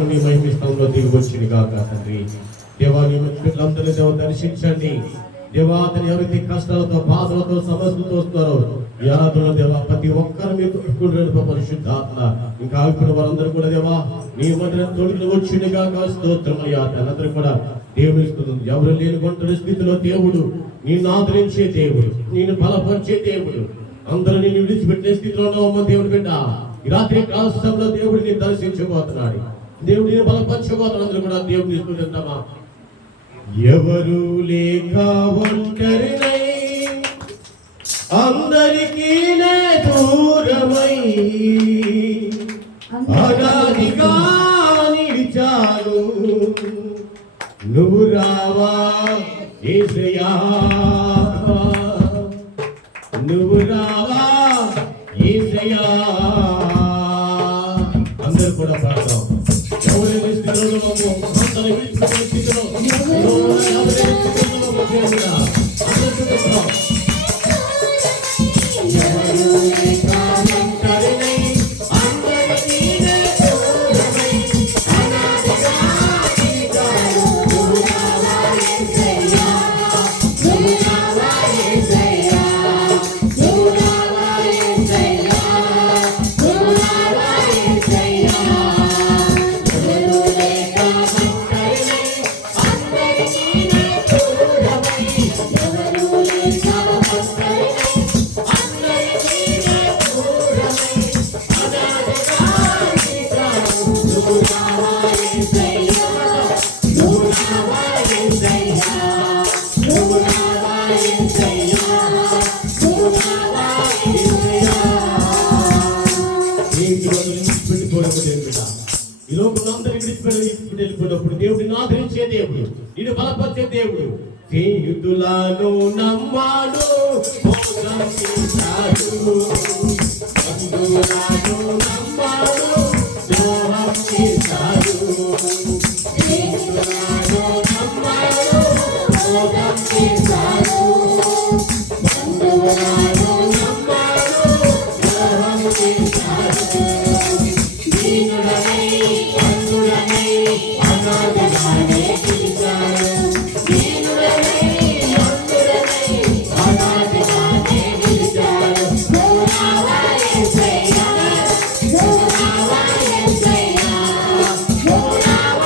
కాలము నీ మహిమ స్థలంలో దిగి వచ్చింది కాక తండ్రి. దేవా నీ బిడ్డలందరినీ దేవ దర్శించండి. దేవా అతను ఎవరైతే కష్టాలతో బాధలతో సమస్యలతో వస్తారో ఈ ఆరాధనలో దేవా ప్రతి ఒక్కరు మీకు పరిశుద్ధాత్మ ఇంకా ఇప్పుడు వారందరూ కూడా దేవా నీ మధ్య తోడుకుని వచ్చింది కాక స్తోత్రమయ్యా. తనందరూ కూడా దేవుని స్తుతిస్తుంది. ఎవరు లేని ఒంటరి స్థితిలో దేవుడు నిన్ను ఆదరించే దేవుడు, నిన్ను బలపరిచే దేవుడు, అందరూ నిన్ను విడిచిపెట్టే స్థితిలో ఉన్నావమ్మ దేవుడు బిడ్డ. ఈ రాత్రి కాలంలో దేవుడిని దర్శించబోతున్నాడు, దేవుడిని బలపరచబోతున్నాడు. అందరూ కూడా దేవుడిని స్తుతిద్దామా. ఎవరు లేక ఒంటరినై అందరికీ నే దూరమై అనాదిగా నిలిచాను, నువ్వు రావా యేసయ్యా, నువ్వు రావా యేసయ్యా. అందరూ కూడా పాడతాం. ఎవరి స్థితిలో ఈ లోపలందరూ విడిచిపెట్టినప్పుడు దేవుడిని ఆదరించే దేవుడు, నిన్ను బలపరిచే దేవుడు. స్నేహితులను నమ్మాడు, మోసం చేశాడు, బంధువులను నమ్మాడు, ద్రోహం చేశాడు. స్నేహితులను నమ్మాడు, మోసం చేశాడు, బంధువులను నమ్మాడు, ద్రోహం చేశాడు. Go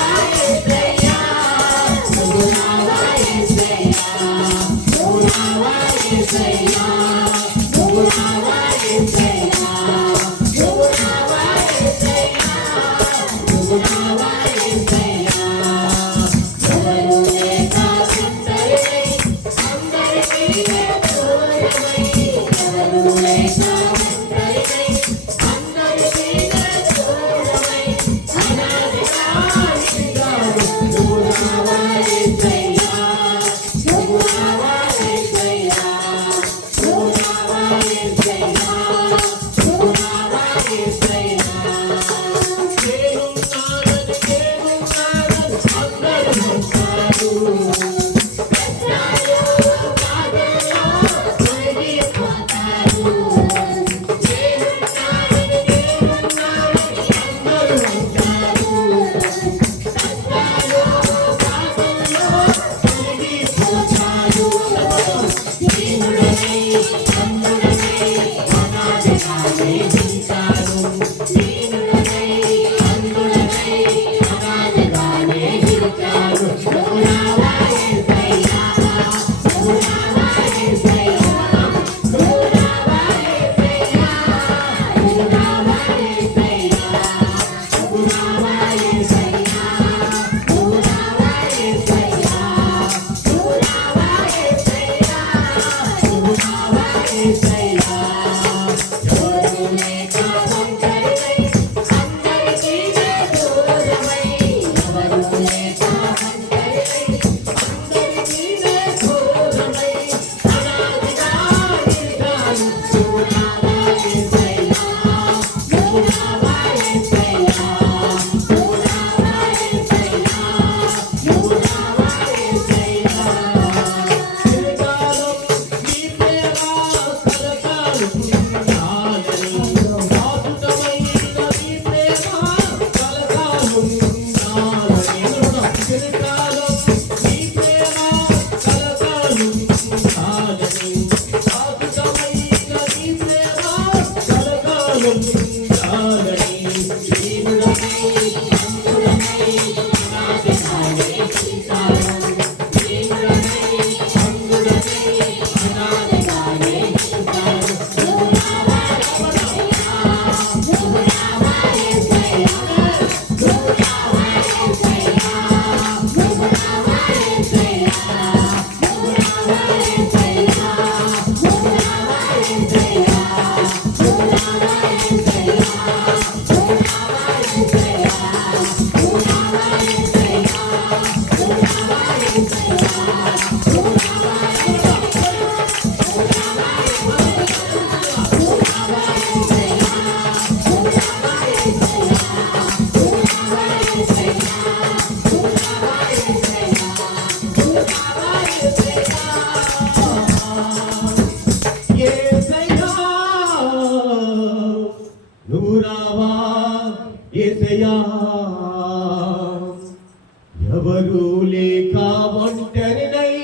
ఎవరు లేక ఒంటరినై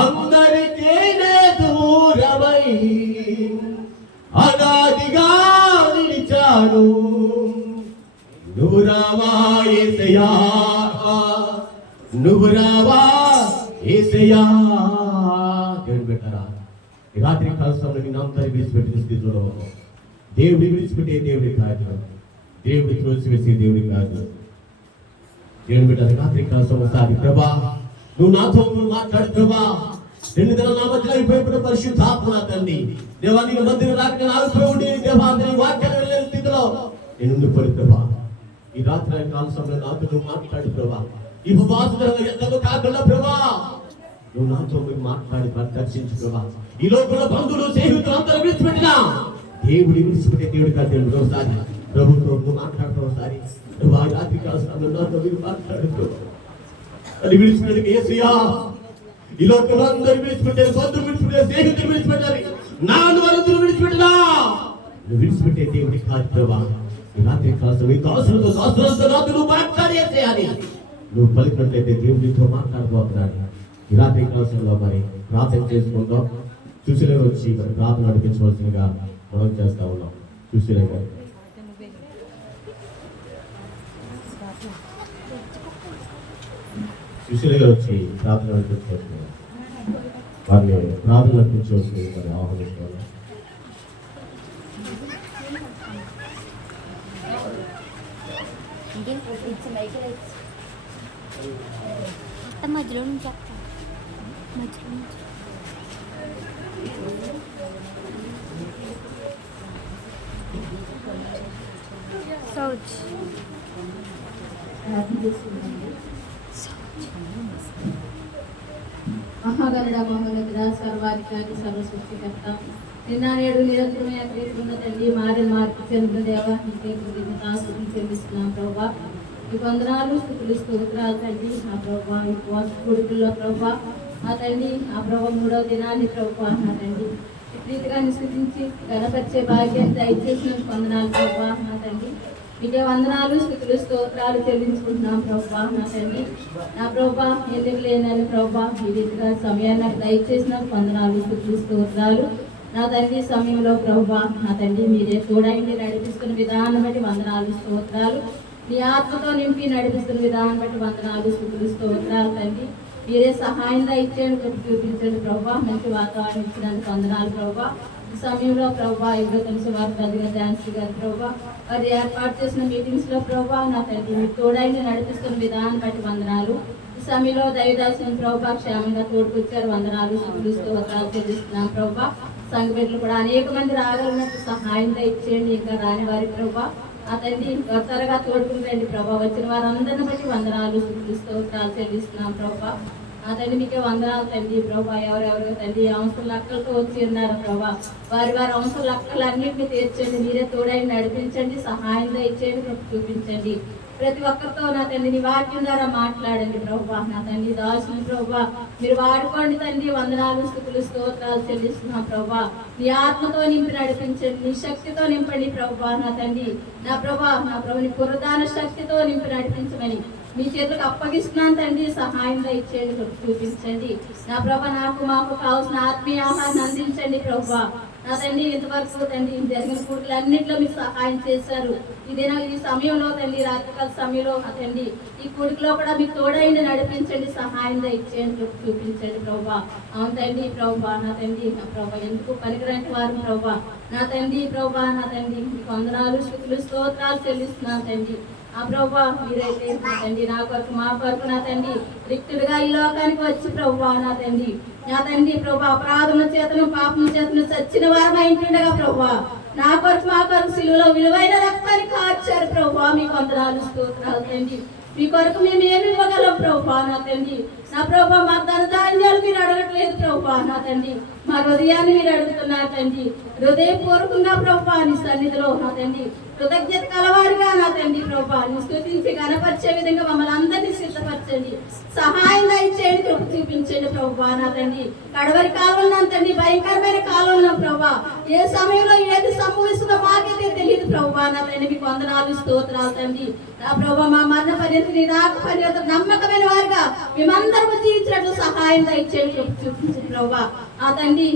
అందరికీ దూరమై అనాదిగా నిలిచాను. నువ్వు రావా యేసయ్యా, నువ్వు రావా యేసయ్యా. దేవుడు పెట్టారా ఈ రాత్రి కాల సమయంలో నేను అంతా విడిచిపెట్టిన స్థితిలో దేవుడి విడిచిపెట్టే దేవుడి కాదు, దేవుడి త్రోసివేసే దేవుడి కాదు. దేవుని బిడ్డ రాత్రి కాల ఒకసారి ప్రభా నువ్వు నాతో మాట్లాడు ప్రభా. 2 దినాల నా మధ్యలో అయిపోయిన పరిశుద్ధాత్మ నా తండ్రి దేవా నీ మందిరం రాక ఆగిపోయి దేవా నీ వాక్యాలు వెళ్ళే స్థితిలో నేను ఉండిపోయి ప్రభా ఈ రాత్రి కాల సమయంలో నాతో నువ్వు మాట్లాడు ప్రభా. ఈ ఉపవాసంలో ఎంతగా కాకుండా ప్రభా నువ్వు నాతో మాట్లాడి దర్శించు ప్రభా. ఈ లోకంలో బంధువులు స్నేహితులు అందరూ విడిచిపెట్టినా దేవుడి విడిచిపెట్టే దేవుడి కాదు. దేవుడు ఒకసారి ప్రభుత్వం నువ్వు మాట్లాడుతావు ఒకసారి నువ్వు ఆ రాత్రి కాల సమయంలో నాతో మీరు మాట్లాడుతూ అది విడిచిపెట్టి యేసయ్యా ఈ లోకంలో అందరూ విడిచిపెట్టారు, బంధువులు విడిచిపెట్టారు, స్నేహితులు విడిచిపెట్టారు, నాన్న వరుతులు విడిచిపెట్టినా నువ్వు విడిచిపెట్టే దేవుడి కాదు ప్రభా. ఈ రాత్రి కాల సమయం దాసులతో నాతో నువ్వు మాట్లాడేసేయాలి. నువ్వు పలికినట్లయితే దేవుడితో మాట్లాడుకోతున్నాడు. ఈ రాత్రి కాలంలో మరి ప్రార్థన చేసుకుందాం. సుశీల వచ్చి మరి ప్రార్థన నడిపించవలసిందిగా మనం చేస్తా ఉన్నాం. సుశీల గారు వచ్చి ప్రార్థన నడిపించవలసిందిగా వారిని ప్రార్థన నడిపించవలసింది మరి ఆహ్వానిస్తున్నాం. మధ్యలో నుంచి మధ్యలో నుంచి సౌచ్ మహాగరుడ మహోన్నతుడ సర్వాధికారి సర్వసృష్టికర్త నిన్న నేడు నిరంతరమే అగ్రీకున్న తండ్రి మారి మార్పు చెందిన దేవ నీకే కృతజ్ఞతాస్తుతులు చెల్లిస్తున్నాం ప్రభా. ఈ వందనాలు స్థుతులు స్తోత్రాలు తండ్రి ఆ ప్రభా ఈ ఉపవాస కొడుకుల్లో ప్రభా ఆ తండ్రి ఆ ప్రభా 3వ దినాన్ని ప్రభా నా తండ్రి రీతిగా నిశ్చితించి గణపరిచే భాగ్యాన్ని దయచేసిన వందనాలు ప్రభా నా తండ్రి. మీకే వందనాలు స్థుతులు స్తోత్రాలు చెల్లించుకుంటున్నాం ప్రభా నా తండ్రి. నా ప్రభా ఎందుకు లేనని ప్రభా ఈ రీతిగా సమయాన్ని నాకు దయచేసిన వందనాలు స్థుతులు స్తోత్రాలు నా తండ్రి. సమయంలో ప్రభా నా తండ్రి మీరే తోడైంది నడిపిస్తున్న విధానం బట్టి వందనాలు స్తోత్రాలు. నీ ఆత్మతో నింపి నడిపిస్తున్న విధానం బట్టి వందనాలు స్థుతులు స్తోత్రాలు తండ్రి. మీరే సహాయం ఇచ్చేందుకు చూపించండి ప్రభా. మంచి వాతావరణం ఇచ్చినందుకు వందనాలు ప్రభా. ఈ సమయంలో ప్రభా ఎవరో తెలిసి వారు పెద్దగా ఝాన్సీ గారు ప్రభా వారు ఏర్పాటు చేసిన మీటింగ్స్లో ప్రభా నా తండ్రి మీరు తోడైంది నడిపిస్తున్న విధానం బట్టి వందనాలు. ఈ సమయంలో దైవదాసిన ప్రభా క్షేమంగా తోడుకొచ్చారు వందనాలు స్థుతులు స్తోత్రాలు చెల్లిస్తున్నాం ప్రభా. సంఘ బిడ్డలు కూడా అనేక మంది రాగలిగినట్టు సహాయం ఇచ్చేయండి. ఇంకా రాని వారి ప్రభా ఆ తండ్రి త్వరగా తోడుకుంటండి ప్రభా. వచ్చిన వారందరిని బట్టి వందనాలు స్థుతులు స్తోత్రాలు చెల్లిస్తున్నాం ప్రభా. ఆ తండ్రి మీకే వందనాలు తండ్రి ప్రభా. ఎవరెవరో తండ్రి అంశాల లక్కలతో వచ్చి ఉన్నారు ప్రభా. వారి అంశాల లక్కలు అన్నింటినీ తీర్చండి. మీరే తోడైన నడిపించండి, సహాయంగా ఇచ్చేయండి, చూపించండి. ప్రతి ఒక్కరితో నా తండ్రి నీ వాక్యం ద్వారా మాట్లాడండి ప్రభా. నా తండ్రి దాసుని ప్రభా మీరు వాడుకోండి తండ్రి. వందనాలు స్థుతులు స్తోత్రాలు చెల్లిస్తున్నాం ప్రభా. నీ ఆత్మతో నింపి నడిపించండి, నీ శక్తితో నింపండి ప్రభా. నా తండ్రి నా ప్రభా నీ పురదాన శక్తితో నింపి నడిపించమని మీ చేతులకు అప్పగిస్తున్నాను తండ్రి. సహాయంగా ఇచ్చేయండి, చూపించండి నా ప్రభా. నాకు మాకు కావాల్సిన ఆత్మీయ ఆహారాన్ని అందించండి ప్రభా. నా తండ్రి ఇంతవరకు తండ్రి జరిగిన కూటలు అన్నింటిలో మీరు సహాయం చేశారు. ఈ సమయంలో తండ్రి రాత్రికాల సమయంలో నా తండ్రి ఈ కూడికలో కూడా మీకు తోడైండి నడిపించండి, సహాయం ఇచ్చేయండి, చూపించండి ప్రభా. అవును తండ్రి ప్రభా, నా తండ్రి నా ప్రభా ఎందుకు పనికిరాని వారు ప్రభా, నా తండ్రి ప్రభా, నా తండ్రి మీకు వందనాలు స్తుతులు స్తోత్రాలు చెల్లిస్తున్నాను తండ్రి. ఆ ప్రభా మీరైతే నా తండ్రి నా కొరకు మా కొరకు నా తండ్రి రిక్తుడిగా ఈ లోకానికి వచ్చి ప్రభా నా తండ్రి ప్రభా అపరాధముల చేతను పాపముల చేతను చచ్చిన వారు మా ఇంటుండగా ప్రభా నా కొరకు మా కొరకు సిలువలో విలువైన రక్తాన్ని కార్చారు ప్రభా. మీకు వందనాలు స్తోత్రాలు తండ్రి. మీ కొరకు మేము ఏమి ఇవ్వగలం ప్రభా నా తండ్రి. నా ప్రభా మా ధనధాన్యాలు మీరు అడగట్లేదు ప్రభా నా తండ్రి, మా హృదయాన్ని మీరు అడుగుతున్నారు తండ్రి. హృదయపూర్వకంగా ప్రభా నీ సన్నిధిలో నా తండ్రి కృతజ్ఞత కలవారుగా నా తండ్రి ప్రభా నీ స్తుతించి గణపరిచే విధంగా మమ్మల్ని అందరినీ సిద్ధపరచండి, సహాయం దయచేయండి, కృప చూపించండి ప్రభా నా తండ్రి. కడవరి కాలంలో తండ్రి భయంకరమైన కాలంలో ప్రభా ఏ సమయంలో ఏది సంభవిస్తుందో మాకైతే తెలియదు ప్రభా నా తండ్రి. మీకు వందనాలు స్తోత్రాలు తండ్రి. నా ప్రభా మా మరణ పర్యంతం రాక పర్యంతం నమ్మకమైన వారుగా మేమందరూ జీవించినట్లు సహాయం దయచేయండి, కృప చూపించండి ప్రభా. ఆ తండ్రి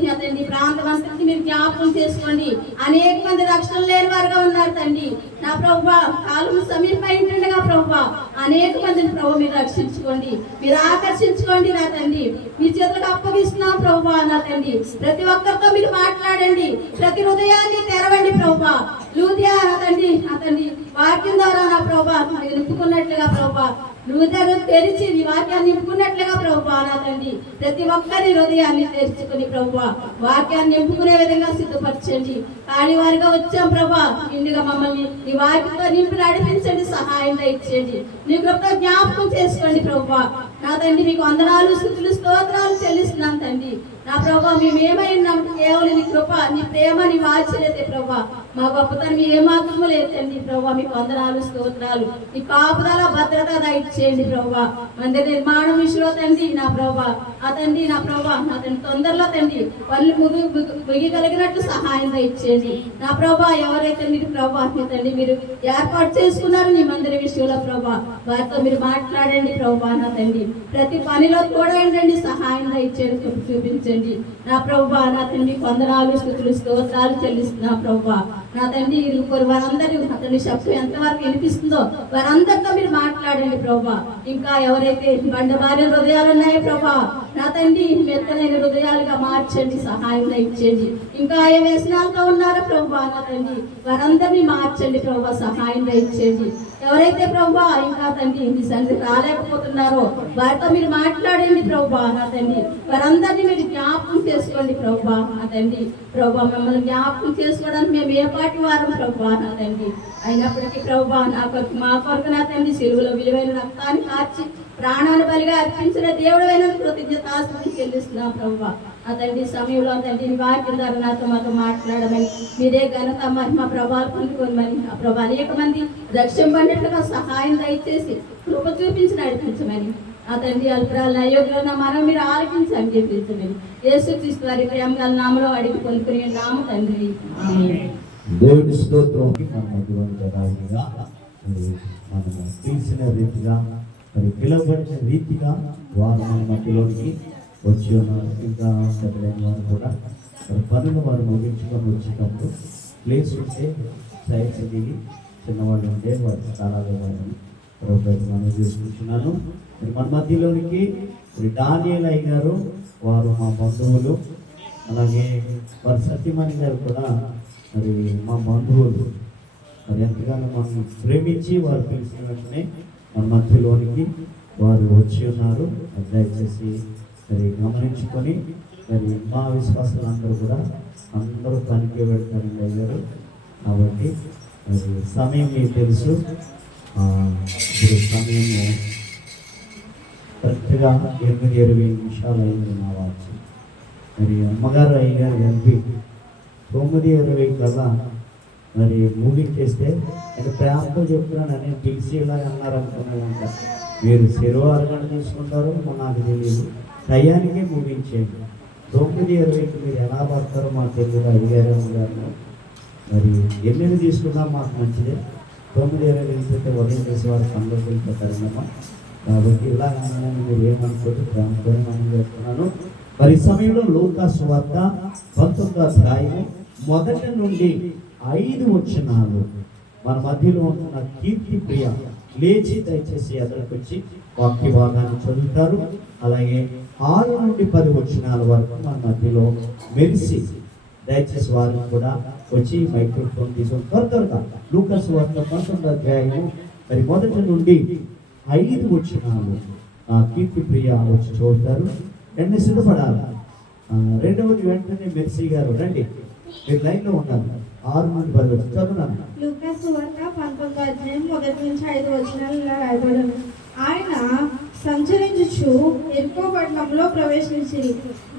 ప్రాంతం అంతటి మీరు జ్ఞాపకం చేసుకోండి. అనేక మంది రక్షణ లేని వారుగా ఉన్నారు తండ్రి. నా ప్రభా కాలం సమీపంగా ప్రభా అనేక మందిని ప్రభు మీరు రక్షించుకోండి, మీరు ఆకర్షించుకోండి నా తండ్రి. మీ చేతులకు అప్పగిస్తున్నాం ప్రభా నా తండ్రి. ప్రతి ఒక్కరితో మీరు మాట్లాడండి, ప్రతి హృదయాన్ని తెరవండి ప్రభా. లూదియా నా తండ్రి వాక్యం ద్వారా నా ప్రభా మీరు నింపుకున్నట్లుగా ప్రభా హృదయాన్ని తెరిచి నీ వాక్యాన్ని నింపుకున్నట్లుగా ప్రభా నా తండ్రి ప్రతి ఒక్కరి హృదయాన్ని తెరుచుకుని ప్రభా వాక్యాన్ని నింపుకునే విధంగా సిద్ధపరచండి. కాళీవారిగా వచ్చాం ప్రభా, ఇందుగా మమ్మల్ని నీ వాక్యంతో నింపి నడిపించండి, సహాయం ఇచ్చేయండి, నీ కృపతో జ్ఞాపకం చేసుకోండి ప్రభా. నా తండ్రి మీకు వందనాలు స్తుతులు స్తోత్రాలు చెల్లిస్తున్నాను తండ్రి. నా ప్రభా మేమేమైనాం కేవలం నీ కృప, నీ ప్రేమ, నీ వాత్సల్యతే ప్రభా. మా గొప్పతనం ఏమాత్రము లేదు తండ్రి ప్రభా. మీకు వందనాలు స్తోత్రాలు. నీ కాపుదల భద్రత దయచేయండి ప్రభా. మందిర నిర్మాణం విషయంలో తండ్రి నా ప్రభా ఆ తండ్రి నా ప్రభా నా తండ్రి తొందరలో తండ్రి పనులు ముగియగలిగినట్లు సహాయం దయచేయండి నా ప్రభా. ఎవరైతే మీరు ప్రభా తండ్రి మీరు ఏర్పాటు చేసుకున్నారు నీ మందిర విషయంలో ప్రభా వారితో మీరు మాట్లాడండి ప్రభా నా తండ్రి. ప్రతి పనిలో కూడా ఏంటండి సహాయం దయచేయండి, చూపించండి నా ప్రభా. నా తండ్రి వందనాలు స్తుతులు స్తోత్రాలు చెల్లిస్తున్నా ప్రభా. నా తండ్రి ఇరువురు వారందరూ నా తండ్రి శబ్దం ఎంతవరకు వినిపిస్తుందో వారందరితో మీరు మాట్లాడండి ప్రభా. ఇంకా ఎవరైతే బండబారిన హృదయాలు ఉన్నాయో ప్రభా నా తండ్రి మెత్తనైన హృదయాలుగా మార్చండి, సహాయం ఇచ్చేయండి. ఇంకా ఏ వ్యసనాలతో ఉన్నారో ప్రభా నా తండ్రి వారందరినీ మార్చండి ప్రభా, సహాయం ఇచ్చేయండి. ఎవరైతే ప్రభా ఇంకా తండ్రి మీ సన్నిధి రాలేకపోతున్నారో వారితో మీరు మాట్లాడండి ప్రభా నా తండ్రి. వారందరినీ మీరు జ్ఞాపకం చేసుకోండి ప్రభా నా తండ్రి. ప్రభా మమ్మల్ని జ్ఞాపకం చేసుకోవడానికి మేము ఏ పాటి వారం ప్రభా నా తండ్రి. అయినప్పటికీ ప్రభా నా కొరకు మా కొరకు నా తండ్రి సిలువలో విలువైన రక్తాన్ని కార్చి ప్రాణాన్ని బలిగా అర్పించిన దేవుడైన కృతజ్ఞతాస్తుతి చెల్లిస్తున్నాం ప్రభా. ఆ తండ్రి సమయంలో తండ్రి వాక్యం ద్వారా నాతో మాతో మాట్లాడమని మీరే ఘనత మహిమ ప్రభావాలు పొందుకోమని ఆ ప్రభా అనేక మంది రక్షింపడినట్లుగా సహాయం దయచేసి కృప చూపించి నడిపించమని ఆ తండ్రి అల్పరాల అయోగ్యంలో నా మనం మీరు ఆలకించని చెప్పించమని యేసుక్రీస్తు వారి ప్రేమ గల నామలో అడిగి పొందుకునే నామ తండ్రి. దేవుని స్తోత్రం. మనము తెలిసిన రీతిగా మరి పిలువబడిన రీతిగా వారు మన మధ్యలోనికి వచ్చి ఉన్నారు. ఇంకా పెద్దలైన వారు కూడా మరి పనులు వారు ముగించుకొని వచ్చేటప్పుడు ప్లేస్ ఉంటే సైడ్స్ దిగి చిన్నవాళ్ళు ఉంటే వారి స్థలాలు మనం చేసుకుంటున్నాను. మరి మన మధ్యలోనికి మరి డానియల్ అయ్యారు, వారు మా బంధువులు. అలాగే వారి సత్యమణి గారు కూడా మరి మా బంధువులు. మరి ఎంతగానో మనం ప్రేమించి వారు పిలిచిన వెంటనే మన మధ్యలోనికి వారు వచ్చి ఉన్నారు. దయచేసి మరి గమనించుకొని మరి మా విశ్వాసాలు అందరూ కూడా అందరూ పనికి పెడతారని అయ్యారు. కాబట్టి మరి సమయం మీకు తెలుసు, ఇప్పుడు సమయం కరెక్ట్గా 8:20 నిమిషాలు అయింది నా వాచి. మరి అమ్మగారు అయ్యారు ఎంపీ 9:20 కల్లా మరి ముగించేస్తే నేను ప్రేమతో చెప్తున్నానని పిలిచి ఇలా అన్నారనుకున్నానంట. మీరు శనివారం తీసుకుంటారో నాకు తెలియదు, టయానికే ముగించేయండి. 9:20కి మీరు ఎలా పడతారో మాకు తెలియదు. అడిగారు గారు మరి 8 తీసుకున్నా మాకు మంచిదే. 9:20 వెళ్తే ఉదయం చేసే వారు పనులకు వెళ్ళిపోతారన్నమా. కాబట్టి ఇలా అన్నానని మీరు ఏమనుకోండి, ప్రేమతోనే మనం చేస్తున్నాను. మరి ఈ సమయంలో లూకా సువార్త 19వ అధ్యాయము 1 నుండి 5 వచనాలు మన మధ్యలో ఉంటున్న కీర్తి ప్రియ లేచి దయచేసి ఎదురుకు వచ్చి వాక్య భాగాన్ని చదువుతారు. అలాగే 6 నుండి 10 వచనాల వరకు మన మధ్యలో మెరిసి దయచేసి వారిని కూడా వచ్చి మైక్రోఫోన్ తీసుకొని త్వరగా లూకా సువార్త 19వ అధ్యాయము మరి 1 నుండి 5 వచనాలు కీర్తి ప్రియ వచ్చి చదువుతారు. వెంటనే సిద్ధపడాలి. రెండవది వెంటనే మెర్సీ గారు రండి, మీరు లైన్లో ఉండాలి. 6 నుండి 10 వచ్చి చదువున్నాను. లూకా సువార్త 19వ అధ్యాయం 1 నుంచి 5 వచనాలు ఇలా రాయబడింది. ఆయన సంచరించుచు ఎరుకో పట్టణంలో ప్రవేశించి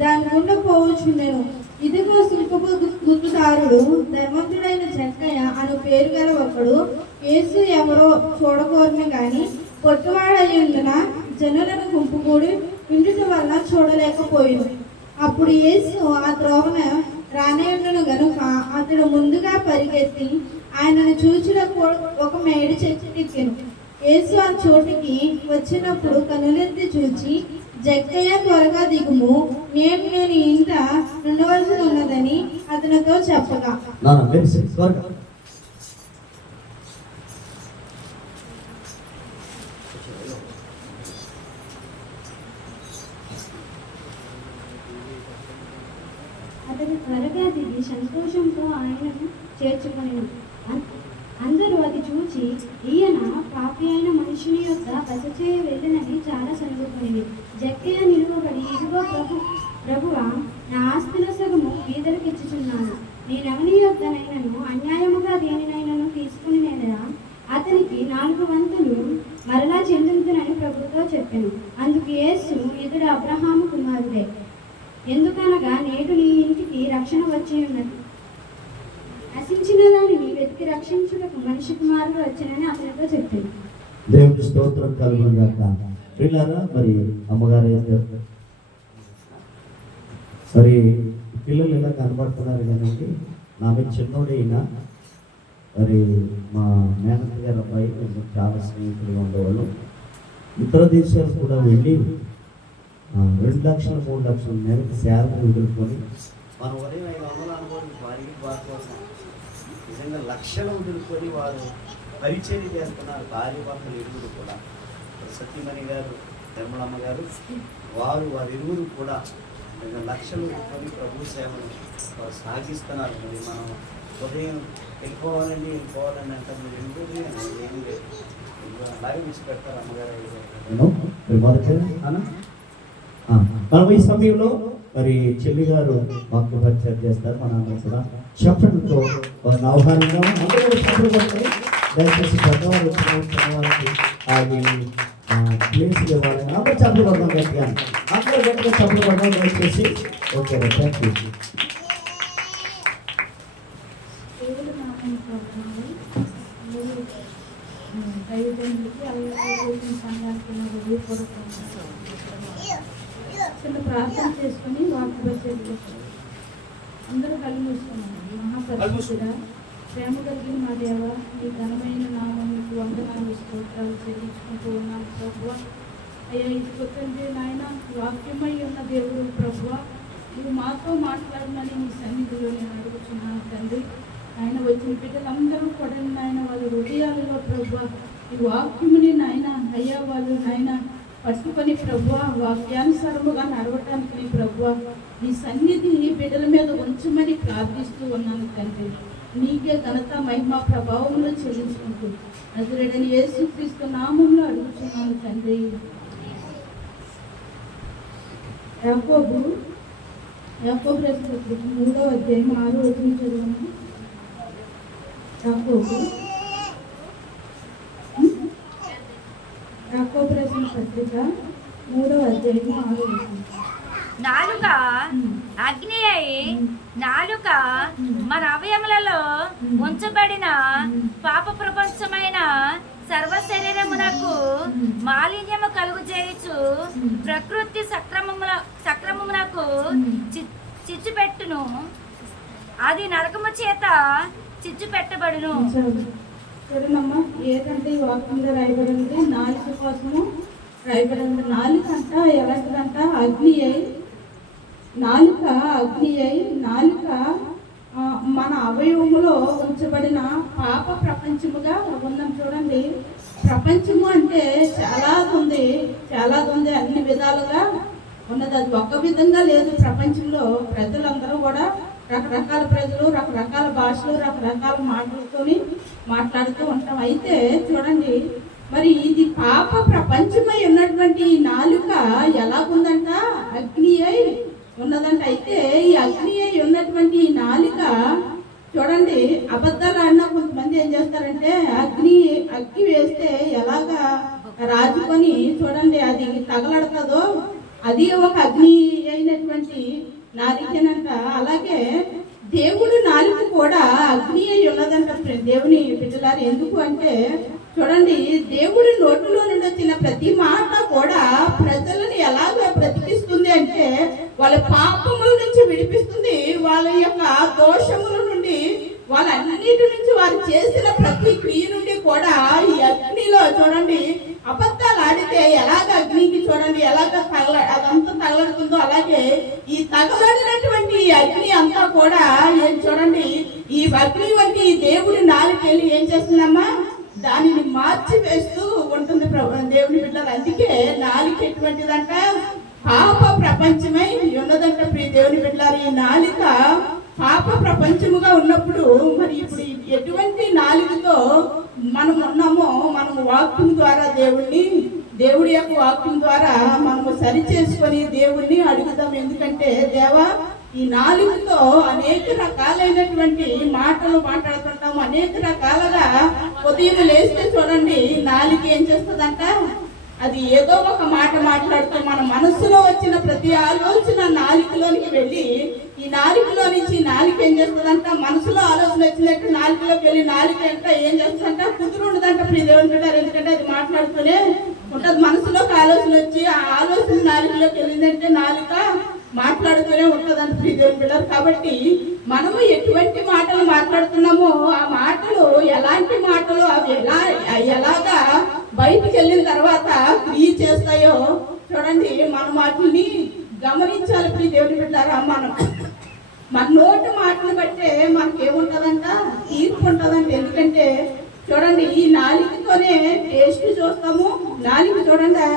దాని గుండా పోవచ్చుండెను. ఇదిగో సుంకపు గుర్తుదారుడు ధర్మంతుడైన జక్కయ్య అను పేరు గల ఒకడు యేసు ఎవరో చూడకోరమే గాని పొట్టువాడయ్యుండున జనులను గుంపు కూడి విండుట వల్ల చూడలేకపోయింది. అప్పుడు యేసు ఆ త్రోవన రానేయుండును గనుక అతడు ముందుగా పరిగెత్తి ఆయనను చూచుటకు ఒక మేడి చెట్టు ఎక్కెను. యేసు ఆ చోటికి వచ్చినప్పుడు కనులెత్తి చూచి, జక్కయ్య త్వరగా దిగుము, నేను ఇంట ఉండవలసి ఉన్నదని అతనితో చెప్పగా అతను త్వరగా దిగి సంతోషంతో ఆయనను చేర్చుకొనెను. అందరూ అది చూచి ఈయన పాపి అయిన మనుషుని యొక్క బస చేయ వెళ్ళనని చాలా సనుగుకొనిది. జక్కయ్య నిలువబడి, ఇదిగో ప్రభువా, నా ఆస్తిలో సగము బీదలకు ఇచ్చుచున్నాను. నేనెవని యొద్దనైనను అన్యాయముగా దేనినైనను తీసుకుని నేనరా అతనికి 4 వంతులు మరలా చెల్లించునని ప్రభుతో చెప్పాను. అందుకు యేసు, ఇతడు అబ్రహాము కుమారుడే, ఎందుకనగా నేడు నీ ఇంటికి రక్షణ వచ్చి ఉన్నది. నశించిన దానిని వెతికి రక్షించుటకు మనిషి కుమారుడు వచ్చినని అతనితో చెప్పాడు. దేవుని స్తోత్రం కలుగును గాక. పిల్లరా, మరి అమ్మగారు ఏం చేస్తారు? మరి పిల్లలు ఎలా కనబడుతున్నారు కానీ నా మీద చిన్నోడైనా మరి మా మేనత్త గారి అబ్బాయి కొంచెం చాలా స్నేహితులుగా ఉండేవాళ్ళు. ఇతర దేశాలు కూడా వెళ్ళి 2 లక్షలు 3 లక్షల మేరకు శాలరీ వదులుకొని మన ఉదయం 500 అనుకోని వారికి కోసం నిజంగా లక్షలు వదులుకొని వారు పరిచయం చేస్తున్నారు. భార్య భర్తలు ఇరువురు కూడా, సత్యమణి గారు, నిర్మలమ్మ గారు, వారి ఇరువురు కూడా లక్షలు వదులుకొని ప్రభు సేవను వారు సాగిస్తున్నారు. మరి మనం ఉదయం వెళ్ళిపోవాలండి అంటే మీరు ఎందుకు ఏం లేదు, అలాగే విడిచిపెడతారు అమ్మగారు. మనం ఈ సమయంలో మరి చెల్లి గారు మాకు పరిచయం చేస్తారు. మన అందరం కూడా చెప్పడంతో ఆహ్వానంగా అందరూ చెప్పబడుతుంది. దయచేసి పెద్దవాళ్ళు వచ్చిన వాళ్ళకి అది ప్లేస్ ఇవ్వాలని అందరూ చెప్పబడదాం గట్టిగా, అందరూ గట్టిగా చెప్పబడదాం దయచేసి. Okay, thank you. చిన్న ప్రార్థన చేసుకుని వాక్యపరిచయం అందరూ కళ్ళు మూసుకున్నాము. మహాపరిశుద్ధుడా, ప్రేమ కలిగిన మా దేవ, మీ ఘనమైన నామములకు వందనాలు స్తోత్రాలు చెల్లించుకుంటూ ఉన్నాను ప్రభువా. అయ్యా, ఇది కొత్తండి నాయన, వాక్యమై ఉన్న దేవుడు ప్రభువా, నువ్వు మాతో మాట్లాడమని మీ సన్నిధిలో నేను అడుగుతున్నాను తండ్రి. ఆయన వచ్చిన బిడ్డలందరూ కూడా నాయన వాళ్ళ హృదయాలలో ప్రభువా ఈ వాక్యముని నాయన అయ్యా వాళ్ళు నాయన పట్టుకొని ప్రభువా వాక్యానుసారముగా నడవటానికి ప్రభువా నీ సన్నిధి నీ బిడ్డల మీద ఉంచమని ప్రార్థిస్తూ ఉన్నాను తండ్రి. నీకే ఘనత మహిమ ప్రభావంలో చెల్లించుకుంటూ నజరేయుడైన యేసుక్రీస్తు నామంలో అడుగుతున్నాను తండ్రి. యాకోబు రాసిన పత్రిక 3వ అధ్యాయం 6వ వచనం చదవండి. యాకోబు రాసిన పత్రిక 3వ అధ్యాయం 6వ వచనం. నాలుక అగ్ని అయి నాలుక మన అవయములలో ఉంచబడిన పాప ప్రపంచమైన సర్వ శరీరమునకు మాలిన్యము కలుగు చేయొచ్చు ప్రకృతి సక్రమమునకు చిచ్చు పెట్టును, అది నరకము చేత చిచ్చు పెట్టబడును. చూడమ్మా, ఏదంటే ఈ వాక్యంలో రాయబడింది నాలుక కోసము రాయబడింది. నాలుక అంట ఎలాంటిదంట? అగ్ని అయి నాలుక అగ్ని అయి నాలుక మన అవయవములో ఉంచబడిన పాప ప్రపంచముగా ఉందని చూడండి. ప్రపంచము అంటే చాలా ఉంది అన్ని విధాలుగా ఉన్నది. అది ఒక్క విధంగా లేదు. ప్రపంచంలో ప్రజలందరూ కూడా రకరకాల ప్రజలు, రకరకాల భాషలు, రకరకాల మాట్లాడుతూ ఉంటాం. అయితే చూడండి, మరి ఇది పాప ప్రపంచమై ఉన్నటువంటి ఈ నాలుక ఎలాగుందంట? అగ్ని అయి ఉన్నదంట. అయితే ఈ అగ్ని అయి ఉన్నటువంటి ఈ నాలుక చూడండి, అబద్ధాలు ఆడినా కొంతమంది ఏం చేస్తారంటే అగ్ని వేస్తే ఎలాగా రాజుకొని చూడండి అది తగలడుతుందో అది ఒక అగ్ని అయినటువంటి నాలికేనంట. అలాగే దేవుడు నాలుక కూడా అగ్ని అయి ఉన్నదంట దేవుని బిడ్డలారు. ఎందుకు అంటే చూడండి, దేవుడి నోటిలో నుండి వచ్చిన ప్రతి మాట కూడా ప్రజలను ఎలాగ బ్రతికిస్తుంది అంటే వాళ్ళ పాపముల నుంచి విడిపిస్తుంది, వాళ్ళ యొక్క దోషముల నుండి, వాళ్ళన్నిటి నుంచి వారు చేసిన ప్రతి క్రియ నుండి కూడా ఈ అగ్నిలో చూడండి అబద్ధాలు ఆడితే ఎలాగ అగ్నికి చూడండి ఎలాగ అదంతా తగలడుతుందో అలాగే ఈ తగలడినటువంటి ఈ అగ్ని అంతా కూడా చూడండి ఈ అగ్ని వంటి దేవుడి నాలుకెళ్ళి ఏం చేస్తుందమ్మా? దానిని మార్చి వేస్తూ ఉంటుంది దేవుని బిడ్డలు. అందుకే నాలుక ఎటువంటిదంట? పాప ప్రపంచమై ఉన్నదంట ప్రియ దేవుని బిడ్డలారు. ఈ నాలుక పాప ప్రపంచముగా ఉన్నప్పుడు మరి ఇప్పుడు ఎటువంటి నాలుకతో మనం ఉన్నామో మనము వాక్యం ద్వారా దేవుడి యొక్క వాక్యం ద్వారా మనము సరి చేసుకొని దేవుణ్ణి అడుగుదాం. ఎందుకంటే దేవా, ఈ నాలుగుతో అనేక రకాలైనటువంటి మాటలు మాట్లాడుతుంటాము, అనేక రకాలుగా ఉదయం లేస్తే చూడండి నాలుక ఏం చేస్తుందంట? అది ఏదో ఒక మాట మాట్లాడుతూ మన మనసులో వచ్చిన ప్రతి ఆలోచన నాలుకలోనికి వెళ్ళి ఈ నాలుకలో నుంచి నాలుక ఏం చేస్తుందంట? మనసులో ఆలోచన వచ్చినట్టు నాలుకలోకి వెళ్ళి నాలుక అంటే ఏం చేస్తుందంట? కుదురు ఉండదంట ప్రియ దేవుని బిడ్డలారు. ఎందుకంటే అది మాట్లాడుతూనే ఉంటుంది. మనసులోకి ఆలోచన వచ్చి ఆ ఆలోచన నాలుకలోకి వెళ్ళిందంటే నాలుక మాట్లాడుతూనే ఉంటుందని ప్రియ దేవుని బిడ్డలారు. కాబట్టి మనము ఎటువంటి మాటలు మాట్లాడుతున్నామో ఆ మాటలు ఎలాంటి మాటలు అవి ఎలాగా బయటికి వెళ్ళిన తర్వాత క్రియ చేస్తాయో చూడండి. మన మాటల్ని గమనించాలి ప్రియ దేవుని బిడ్డలారా. మన నోటి మాటలు బట్టే మనకేముంటుందంట? తీర్పు ఉంటుందంట. ఎందుకంటే చూడండి ఈ నాలుకతోనే టేస్ట్ చూస్తాము. నాలుక చూడండి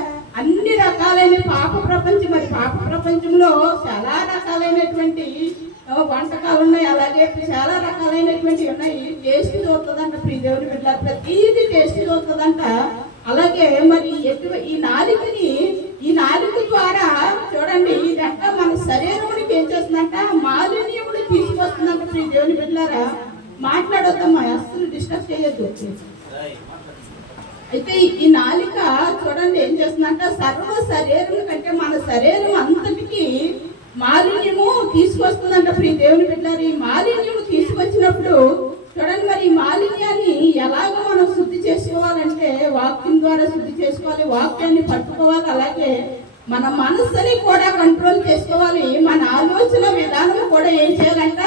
అన్ని రకాలైన పాప ప్రపంచం, మరి పాప ప్రపంచంలో చాలా రకాలైనటువంటి వంటకాలు ఉన్నాయి, అలాగే చాలా రకాలైనటువంటి ఉన్నాయి. టేస్ట్ చూస్తుందంట ప్రియ దేవుని బిడ్డ, ప్రతిదీ టేస్ట్ చూస్తుందంట. అలాగే మరి ఈ నాలుక ద్వారా చూడండి ఇదంతా మన శరీరానికి ఏం చేస్తుందంట? మాలిన్యములు తీసుకొస్తుందంట ప్రియ దేవుని బిడ్డలారా. మాట్లాడొద్దమ్మా, అస్సలు డిస్టర్బ్ చేయొద్దు. అయితే ఈ నాలిక చూడండి ఏం చేస్తుందంట? సర్వ శరీరం కంటే మన శరీరం అంతటికి మాలిన్యము తీసుకొస్తుందంట ప్రియ దేవుని బిడ్డలారు. ఈ మాలిన్యము తీసుకొచ్చినప్పుడు చూడండి మరి ఈ మాలిన్యాన్ని ఎలాగ మనం శుద్ధి చేసుకోవాలంటే వాక్యం ద్వారా శుద్ధి చేసుకోవాలి, వాక్యాన్ని పట్టుకోవాలి. అలాగే మన మనస్సుని కూడా కంట్రోల్ చేసుకోవాలి. మన ఆలోచన విధానం కూడా ఏం చేయాలంట?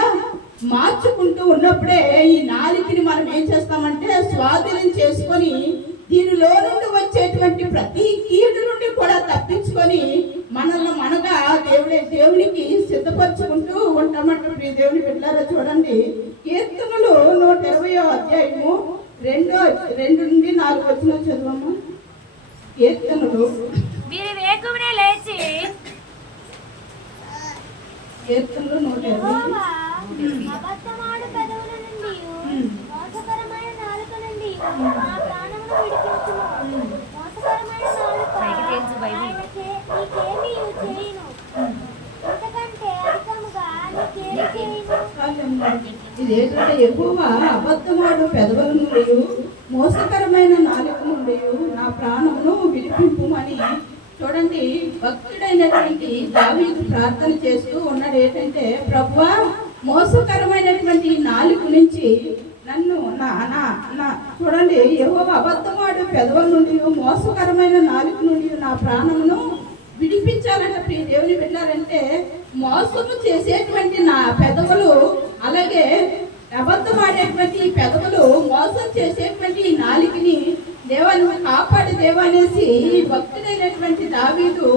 మార్చుకుంటూ ఉన్నప్పుడే ఈ నాలుకని మనం ఏం చేస్తామంటే స్వాధీనం చేసుకొని దీనిలో నుండి వచ్చేటువంటి ప్రతి కీడు నుండి కూడా తప్పించుకొని మనగా దేవునికి సిద్ధపరచుకుంటూ ఉంటామంట ప్రియ దేవుని బిడ్డలారా. చూడండి కీర్తనలు 120వ అధ్యాయము 2 నుండి 4 వచనం చదువమ్మా. కీర్తనలు లేచి కీర్తనలు 120. అబద్ధమాడు పెదవుల నుండి మోసకరమైన నాలుక నుండి నా ప్రాణమును విడిపించుము. మోసకరమైన నాలుక నీకేమీ చేయను, ఇంతకంటే అధికముగా నీకేమీ చేయను. ఇదేంటంటే యెహోవా అబద్ధమాడు పెదవుల నుండి మోసకరమైన నాలుక నుండి నా ప్రాణమును విడిపింపుమని చూడండి భక్తుడైనటువంటి దావీదు ప్రార్థన చేస్తూ ఉన్నాడు. ఏంటంటే ప్రభువా, మోసకరమైనటువంటి నాలుక నుంచి నన్ను చూడండి యెహోవా అబద్ధమాడు పెదవుల నుండి మోసకరమైన నాలుక నుండి నా ప్రాణమును విడిపించాలంటే ప్రియ దేవుని బిడ్డలారంటే మోసము చేసేటువంటి నా పెదవులు, అలాగే అబద్ధమాడేటువంటి పెదవులు, మోసం చేసేటువంటి నాలుకని దేవా నువ్వు కాపాడు దేవా అనేసి భక్తుడైనటువంటి దావీదు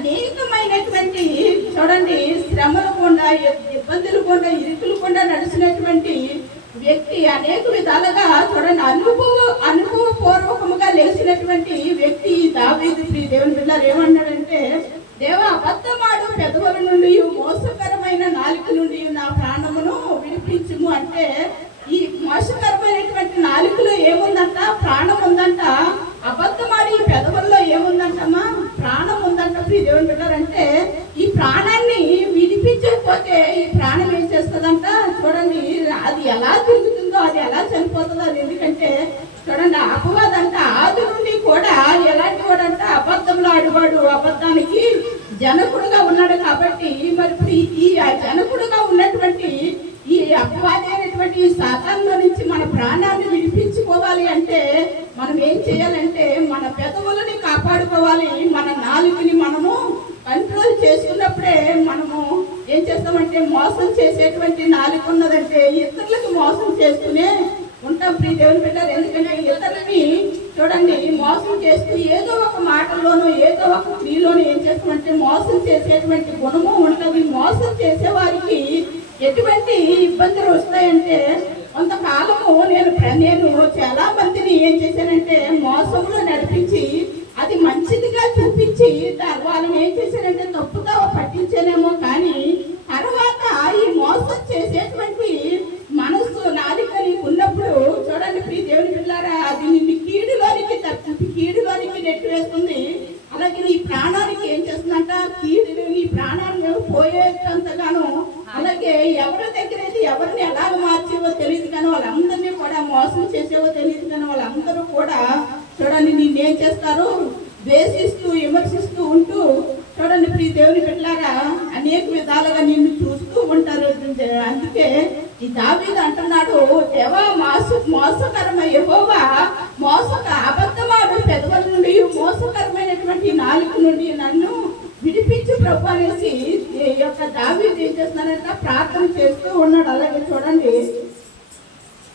అనేకమైనటువంటి చూడండి శ్రమలు గుండా ఇబ్బందులు గుండా ఇరుకులు గుండా నడిచినటువంటి వ్యక్తి అనేక విధాలుగా చూడండి అనుభవపూర్వకముగా లేచినటువంటి వ్యక్తి దావీదు. ప్రియ దేవుని పిల్లలు ఏమన్నాడంటే, దేవా అబద్ధమాడు పెదవుల నుండి మోసకరమైన నాలుక నుండి నా ప్రాణమును విడిపించుము అంటే, ఈ మోసకరమైనటువంటి నాలుకలో ఏముందంట? ప్రాణం ఉందంట. అబద్ధమాడి ఈ పెదవుల్లో ఏముందంటమ్మా? ప్రాణం ఉందంట. ప్రియ దేవుని బిడ్డారంటే ఈ ప్రాణాన్ని విడిపించకపోతే ఈ ప్రాణం ఏం చేస్తుందంట? చూడండి, అది ఎలా తిరుగుతుందో, అది ఎలా చనిపోతుందో. అది ఎందుకంటే చూడండి, అపవాదంట ఆది నుండి కూడా ఎలాంటి వాడంట? అబద్ధంలో ఆడేవాడు, అబద్ధానికి జనకుడుగా ఉన్నాడు. కాబట్టి మరి ఇప్పుడు ఈ జనకుడుగా ఉన్నటువంటి ఈ అపవాదైనటువంటి ఈ సాతాన్లో నుంచి మన ప్రాణాన్ని విడిపించుకోవాలి అంటే మనం ఏం చేయాలంటే మన పెదవులని కాపాడుకోవాలి. మన నాలుకని మనము కంట్రోల్ చేసుకున్నప్పుడే మనము ఏం చేస్తామంటే మోసం చేసేటువంటి నాలుక ఉన్నదంటే ఇతరులకు మోసం చేస్తూనే ఉంటాం. ప్రియ దేవుని బిడ్డలు, ఎందుకంటే ఇతరులని చూడండి మోసం చేస్తూ ఏదో ఒక మాటల్లోనూ ఏదో ఒక క్రియలోనూ ఏం చేస్తామంటే మోసం చేసేటువంటి గుణము ఉంటుంది. మోసం చేసే వారికి ఎటువంటి ఇబ్బందులు వస్తాయంటే, కొంతకాలము నేను చాలా మందిని ఏం చేశానంటే మోసంలో నడిపించి అది మంచిదిగా చూపించి వాళ్ళని ఏం చేశానంటే తప్పుతో పట్టించానేమో. కానీ తర్వాత ఈ మోసం చేసేటువంటి మనస్సు నాలుకని ఉన్నప్పుడు చూడండి ప్రియ దేవుని పిల్లారా, అది నిన్ను కీడులోనికి నెట్టివేస్తుంది. అలాగే నీ ప్రాణానికి ఏం చేస్తుందంట? నీ ప్రాణాన్ని పోయేంతగానో, అలాగే ఎవరి దగ్గర ఎవరిని ఎలాగ మార్చేవో తెలియదు కానీ వాళ్ళందరినీ కూడా మోసం చేసేవో తెలియదు కానీ వాళ్ళందరూ కూడా చూడండి నిన్నేం చేస్తారు? ద్వేషిస్తూ విమర్శిస్తూ ఉంటూ చూడండి ప్రియ దేవుని బిడ్డలారా అనేక విధాలుగా నిన్ను చూస్తూ ఉంటారు. అందుకే ఈ దావీదు అంటున్నాడు, దేవా మోసకరమైన యెహోవా అబద్ధమాడు పెదవుల నుండి మోసకరమైనటువంటి నాలుక నుండి నన్ను విడిపించు ప్రభు అనేసి యొక్క దావీదు ఏం చేస్తున్నాడంటే ప్రార్థన చేస్తూ ఉన్నాడు. అలాగే చూడండి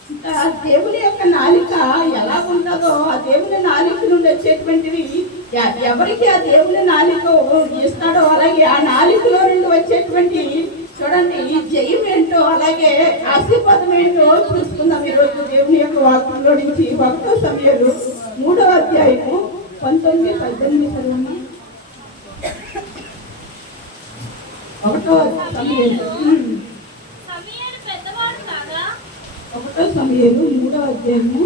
ఇంకా దేవుని యొక్క నాలిక ఎలా ఉంటుందో, ఆ దేవుని నాలిక నుండి వచ్చేటువంటివి ఎవరికి ఆ దేవుని నాలిక ఇస్తాడో అలాగే ఆ నాలికలో నుండి వచ్చేటువంటి చూడండి జయం ఏంటో అలాగే ఆశీర్వాదం ఏంటో చూసుకుందాం ఈరోజు దేవుని యొక్క వాక్యంలో నుంచి. 1 సమూయేలు 3వ అధ్యాయము 19-18 చదవండి. 1 సమూయేలు 1 సమూయేలు 3వ అధ్యాయము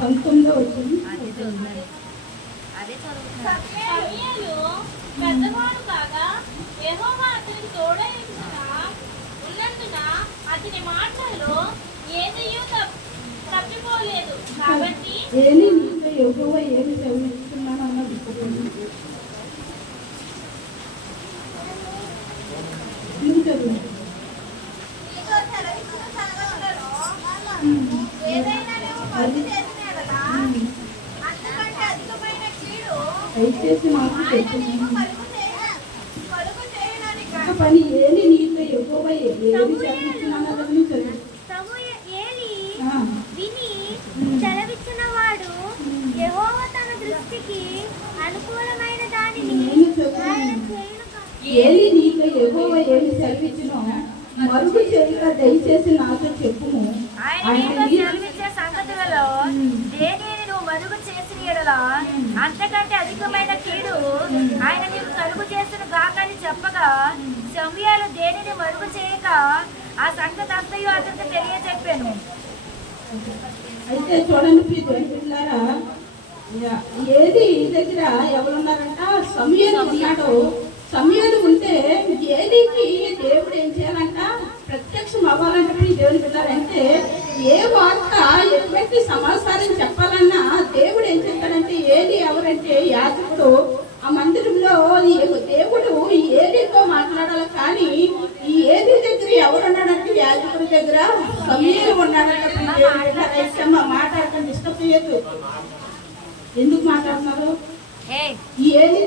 19వ వచనం. సమూయేలు పెద్దవాడు కాగా యెహోవా అతనికి తోడై ఉన్నందున అతని మాటల్లో ఏదియూ తప్పిపోలేదు. కాబట్టి ఏలీ నీతో యెహోవా ఏమి సెలవిస్తున్నాడు అన్నది ఏదైనా నువ్వు మంచి చేసిన యెడల అంతకంటే అధికమైన కీడు దయచేసి మాకు ఆయన చెప్పు. నీకు కలుగు చేయడానికి పని ఏలి నీతో యెహోవా ఏమి సెలవిస్తున్నాడు అన్నది చదువు. ఏలీ ఆ. విని సెలవిచ్చిన వాడు యెహోవా తన దృష్టికి అనుకూలమైన దానిని నేను చెప్తున్నాను. ఆయన చేయను కాదు. ఏలి నీతో యెహోవా ఏమి సెలవిచ్చినో మరుగు చేయక దయచేసి నాతో చెప్పుము. ఆయన ఆయన నీతో నీ- సెలవిచ్చే సంగతులలో దేనిని నువ్వు మరుగు చేసిన యెడల అంతకంటే అధికమైన కీడు ఆయన నీకు కలుగు చేసిన గాకని చెప్పగా సమూయేలు దేనిని మరుగు చేయక ఆ సంగతి అంతయు అతనికి తెలియజెప్పాను. అయితే చూడండి ప్రియ దేవుని బిడ్డలారా, ఏది దగ్గర ఎవరున్నారంట? సమూయేలు ఉన్నాడు. సమూయేలు ఉంటే ఏలీకి దేవుడు ఏం చేయాలంట? ప్రత్యక్షం అవ్వాలంటే ప్రియ దేవుని బిడ్డలారంటే ఏ వార్త ఎటువంటి సమాచారం చెప్పాలన్నా దేవుడు ఏం చేస్తాడంటే ఏలీ ఎవరంటే యాజకుడు. ఆ మందిరంలో దేవుడు ఈ ఏలీతో మాట్లాడాలి. కానీ ఈ ఏలీ దగ్గర ఎవరున్నాడంటే యాజకుడి దగ్గర సమూయేలు ఉన్నాడంటే మాట్లాడటం డిస్టర్బ్ చేయొద్దు. ఎందుకు మాట్లాడుతున్నారు? ఈ ఏలీ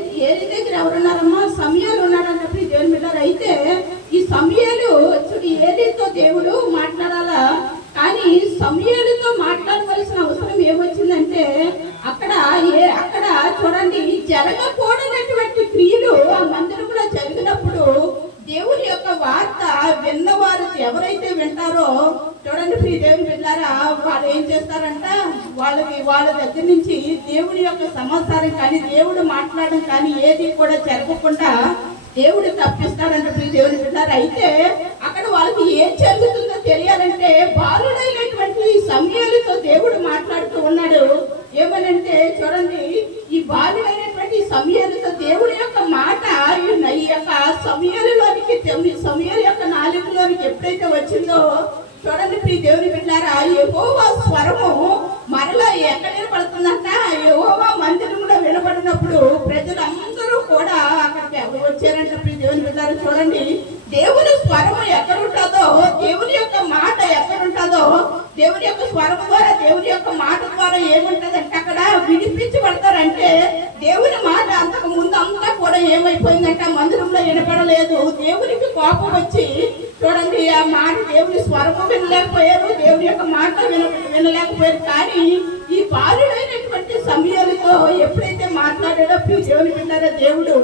దగ్గర ఎవరున్నారమ్మా? సమూయేలు ఉన్నాడంటే దేవుని బిడ్డలారా. అయితే ఈ సమూయేలు చూడు ఏలీతో దేవుడు మాట్లాడాలా. కానీ సమూయేలుతో మాట్లాడవలసిన అవసరం ఏమొచ్చిందంటే అక్కడ చూడండి జరగకూడనటువంటి క్రియలు చేస్తారంట, వాళ్ళ దగ్గర నుంచి దేవుని యొక్క సమాచారం కానీ దేవుడు మాట్లాడడం కానీ ఏది కూడా జరగకుండా దేవుడు తప్పిస్తాడంట ప్రియ దేవుని బిడ్డలారా. అయితే అక్కడ వాళ్ళకి ఏం జరుగుతుందో తెలియాలంటే బాలుడైనటువంటి సమయాలతో దేవుడు మాట్లాడుతూ ఉన్నాడు. ఏమనంటే చూడండి, ఈ బాలుడైనటువంటి సమయాలతో దేవుడి యొక్క మాట ఈ యొక్క సమయాలలోనికి సమయాల యొక్క నాలుగులోనికి ఎప్పుడైతే వచ్చిందో చూడండి ప్రియ దేవుని బిడ్డలారా, యెహోవా స్వరము మరలా ఎక్కడ వినపడుతుందంట, యెహోవా మందిరంలో వినపడినప్పుడు ప్రజలందరూ కూడా అక్కడికి వచ్చారంట ప్రియ దేవుని బిడ్డలారా. చూడండి, దేవుని స్వరము ఎక్కడుంటుందో, దేవుని యొక్క మాట ఎక్కడుంటుందో, దేవుని యొక్క స్వరం ద్వారా దేవుని యొక్క మాట ద్వారా ఏముంటదంటే అక్కడ వినిపించబడతారంటే దేవుని మాట అంతకు ముందు అంతా కూడా ఏమైపోయిందంటే మందిరంలో వినపడలేదు. దేవునికి కోపం వచ్చి చూడండి ఆ మాట దేవుని స్వరము వినలేకపోయారు, దేవుని యొక్క మాట వినలేకపోయారు. కానీ ఈ బాలుడైనటువంటి సమయాలతో ఎప్పుడైతే మాట్లాడాడో ప్రియ దేవుని బిడ్డలారా, దేవుడు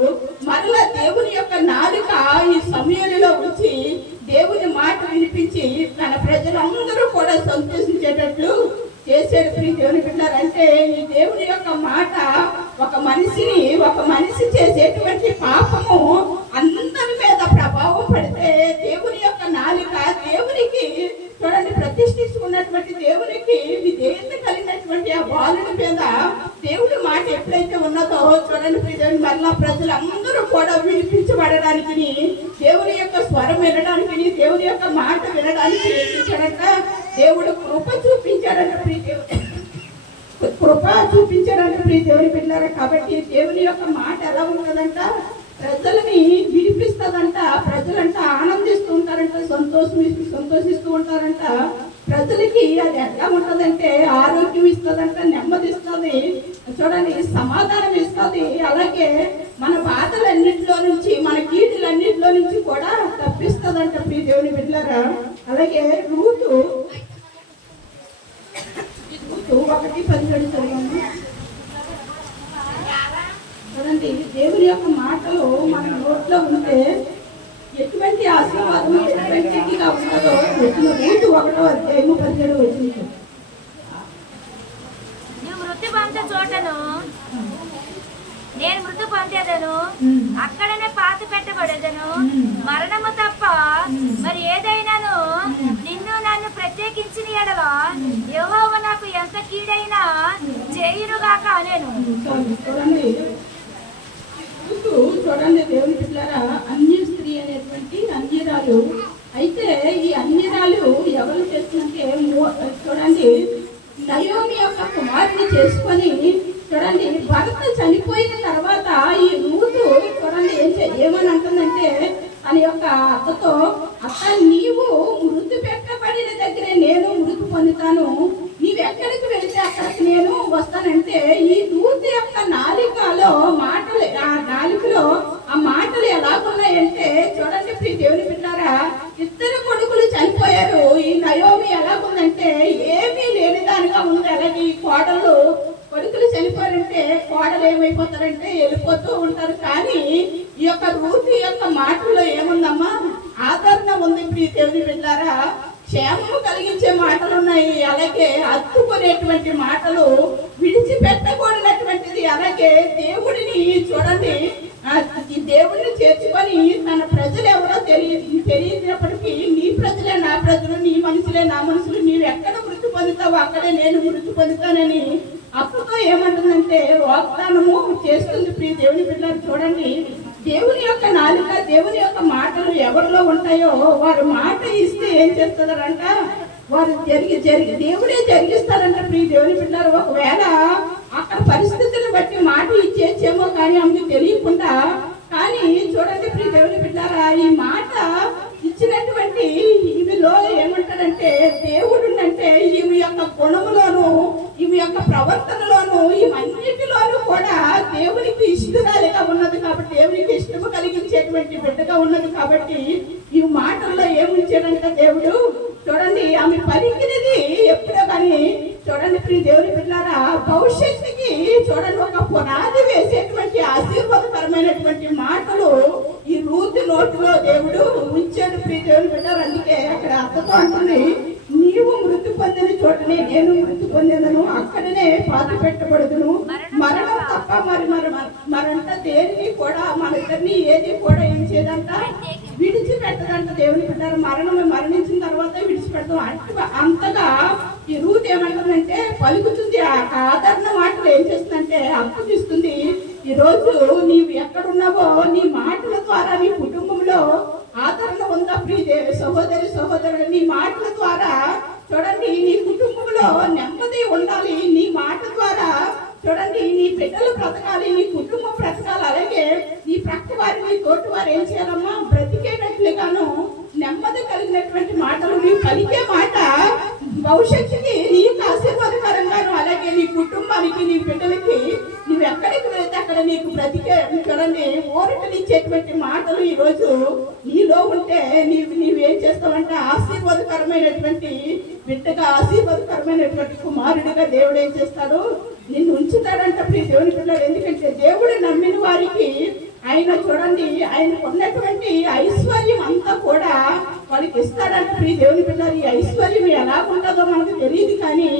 మరలా దేవుని యొక్క నాలుక ఈ సమయాలలో వచ్చి దేవుని మాట వినిపించి తన ప్రజలందరూ కూడా సంతోషించేటట్లు చేశాడు ప్రియ దేవుని బిడ్డలారా. అంటే ఈ దేవుని యొక్క మాట ఒక మనిషి చేసేటువంటి పాపము అందరి మీద ప్రభావం పడితే దేవుని యొక్క నాలుక దేవునికి చూడండి ప్రతిష్ఠించుకున్నటువంటి దేవునికి విధేయత కలిగినటువంటి ఆ బాలుడి మీద దేవుడి మాట ఎప్పుడైతే ఉన్నదో చూడండి ప్రజలు మళ్ళా ప్రజలందరూ కూడా వినిపించబడడానికి దేవుని యొక్క స్వరం వినడానికి దేవుని యొక్క మాట వినడానికి చూడంట దేవుడు కృప చూపించాడంట ప్రియ దేవుని బిడ్డలారా. కాబట్టి దేవుని యొక్క మాట ఎలా ఉంటుందంట, ప్రజలని వినిపిస్తుందంట, ప్రజలంట ఆనందిస్తూ ఉంటారంట, సంతోషిస్తూ ఉంటారంట. ప్రజలకి అది ఎట్లా ఉంటుందంటే ఆరోగ్యం ఇస్తుందంట, నెమ్మది ఇస్తుంది, చూడండి సమాధానం ఇస్తుంది. అలాగే మన బాధలన్నింటిలో నుంచి మన కీడులన్నింటిలో నుంచి కూడా తప్పిస్తుందంట ప్రియ దేవుని బిడ్డలారా. అలాగే రూతు 1:17 చదవండి. చూడండి, దేవుని యొక్క మాటలు మన నోట్లో ఉంటే ఎటువంటి ఆశీర్వాదం ఎటువంటిగా ఉంటుందో రూతు 1:17 వచ్చింది. నువ్వు మృతి పొందే చోటను నేను మృతి పొందేదను, అక్కడనే పాతి పెట్టబడేదను. మరణము తప్ప మరి ఏదైనాను నిన్ను నన్ను ప్రత్యేకించిన ఎడల యెహోవా నాకు ఎంత కీడైనా చేయునుగాక అనేను. చూడండి దేవుని బిడ్డలారా, అన్య స్త్రీ అనేటువంటి అన్యరాలు. అయితే ఈ అన్యరాలు ఎవరు చేస్తుంటే చూడండి నయోమి యొక్క కుమారుని చేసుకొని చూడండి భర్త చనిపోయిన తర్వాత ఈ రూతు చూడండి ఏమని అంటుందంటే తన యొక్క అత్తతో, అత్త నీవు మృతి పెట్టబడిన దగ్గరే నేను మృతి పొందుతాను, నీవెక్కడికి వెళితే అక్కడికి నేను వస్తానంటే ఈ రూతు యొక్క నాలికలో మాటలు ఆ మాటలు ఎలాగున్నాయంటే చూడండి ప్రియ దేవుని బిడ్డలారా, ఇద్దరు కొడుకులు చనిపోయారు. ఈ నయోమి ఎలాగుందంటే ఏమీ లేని దానిగా ఉంది. అలాగే ఈ కోడలు కొడుకులు చనిపోయారంటే కోడలు ఏమైపోతారంటే వెళ్ళిపోతూ ఉంటారు. కానీ ఈ యొక్క రూతు యొక్క మాటల్లో ఏముందమ్మా, ఆదరణ ఉంది ప్రియ దేవుని బిడ్డలారా. క్షేమము కలిగించే మాటలు ఉన్నాయి, అలాగే అత్తుకునేటువంటి మాటలు, విడిచిపెట్టకూడనటువంటిది. అలాగే దేవుడిని చూడండి దేవుడిని చేర్చుకొని తన ప్రజలు ఎవరో తెలియనప్పటికీ నీ ప్రజలే నా ప్రజలు, నీ మనుషులే నా మనుషులు, నీవు ఎక్కడ మృతి పొందుతావో అక్కడే నేను మృతి పొందుతానని అప్పుతో ఏమంటుందంటే వాగ్దానము చేస్తుంది ప్రియ దేవుని బిడ్డలారా. చూడండి దేవుని యొక్క నాలుక దేవుని యొక్క మాటలు ఎవరిలో ఉంటాయో వారు మాట ఇస్తే ఏం చేస్తారంట, వారు దేవుడే జరిగిస్తారంట ప్రియ దేవుని బిడ్డలారా. ఒకవేళ అక్కడ పరిస్థితులను బట్టి మాట ఇచ్చేమో కానీ ఆమెకు తెలియకుండా, కానీ చూడండి ప్రియ దేవుని బిడ్డలారా ఈ మాట ఇచ్చినటువంటి ఈమెలో ఏమంటాడంటే దేవుడు అంటే ఈమె యొక్క గుణములోను ఈమె యొక్క ప్రవర్తనలోను ఇవన్నిటిలోనూ కూడా దేవునికి ఇష్టరాలుగా ఉన్నది కాబట్టి, దేవునికి ఇష్టము కలిగించేటువంటి బిడ్డగా ఉన్నది కాబట్టి ఈ మాటల్లో ఏముంచాడంటే దేవుడు చూడండి ఆమె పలికినది ఎప్పుడో కానీ చూడండి ప్రియ దేవుని బిడ్డలారా భవిష్యత్తుకి చూడండి ఒక పునాది వేసేటువంటి ఆశీర్వాదకరమైనటువంటి మాటలు ఈ రూతు నోటిలో దేవుడు ఉంచాడు ప్రియ దేవుని బిడ్డలారా. అందుకే అక్కడ అర్థతో అంటుంది నీవు మృతి పొందిన చోట స్థలములోనే నేను మృతి పొందేదను, అక్కడనే పాతి పెట్టబడుదును. మరణం తప్ప మరంట దేనిని కూడా మన ఇద్దరిని ఏది కూడా ఏం చేయదంట, విడిచిపెట్టదంట. దేవుని పెట్టారు, మరణించిన తర్వాత విడిచిపెడతాం. అంతగా ఈ రూట్ ఏమంటుందంటే పలుకుతుంది, ఆదరణ మాటలు ఏం చేస్తుందంటే అప్పుదిస్తుంది. ఈ రోజు నీవు ఎక్కడున్నావో నీ మాటల ద్వారా నీ కుటుంబంలో ఆదరణ ఉందా ప్రియ సహోదరుడు? నీ మాటల ద్వారా చూడండి నీ కుటుంబంలో నెమ్మది ఉండాలి. నీ మాట ద్వారా చూడండి నీ బిడ్డలు బ్రతకాలి, నీ కుటుంబం బ్రతకాలి. అలాగే నీ ప్రక్క వారి నీ తోటి వారు ఏం చేయాలమ్మా, బ్రతికేటట్లుగాను నెమ్మది కలిగినటువంటి మాటలు నీవు పలికే మాట భవిష్యత్తుకి నీకు ఆశీర్వాదకరంగాను, అలాగే నీ కుటుంబానికి నీ బిడ్డలకి నువ్వు ఎక్కడికి వెళ్తే అక్కడ నీకు బ్రతికే చూడండి ఊరటనిచ్చేటువంటి మాటలు ఈ రోజు నీలో ఉంటే నీవేం చేస్తావంటే ఆశీర్వాదకరమైనటువంటి బిడ్డగా, ఆశీర్వాదకరమైనటువంటి కుమారుడిగా దేవుడు ఏం చేస్తాడు, నిన్ను ఉంచుతాడంట ప్రియ దేవుని పిల్లలు. ఎందుకంటే దేవుడు నమ్మిన వారికి ఆయన చూడండి ఆయనకు ఉన్నటువంటి ఐశ్వర్యం అంతా కూడా వాళ్ళకి ఇస్తాడంట ప్రియ దేవుని పిల్లలు. ఈ ఐశ్వర్యం ఎలా ఉంటుందో మనకు తెలియదు, కానీ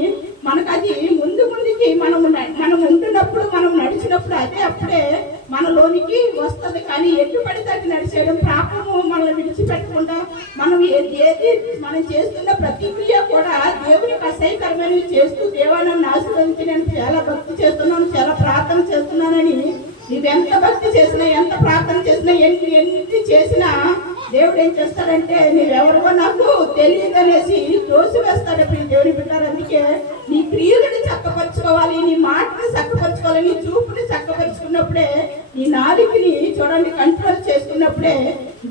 మనకు అది ముందుకి మనం ఉంటున్నప్పుడు, మనం నడిచినప్పుడు అప్పుడే మనలోనికి వస్తుంది. కానీ ఎటు పడితే అది నడిచేయడం, పాపము మనల్ని విడిచిపెట్టకుండా మనం చేస్తున్న ప్రతి క్రియ కూడా దేవునికి అసహ్యకరమైనవి చేస్తూ, దేవా నన్ను ఆశీర్వదించి, నేను చాలా భక్తి చేస్తున్నాను, చాలా ప్రార్థన చేస్తున్నానని నువ్వెంత భక్తి చేసినా, ఎంత ప్రార్థన చేసినా, ఎన్ని చేసినా దేవుడు ఏం చేస్తాడంటే నీవెవరో నాకు తెలియదనేసి తోసివేస్తాడు ప్రియ దేవుని బిడ్డారు. అందుకే నీ క్రియలను చక్కపరచుకోవాలి, నీ మాటని చక్కపరచుకోవాలి, నీ చూపుని చక్కపరుచుకున్నప్పుడే, నీ నాలుకని చూడండి కంట్రోల్ చేసుకున్నప్పుడే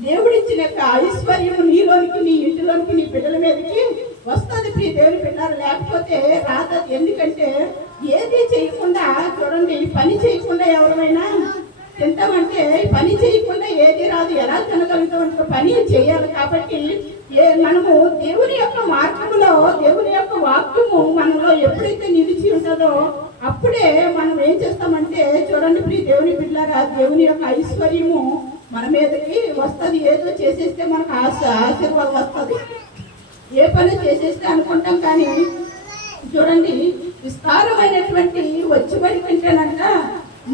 దేవుడిచ్చిన ఐశ్వర్యం నీలోనికి, నీ ఇంటిలోనికి, నీ బిడ్డల మీదకి వస్తుంది ప్రియ దేవుని బిడ్డారు. లేకపోతే రాదది. ఎందుకంటే ఏది చేయకుండా చూడండి, పని చేయకుండా ఎవరైనా తింటామంటే పని చేయకుండా ఏది రాదు. ఎలా తినగలుగుతామంటే పని చేయాలి. కాబట్టి మనము దేవుని యొక్క మార్గంలో, దేవుని యొక్క వాక్యము మనలో ఎప్పుడైతే నిలిచి ఉంటుందో అప్పుడే మనం ఏం చేస్తామంటే చూడండి ప్రియ దేవుని బిడ్డలారా, దేవుని యొక్క ఐశ్వర్యము మన మీదకి వస్తుంది. ఏదో చేసేస్తే మనకు ఆశీర్వాదం వస్తుంది. ఏ పని చేసేస్తే అనుకుంటాం, కానీ చూడండి విస్తారమైనటువంటి వచ్చుబడి కంటేనంట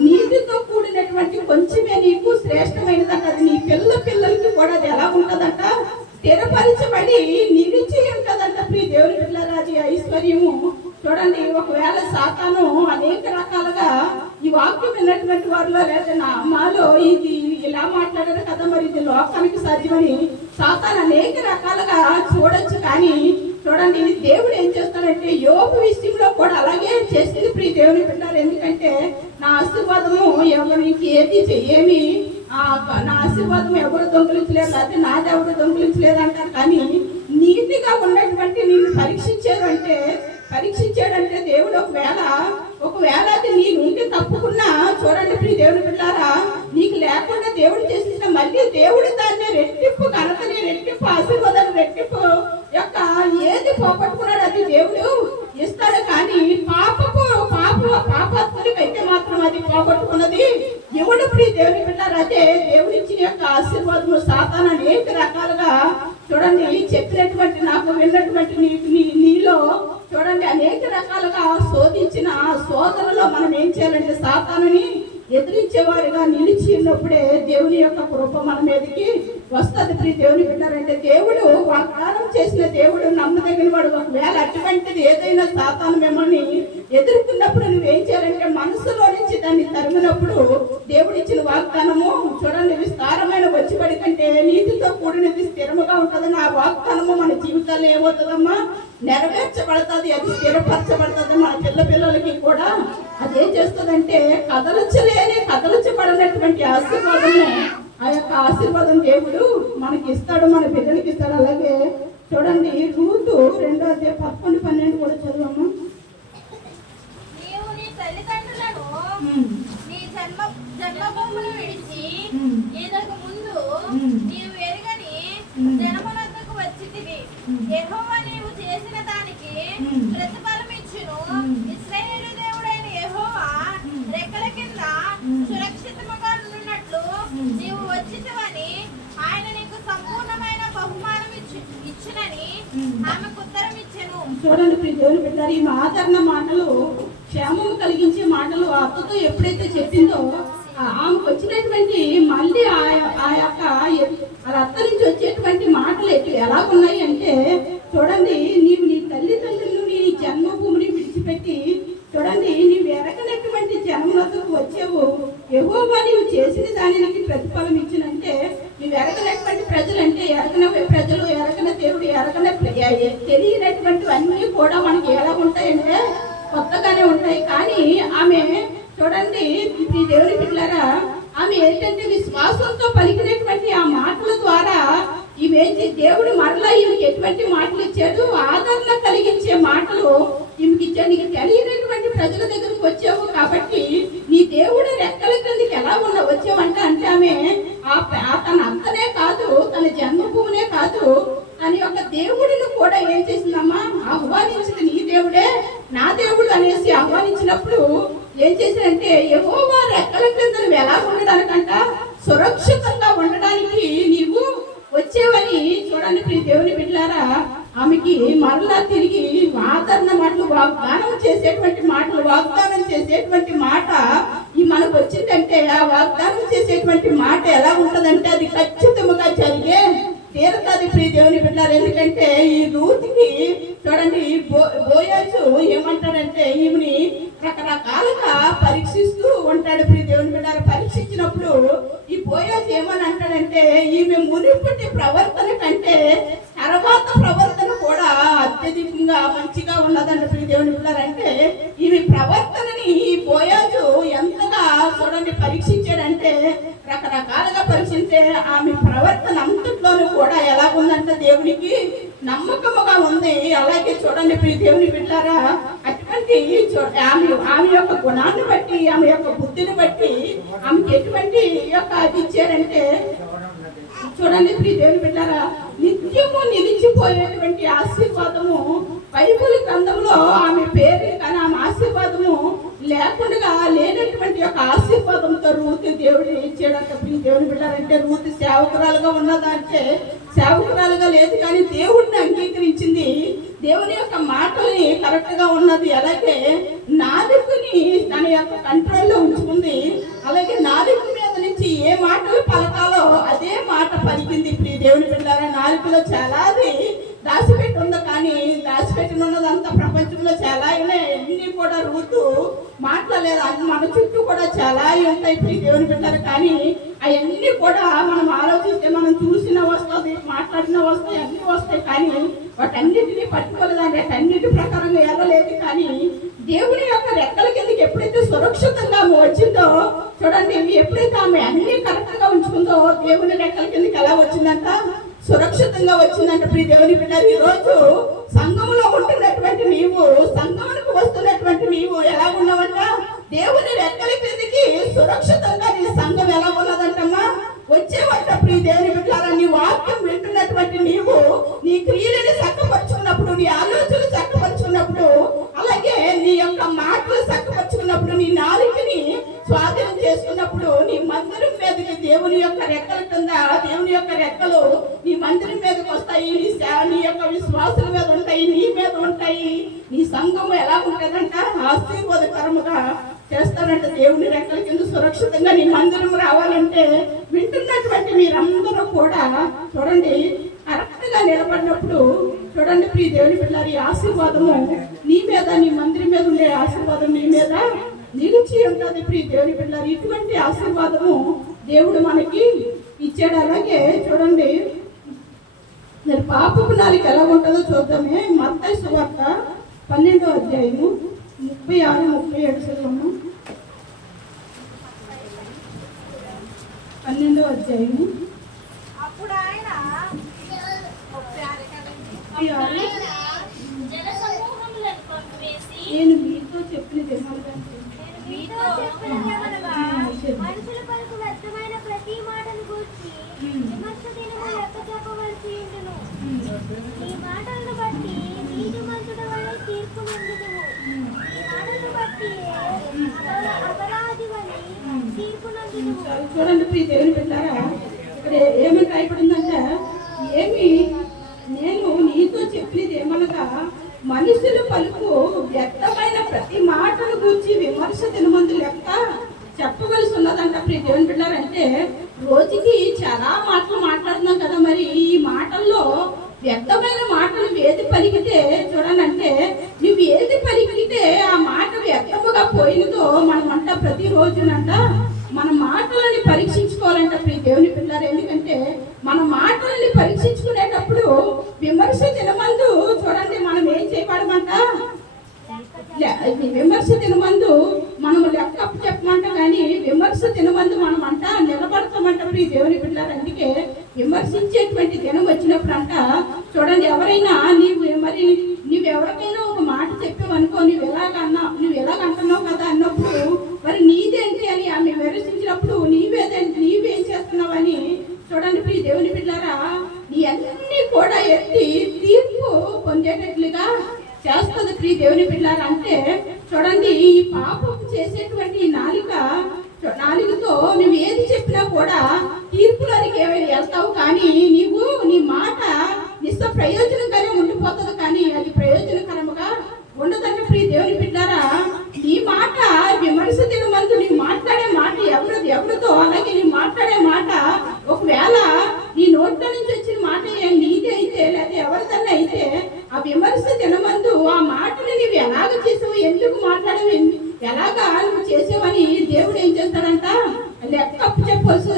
నీటితో కూడినటువంటి కొంచెమే నీకు శ్రేష్టమైనదంట. అది నీ పిల్లలకి కూడా అది ఎలా ఉంటుందంట, స్థిరపరచబడి నిలిచి ఉంటుందంట ప్రియ దేవుని పిల్లలారా. అది ఐశ్వర్యము చూడండి. ఒకవేళ సాతాను అనేక రకాలుగా ఈ వాక్యం విన్నటువంటి వారిలో లేదా మాలో ఇది ఇలా మాట్లాడారు కదా, మరి ఇది లోకానికి సాధ్యమని సాతాను అనేక రకాలుగా చూడొచ్చు. కానీ చూడండి దేవుడు ఏం చేస్తాడంటే యోబు విషయంలో కూడా అలాగే చేసింది ప్రియ దేవుని పెట్టారు. ఎందుకంటే నా ఆశీర్వాదము ఎవరికి ఏమి నా ఆశీర్వాదం ఎవరు దొంగిలించలేదు, లేకపోతే నాది ఎవరు దొంగిలించలేదు అంటారు. కానీ నీతిగా ఉన్నటువంటి నిన్ను పరీక్షించాడంటే దేవుడు ఒకవేళ అది నీ నుండి తప్పుకున్నా చూడండి ప్రియ దేవుని పిల్లారా, నీకు లేకుండా దేవుడు చేసిన మళ్ళీ దేవుడు దాన్ని రెట్టింపు ఘనతని, రెట్టింపు ఆశీర్వాదాన్ని, రెట్టింపు యొక్క ఏది పోగొట్టుకున్నాడు అది దేవుడు ఇస్తాడు. కానీ పాపాత్ములకి అయితే మాత్రం అది పోగొట్టుకున్నది ఎవడు ప్రియ దేవుని పిల్లారు. అదే దేవుడి ఇచ్చిన యొక్క ఆశీర్వాదము సాతాను అనేక రకాలుగా చూడండి చెప్పినటువంటి నాకు విన్నటువంటి నీలో చూడండి అనేక రకాలుగా శోధించిన సోదరులో మనం ఏం చేయాలంటే సాతానుని ఎదిరించేవారిగా నిలిచి ఉన్నప్పుడే దేవుని యొక్క కృప మన మీదకి వస్తుంది ప్రియ దేవుని బిడ్డారంటే. దేవుడు వాగ్దానం చేసిన దేవుడు నమ్మదగిన వాడు. ఒకవేళ అటువంటిది ఏదైనా సాతాను మిమ్మల్ని ఎదుర్కొన్నప్పుడు నువ్వేం చేయాలంటే మనసులో నుంచి దాన్ని తరిమినప్పుడు దేవుడు ఇచ్చిన వాగ్దానము చూడండి విస్తారమైన వచ్చుబడి కంటే నీతితో కూడినది స్థిరముగా ఉంటుందని ఆ వాగ్దానము మన జీవితాల్లో ఏమవుతుందమ్మా నెరవేర్చబడుతుంది, అది స్థిరపరచబడుతుంది. మన పిల్లలకి కూడా అదేం చేస్తుందంటే కదలచబడినటువంటి ఆశీర్వాదము, ఆ యొక్క ఆశీర్వాదం దేవుడు మనకి ఇస్తాడు, మన బిడ్డలకి ఇస్తాడు. అలాగే చూడండి రూతు 2:11-12 కూడా చదువమ్మా. నీవు నీ తల్లిదండ్రులను నీ జన్మభూములు విడిచి ఈయనకు ముందు నీవు ఎరుగని జనములకు వచ్చితివి. యెహోవా నీవు చేసిన దానికి ప్రతిఫలం ఇచ్చును. ఇశ్రాయేలు దేవుడైన యెహోవా రెక్కల కింద సురక్షితముగా ఉన్నట్లు నీవు వచ్చితివని ఆయన నీకు సంపూర్ణమైన బహుమానం ఇచ్చునని ఆమెకు ఉత్తరం ఇచ్చెను. చూడండి ప్రియ దేవుని బిడ్డలారా, ఈ ఆదరణ మాటలు, క్షేమం కలిగించే మాటలు ఆ అత్తతో ఎప్పుడైతే చెప్పిందో ఆమెకు వచ్చినటువంటి మళ్ళీ ఆ యొక్క వాళ్ళ అత్త నుంచి వచ్చేటువంటి మాటలు ఎలా ఉన్నాయి అంటే, చూడండి, నీవు నీ తల్లిదండ్రులను నీ జన్మభూమిని విడిచిపెట్టి, చూడండి, నీవు ఎరగనటువంటి జన్మలకు వచ్చావు, యెహోవా నీవు చేసిన దానికి ప్రతిఫలం ఇచ్చినంటే, నీవు ఎరగనటువంటి ప్రజలు అంటే ఎరగన ప్రజలు, ఎరగన దేవుడు, ఎరగన తెలియనటువంటివన్నీ కూడా మనకి ఎలా ఉంటాయంటే కొత్తగానే ఉంటాయి. కానీ ఆమె చూడండి ఈ దేవుని బిడ్డలారా, ఆమె ఏంటంటే విశ్వాసంతో పలికినటువంటి ఆ మాటల ద్వారా ఈమె దేవుడు మరలా ఈమెకి ఎటువంటి మాటలు ఇచ్చాడు, ఆదరణ కలిగించే మాటలు ఈమెకి ఇచ్చాడు. నీకు తెలియనటువంటి ప్రజల దగ్గరకు వచ్చావు కాబట్టి నీ దేవుడు రెక్కల కిందకి ఎలా వచ్చావంట అంటే, ఆమె తన అంతనే కాదు, తన జన్మభూమినే కాదు, తన యొక్క దేవుడిని కూడా ఏం చేసిందమ్మా, ఆహ్వానించింది. నీ దేవుడే నా దేవుడు అనేసి ఆహ్వానించినప్పుడు ఏం చేశాడంటే, యెహోవా రెక్కల కింద నువ్వు ఎలా ఉండడానికంట, సురక్షితంగా ఉండడానికి నీవు వచ్చేవని. చూడండి ప్రియ దేవుని బిడ్డలారా, ఆమెకి మరలా తిరిగి ఆదరణ మాటలు, వాగ్దానం చేసేటువంటి మాట ఈ మనకు వచ్చిందంటే, ఆ వాగ్దానం చేసేటువంటి మాట ఎలా ఉంటదంటే అది ఖచ్చితంగా జరిగే తీరుతుంది ప్రియ దేవుని బిడ్డలారా. ఎందుకంటే ఈ రూత్కి చూడండి బోయాజు ఏమంటాడంటే, ఈమెని రకరకాలుగా పరీక్షిస్తూ ఉంటాడు ప్రియ దేవుని బిడ్డలారా. పరీక్షించినప్పుడు ఈ బోయాజు ఏమని అంటాడంటే, ఈమె మునుపటి ప్రవర్తన కంటే తర్వాత ప్రవర్తన కూడా అత్యధికంగా మంచిగా ఉన్నదండి ప్రియ దేవుని బిడ్డలారా. అంటే ఈమె ప్రవర్తనని ఈ బోయాజు ఎంతగా చూడండి పరీక్షించాడంటే, రకరకాలుగా పరీక్షించే ఆమె ప్రవర్తన అంతట్లోనూ కూడా ఎలా ఉందంటే దేవునికి నమ్మకముగా ఉంది. అలాగే చూడండి ప్రియ దేవుని బిడ్డలారా, అటువంటి ఆమె యొక్క గుణాన్ని బట్టి, ఆమె యొక్క బుద్ధిని బట్టి ఆమెకి ఎటువంటి యొక్క అది ఇచ్చారంటే, చూడండి ప్రియ దేవుని బిడ్డలారా, నిత్యము నిలిచిపోయేటువంటి ఆశీర్వాదము బైబిల్ గ్రంథంలో ఆమె పేరు, కానీ ఆమె ఆశీర్వాదము లేకుండా లేనటువంటి యొక్క ఆశీర్వాదంతో రూతు దేవుడు ఇచ్చాడంట ప్రియ దేవుని బిడ్డలారంటే. రూతు సేవకురాలుగా ఉన్నదంటే సేవకురాలుగా లేదు, కానీ దేవుడిని అంగీకరించింది, దేవుని యొక్క మాటల్ని కరెక్ట్ గా ఉన్నది. అలాగే నాలుకని తన యొక్క కంట్రోల్లో ఉంచుకుంది. అలాగే నాలుక మీద నుంచి ఏ మాటలు పలకాలో అదే మాట పలికింది ప్రియ దేవుని బిడ్డలారా. నాలుకలో చాలాది దాచిపెట్టి ఉంది, కానీ దాచిపెట్టి ఉన్నదంతా ప్రపంచంలో చాలా అన్ని కూడా రూతు మాట్లాడలేదు. అది మన చుట్టూ కూడా చాలా ఉంటాయి ప్రియ దేవుని బిడ్డలారా. కానీ అవన్నీ కూడా మనం ఆలోచిస్తే, మనం చూసిన వస్తుంది, మాట్లాడిన వస్తాయి, అన్ని వస్తాయి, కానీ వాటన్నిటిని పట్టుకోలేదండి. వాటన్నిటి ప్రకారంగా వెళ్ళలేదు. కానీ దేవుని యొక్క రెక్కల కిందకి ఎప్పుడైతే సురక్షితంగా ఆమె వచ్చిందో, చూడండి, ఎప్పుడైతే ఆమె అన్ని కరెక్ట్ గా ఉంచుకుందో దేవుని రెక్కల కిందకి ఎలా వచ్చిందంట, సురక్షితంగా వచ్చిందంట ప్రియ దేవుని బిడ్డ. ఈ రోజు సంఘంలో ఉంటున్నటువంటి నీవు, సంఘములకు వస్తున్నటువంటి నీవు ఎలా ఉన్నావంట, దేవుని రెక్కల కిందకి సురక్షితంగా నీ సంఘం ఎలా ఉన్నదంటమ్మా, వచ్చేవంట ప్రియ దేవుని బిడ్డలారా. నీ వాక్యం వింటున్నటువంటి నీవు నీ క్రియలని చక్కపరుచుకున్నప్పుడు, నీ ఆలోచనలు చక్కపరుచుకున్నప్పుడు, అలాగే నీ యొక్క మాటలు చక్కపరుచుకున్నప్పుడు, నీ నాలుకని స్వాధీనం చేసుకున్నప్పుడు, నీ మందిరం మీదకి దేవుని యొక్క రెక్కల కింద, దేవుని యొక్క రెక్కలు నీ మందిరం మీదకి వస్తాయి, నీ యొక్క విశ్వాసుల మీద ఉంటాయి, నీ మీద ఉంటాయి. నీ సంఘం ఎలా ఉంటుందంట, ఆశీర్వాదకరముగా చేస్తానంట. దేవుని రెక్కల కింద సురక్షితంగా నీ మందిరం రావాలంటే వింటున్నటువంటి మీరందరూ కూడా చూడండి కరెక్ట్ గా నిలబడినప్పుడు, చూడండి ప్రియ దేవుని బిడ్డలారా, ఈ ఆశీర్వాదము నీ మీద, నీ మందిరం మీద ఉండే ఆశీర్వాదం నీ మీద నిలిచి ఉంటుంది ప్రియ దేవుని బిడ్డలారా. ఇటువంటి ఆశీర్వాదము దేవుడు మనకి ఇచ్చాడు. అలాగే చూడండి, మరి పాపపు నాలుక ఎలా ఉంటుందో చూద్దామే. మత్తయి సువార్త 12వ అధ్యాయము 36-37 చదువును. 12వ అధ్యాయము. అప్పుడు ఆయన నేను మీతో చెప్పినది మనుషుల పలుకు వ్యర్థమైన ప్రతి మాటను గూర్చి విమర్శ దినము లెక్క చెప్పవలసి ఉండును. ఈ మాటలను బట్టి నీతిమంతుడు వలె తీర్పు పొందుదువు. ఈ మాటలను బట్టి అపరాధి వలె తీర్పు నందుదువు. చూడండి ప్రియ దేవుని బిడ్డలారా, ఇక్కడ ఏమని రాయబడిందంటే, ఏమి నేను నీతో చెప్పినది ఏమనగా మనుషులు పలుకు వ్యర్థమైన ప్రతి మాటను గూర్చి విమర్శ తినమందు లెక్క చెప్పవలసి ఉన్నదంట. ప్రియ దేవుని బిడ్డారంటే రోజుకి చాలా మాటలు మాట్లాడుతున్నాం కదా, మరి ఈ మాటల్లో వ్యర్థమైన మాటలు ఏది పలికితే చూడనంటే నువ్వు ఏది పలికితే ఆ మాట వ్యర్థముగా పోయినదో మనమంట ప్రతిరోజునంట మన మాటలని పరీక్షించుకోవాలంట ప్రియ దేవుని పిల్లలు. ఎందుకంటే మన మాటలని పరీక్షించుకునేటప్పుడు విమర్శ తినమందు చూడండి మనం ఏం చేయబడమంట, విమర్శ తినమందు మనము లెక్క చెప్పమంట, కానీ విమర్శ తినమందు మనం అంట నిలబడతామంట ప్రియ దేవుని పిల్లలు. అందుకే విమర్శించేటువంటి దినం వచ్చినప్పుడు అంట చూడండి, ఎవరైనా నువ్వు ఎవరికైనా ఒక మాట చెప్పావనుకో, నువ్వు ఎలాగంటున్నావు కదా అన్నప్పుడు మరి నీదేంటి అని ఆమె విమర్శించినప్పుడు నీవేం చేస్తున్నావు అని చూడండి ప్రియ దేవుని బిడ్డారా, నీ అన్ని కూడా ఎత్తి తీర్పు పొందేటట్లుగా చేస్తుంది ప్రియ దేవుని బిడ్డారా. అంటే చూడండి, ఈ పాపం చేసేటువంటి నాలుకతో నువ్వు ఏది చెప్పినా కూడా తీర్పులోనికి వెళ్తావు, కానీ నీ మాట ప్రయోజనకరంగా ఉండిపోతుంది, కానీ అది ప్రయోజనకరముగా ఉండదంటే ప్రియ దేవుని బిడ్డారా. నీ మాట విమర్శ తినమందు నీ మాట్లాడే మాట ఎవరితో, అలాగే నీ మాట్లాడే మాట ఒకవేళ నీ నోట్లో నుంచి వచ్చిన మాట నీదే అయితే లేదా ఎవరిదన్నా అయితే ఆ విమర్శ తినమందు ఆ మాటని నువ్వు ఎలాగ చేసావు, ఎందుకు మాట్లాడవు, ఎలాగా నువ్వు చేసావని దేవుడు ఏం చేస్తాడంట లెక్క చెప్పవలసి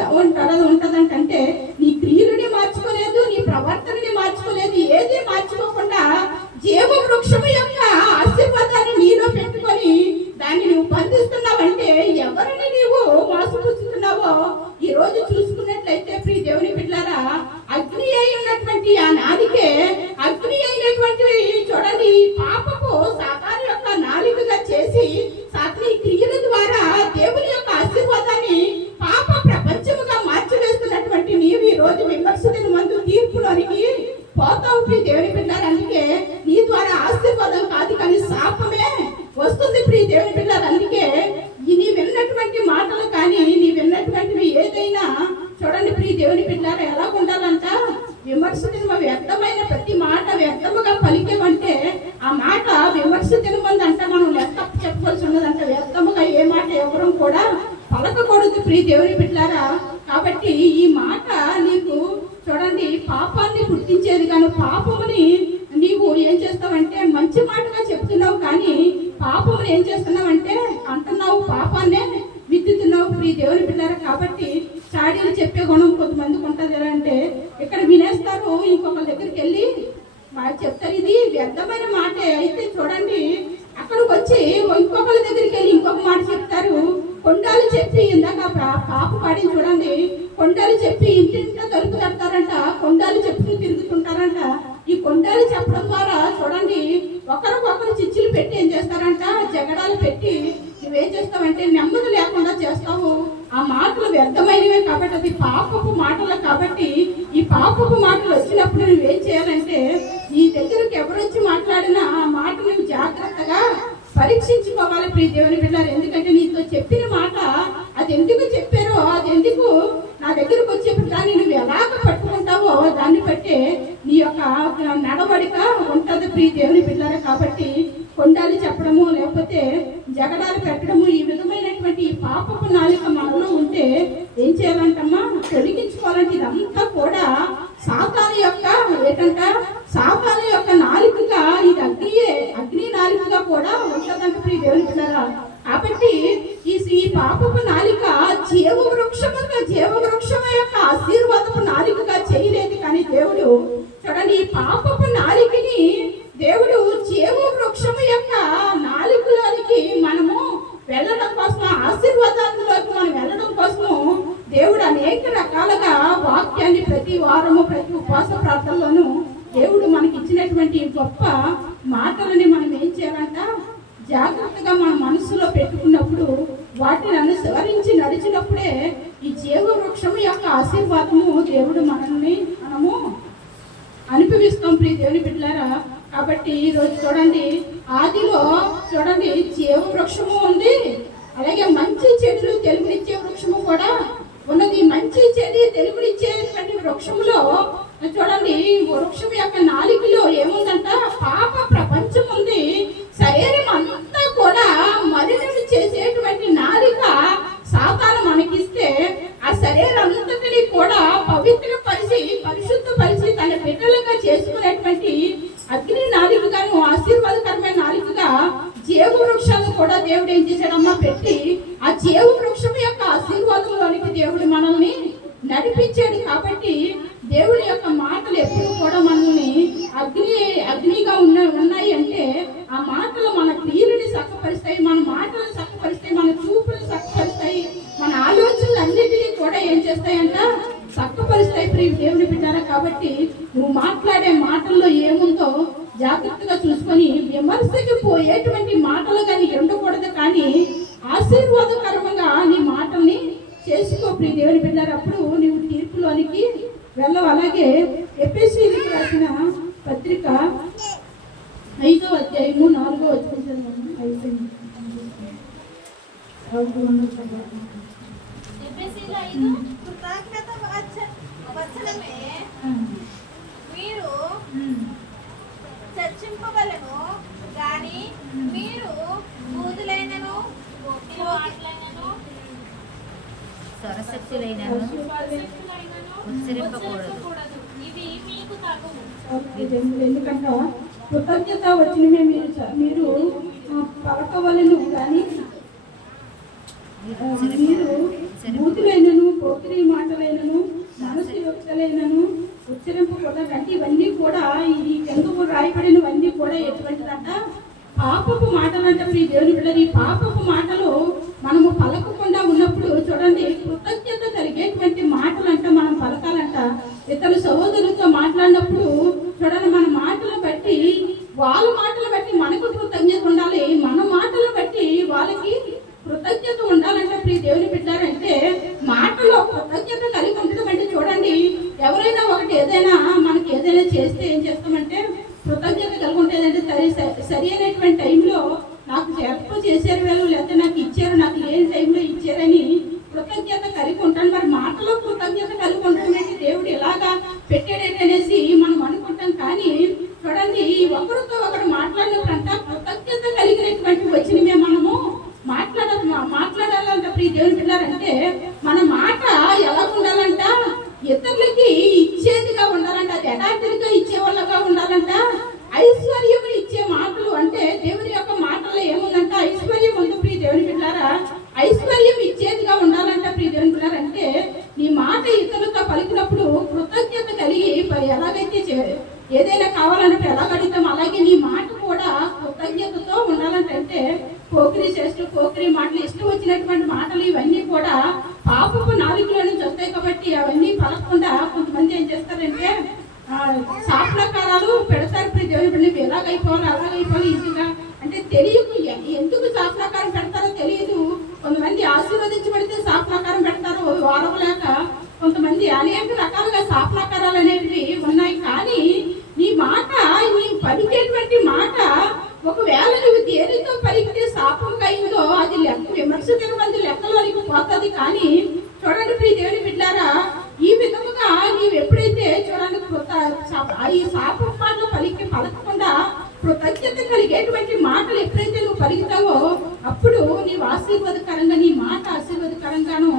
ఉంటదంటే నీ క్రియలని మార్చుకోలేదు, నీ ప్రవర్తనని మార్చుకోలేదు, ఏది మార్చుకోకుండా జీవ వృక్షము యొక్క ఆశీర్వాదాన్ని నీలో పెట్టుకొని దాన్ని నువ్వు బంధిస్తున్నావంటే ఎవరిని నీవు మోసపుచ్చుతున్నావో ఈ రోజు చూసుకున్నట్లయితే ప్రియ దేవుని బిడ్డలారా, అగ్ని అయి ఉన్నటువంటి ఆ నాలికే అగ్ని అయినటువంటి చూడండి పాపపు సాతాను యొక్క నాలికగా చేసి సాతాను క్రియల ద్వారా దేవుని యొక్క ఆశీర్వాదాన్ని పాప ప్రపంచముగా మార్చివేస్తున్నటువంటి నీవు ఈ రోజు విమర్శించిన మందు తీర్పులోనికి పోతావు ప్రియ దేవుని బిడ్డలారా. అందుకే నీ ద్వారా ఆశీర్వాదం కాదు కానీ శాపమే వస్తుంది ప్రియ దేవుని బిడ్డలారా. అందుకే నీ విన్నటువంటి మాటలు కానీ నీ విన్నటువంటివి ఏదైనా చూడండి ప్రియ దేవుని బిడ్డలారా ఎలా ఉండాలంట, విమర్శించిన వ్యర్థమైన ప్రతి మాట వ్యర్థముగా పలికేవంటే ఆ మాట విమర్శించిన మంది అంటే మనం లెక్క చెప్పవలసి ఉన్నదంట. వ్యర్థముగా ఏ మాట ఎవరు కూడా పలకకూడదు ప్రియ దేవుని బిడ్డలారా. కాబట్టి ఈ మాట నీకు చూడండి పాపాన్ని గుర్తించేది, కానీ పాపముని నీవు ఏం చేస్తావంటే మంచి మాటగా చెప్తున్నావు, కానీ పాపముని ఏం చేస్తున్నావంటే అంటున్నావు, పాపాన్నే విత్తుతున్నావు ప్రియ దేవుని బిడ్డారా. కాబట్టి చాడీలు చెప్పే గుణం కొంతమందికి ఉంటుంది. ఎలా అంటే ఇక్కడ వినేస్తారు, ఇంకొకరి దగ్గరికి వెళ్ళి చెప్తారు ఇది వ్యర్థమైన మాటే అయితే చూడండి అక్కడికి వచ్చి ఇంకొకరి దగ్గరికి వెళ్ళి ఇంకొక మాట చెప్తారు. కొండాలు చెప్పి ఇందాక పాప పాడి చూడండి, కొండాలు చెప్పి ఇంటింటా తలుపు కడతారంట, కొండాలు చెప్పులు తిరుగుతుంటారంట. ఈ కొండాలు చెప్పడం ద్వారా చూడండి ఒకరికొకరు చిచ్చులు పెట్టి ఏం చేస్తారంట, జగడాలు పెట్టి నువ్వేం చేస్తావంటే నెమ్మది లేకుండా చేస్తావు. ఆ మాటలు వ్యర్థమైనవే కాబట్టి అది పాపపు మాటలు కాబట్టి ఈ పాపపు మాటలు వచ్చినప్పుడు నువ్వేం చేయాలంటే నీ దగ్గరకు ఎవరు వచ్చి మాట్లాడినా ఆ మాట నువ్వు జాగ్రత్తగా పరీక్షించుకోవాలి ప్రియ దేవుని బిడ్డలారా. ఎందుకంటే నీతో చెప్పిన మాట అది ఎందుకు చెప్పారో, అది ఎందుకు నా దగ్గరకు వచ్చేప్పుడు దాన్ని నువ్వు ఎలాగ పట్టుకుంటావో దాన్ని బట్టే నీ యొక్క నడవడిక ఉంటుంది ప్రియ దేవుని బిడ్డలారా. కాబట్టి కొండాలు చెప్పడము లేకపోతే జగడాలు పెట్టడము ఈ విధమైనటువంటి ఈ పాపపు నాలిక మనలో ఉంటే ఏం చేయాలంటమ్మా, తొలగించుకోవాలంటే ఇదంతా కూడా సాతాను యొక్క సాతాను యొక్క నాలికగా ఇది అగ్ని నాలికగా కూడా ఉంటుందంట ప్రియ దేవుని బిడ్డలారా. కాబట్టి ఈ పాపపు నాలిక జీవ వృక్షము యొక్క ఆశీర్వాదపు నాలికగా చేయలేదు, కానీ దేవుడు చూడండి ఈ పాపపు నాలికని దేవుడు జీవ వృక్షము యొక్క నాలికలోనికి మనము వెళ్ళడం కోసం, ఆశీర్వాదాలలోకి మనం వెళ్ళడం కోసము దేవుడు అనేక రకాలుగా వాక్యాన్ని ప్రతి వారము ప్రతి ఉపవాస ప్రార్థనలోనూ దేవుడు మనకి ఇచ్చినటువంటి గొప్ప మాటలని మనం ఏం చేయాలంట, జాగ్రత్తగా మన మనసులో పెట్టుకున్నప్పుడు వాటిని అనుసరించి నడిచినప్పుడే ఈ జీవ వృక్షము యొక్క ఆశీర్వాదము దేవుడు మనము అనుభవిస్తాం ప్రియ దేవుని బిడ్డలారా. కాబట్టి ఈరోజు చూడండి ఆదిలో చూడండి జీవ వృక్షము ఉంది, అలాగే మంచి చెడులు తెలుగునిచ్చే వృక్షము కూడా ఉన్నది. మంచి చెడు తెలుగునిచ్చేటువంటి వృక్షములో చూడండి వృక్షం యొక్క నాలుకలో ఏముందంట, పాప ప్రపంచం చేస్తాయంట, చక్కపరుస్తాయి ప్రియ దేవుని బిడ్డారా. కాబట్టి నువ్వు మాట్లాడే మాటల్లో ఏముందో జాగ్రత్తగా చూసుకొని విమర్శకి పోయేటువంటి మాటలు కానీ ఉండకూడదు, కానీ ఆశీర్వాదకరంగా నీ మాటల్ని చేసుకో ప్రియ దేవుని బిడ్డారా. అప్పుడు నువ్వు తీర్పులోనికి వెళ్ళవు. అలాగే ఎఫెసీయులకు రాసిన పత్రిక 5వ అధ్యాయము 4వ వచనం అయిపోయింది. ఎఫెసీయులు 5 కృతజ్ఞత వచనమే మీరు చర్చింపవలను గాని మీరు బూదులైనను మాటలైనను స్వరశక్తులైనను ఉచ్చరింపకూడదు. ఇవి మీకు తగువు. ఎందుకంటే కృతజ్ఞత వచ్చినమే మీరు పలకవలను కానీ మీరు బూతులైనను పోకిరి మాటలైనను మనసు యోక్తలైనను ఉచ్చరింపకూడదు. అంటే ఇవన్నీ కూడా ఈ ఎందుకు రాయబడినవన్నీ కూడా ఎటువంటిదంట పాపపు మాటలు అంటే ఈ దేవుని బిడ్డలు. ఈ పాపపు మాటలు మనము పలకకుండా ఉన్నప్పుడు చూడండి, కృతజ్ఞత కలిగేటువంటి మాటలు అంటే మనం పలకాలంట. ఇతర సహోదరులతో మాట్లాడినప్పుడు చూడండి, మన మాటలు బట్టి వాళ్ళ మాటలు బట్టి మనకు కృతజ్ఞత ఉండాలి, మన మాటలు బట్టి వాళ్ళకి కృతజ్ఞత ఉండాలంటే ప్రియ దేవుని బిడ్డారంటే మాటలో కృతజ్ఞత కలిగి ఉండడం అంటే చూడండి, ఎవరైనా ఒకటి ఏదైనా మనకి ఏదైనా చేస్తే ఏం చేస్తామంటే కృతజ్ఞత కలిగి ఉంటుందంటే సరి అయినటువంటి టైంలో నాకు చేశారు వీళ్ళు, లేకపోతే నాకు ఇచ్చారు, నాకు లేని టైంలో ఇచ్చారని కృతజ్ఞత కలిగి ఉంటాను. మరి మాటలో కృతజ్ఞత కలిగి ఉండడం అంటే దేవుడు ఎలాగా పెట్టాడేటనేసి మనం అనుకుంటాం. కానీ చూడండి, ఒకరితో ఒకరు మాట్లాడినప్పుడంట కృతజ్ఞత కలిగినటువంటి వచ్చినమే మనము మాట్లాడాలంట ప్రియ దేవుని పిల్లారంటే మన మాట ఎలా ఉండాలంట, ఇతరులకి ఇచ్చేదిగా ఉండాలంట, అది యథార్థంగా ఇచ్చేవాళ్ళగా ఉండాలంట. ఐశ్వర్యం ఇచ్చే మాటలు అంటే దేవుని యొక్క మాటల్లో ఏముందంట, ఐశ్వర్యం ఉంది ప్రియ దేవుని పిల్లారా. ఐశ్వర్యం ఇచ్చేదిగా ఉండాలంట ప్రియ దేవుని పిల్లారంటే నీ మాట ఇతరులతో పలికినప్పుడు కృతజ్ఞత కలిగి ఎలాగైతే ఏదైనా కావాలంటే ఎలా అడుగుతాం అలాగే నీ మాట కూడా కృతజ్ఞతతో ఉండాలంటే పోకిరి చేస్తూ పోకిరి మాటలు ఇష్టం వచ్చినటువంటి మాటలు ఇవన్నీ కూడా పాపపు నాలుగులో నుంచి వస్తాయి. కాబట్టి అవన్నీ పలకకుండా కొంతమంది ఏం చేస్తారంటే సాఫ్లకారాలు పెడతారు. ప్రతి దేవుని ఎలాగైపోవాలి అలాగైపోవాలి ఇంటిగా అంటే తెలియదు, ఎందుకు సాఫ్లకారం పెడతారో తెలియదు. కొంతమంది ఆశీర్వదించబడితే సాఫ్లకారం పెడతారు వారవలేక, కొంతమంది అనేక రకాలుగా సాఫ్లకారాలు అనేవి ఉన్నాయి. కానీ నీ మాట, నీ పలికేటువంటి మాట ఒకవేళ నువ్వు దేనితో పలికితే శాపంగా అయిందో అది విమర్శకుల మంది లెక్కలోనికి పోతుంది. కానీ చూడండి ప్రియ దేవుని బిడ్డారా, ఈ విధముగా నీవు ఎప్పుడైతే చూడండి ఈ శాప మాటలు పలకకుండా కృతజ్ఞత కలిగేటువంటి మాటలు ఎప్పుడైతే నువ్వు పలుకుతావో అప్పుడు నీవు ఆశీర్వాదకరంగా, నీ మాట ఆశీర్వాదకరంగాను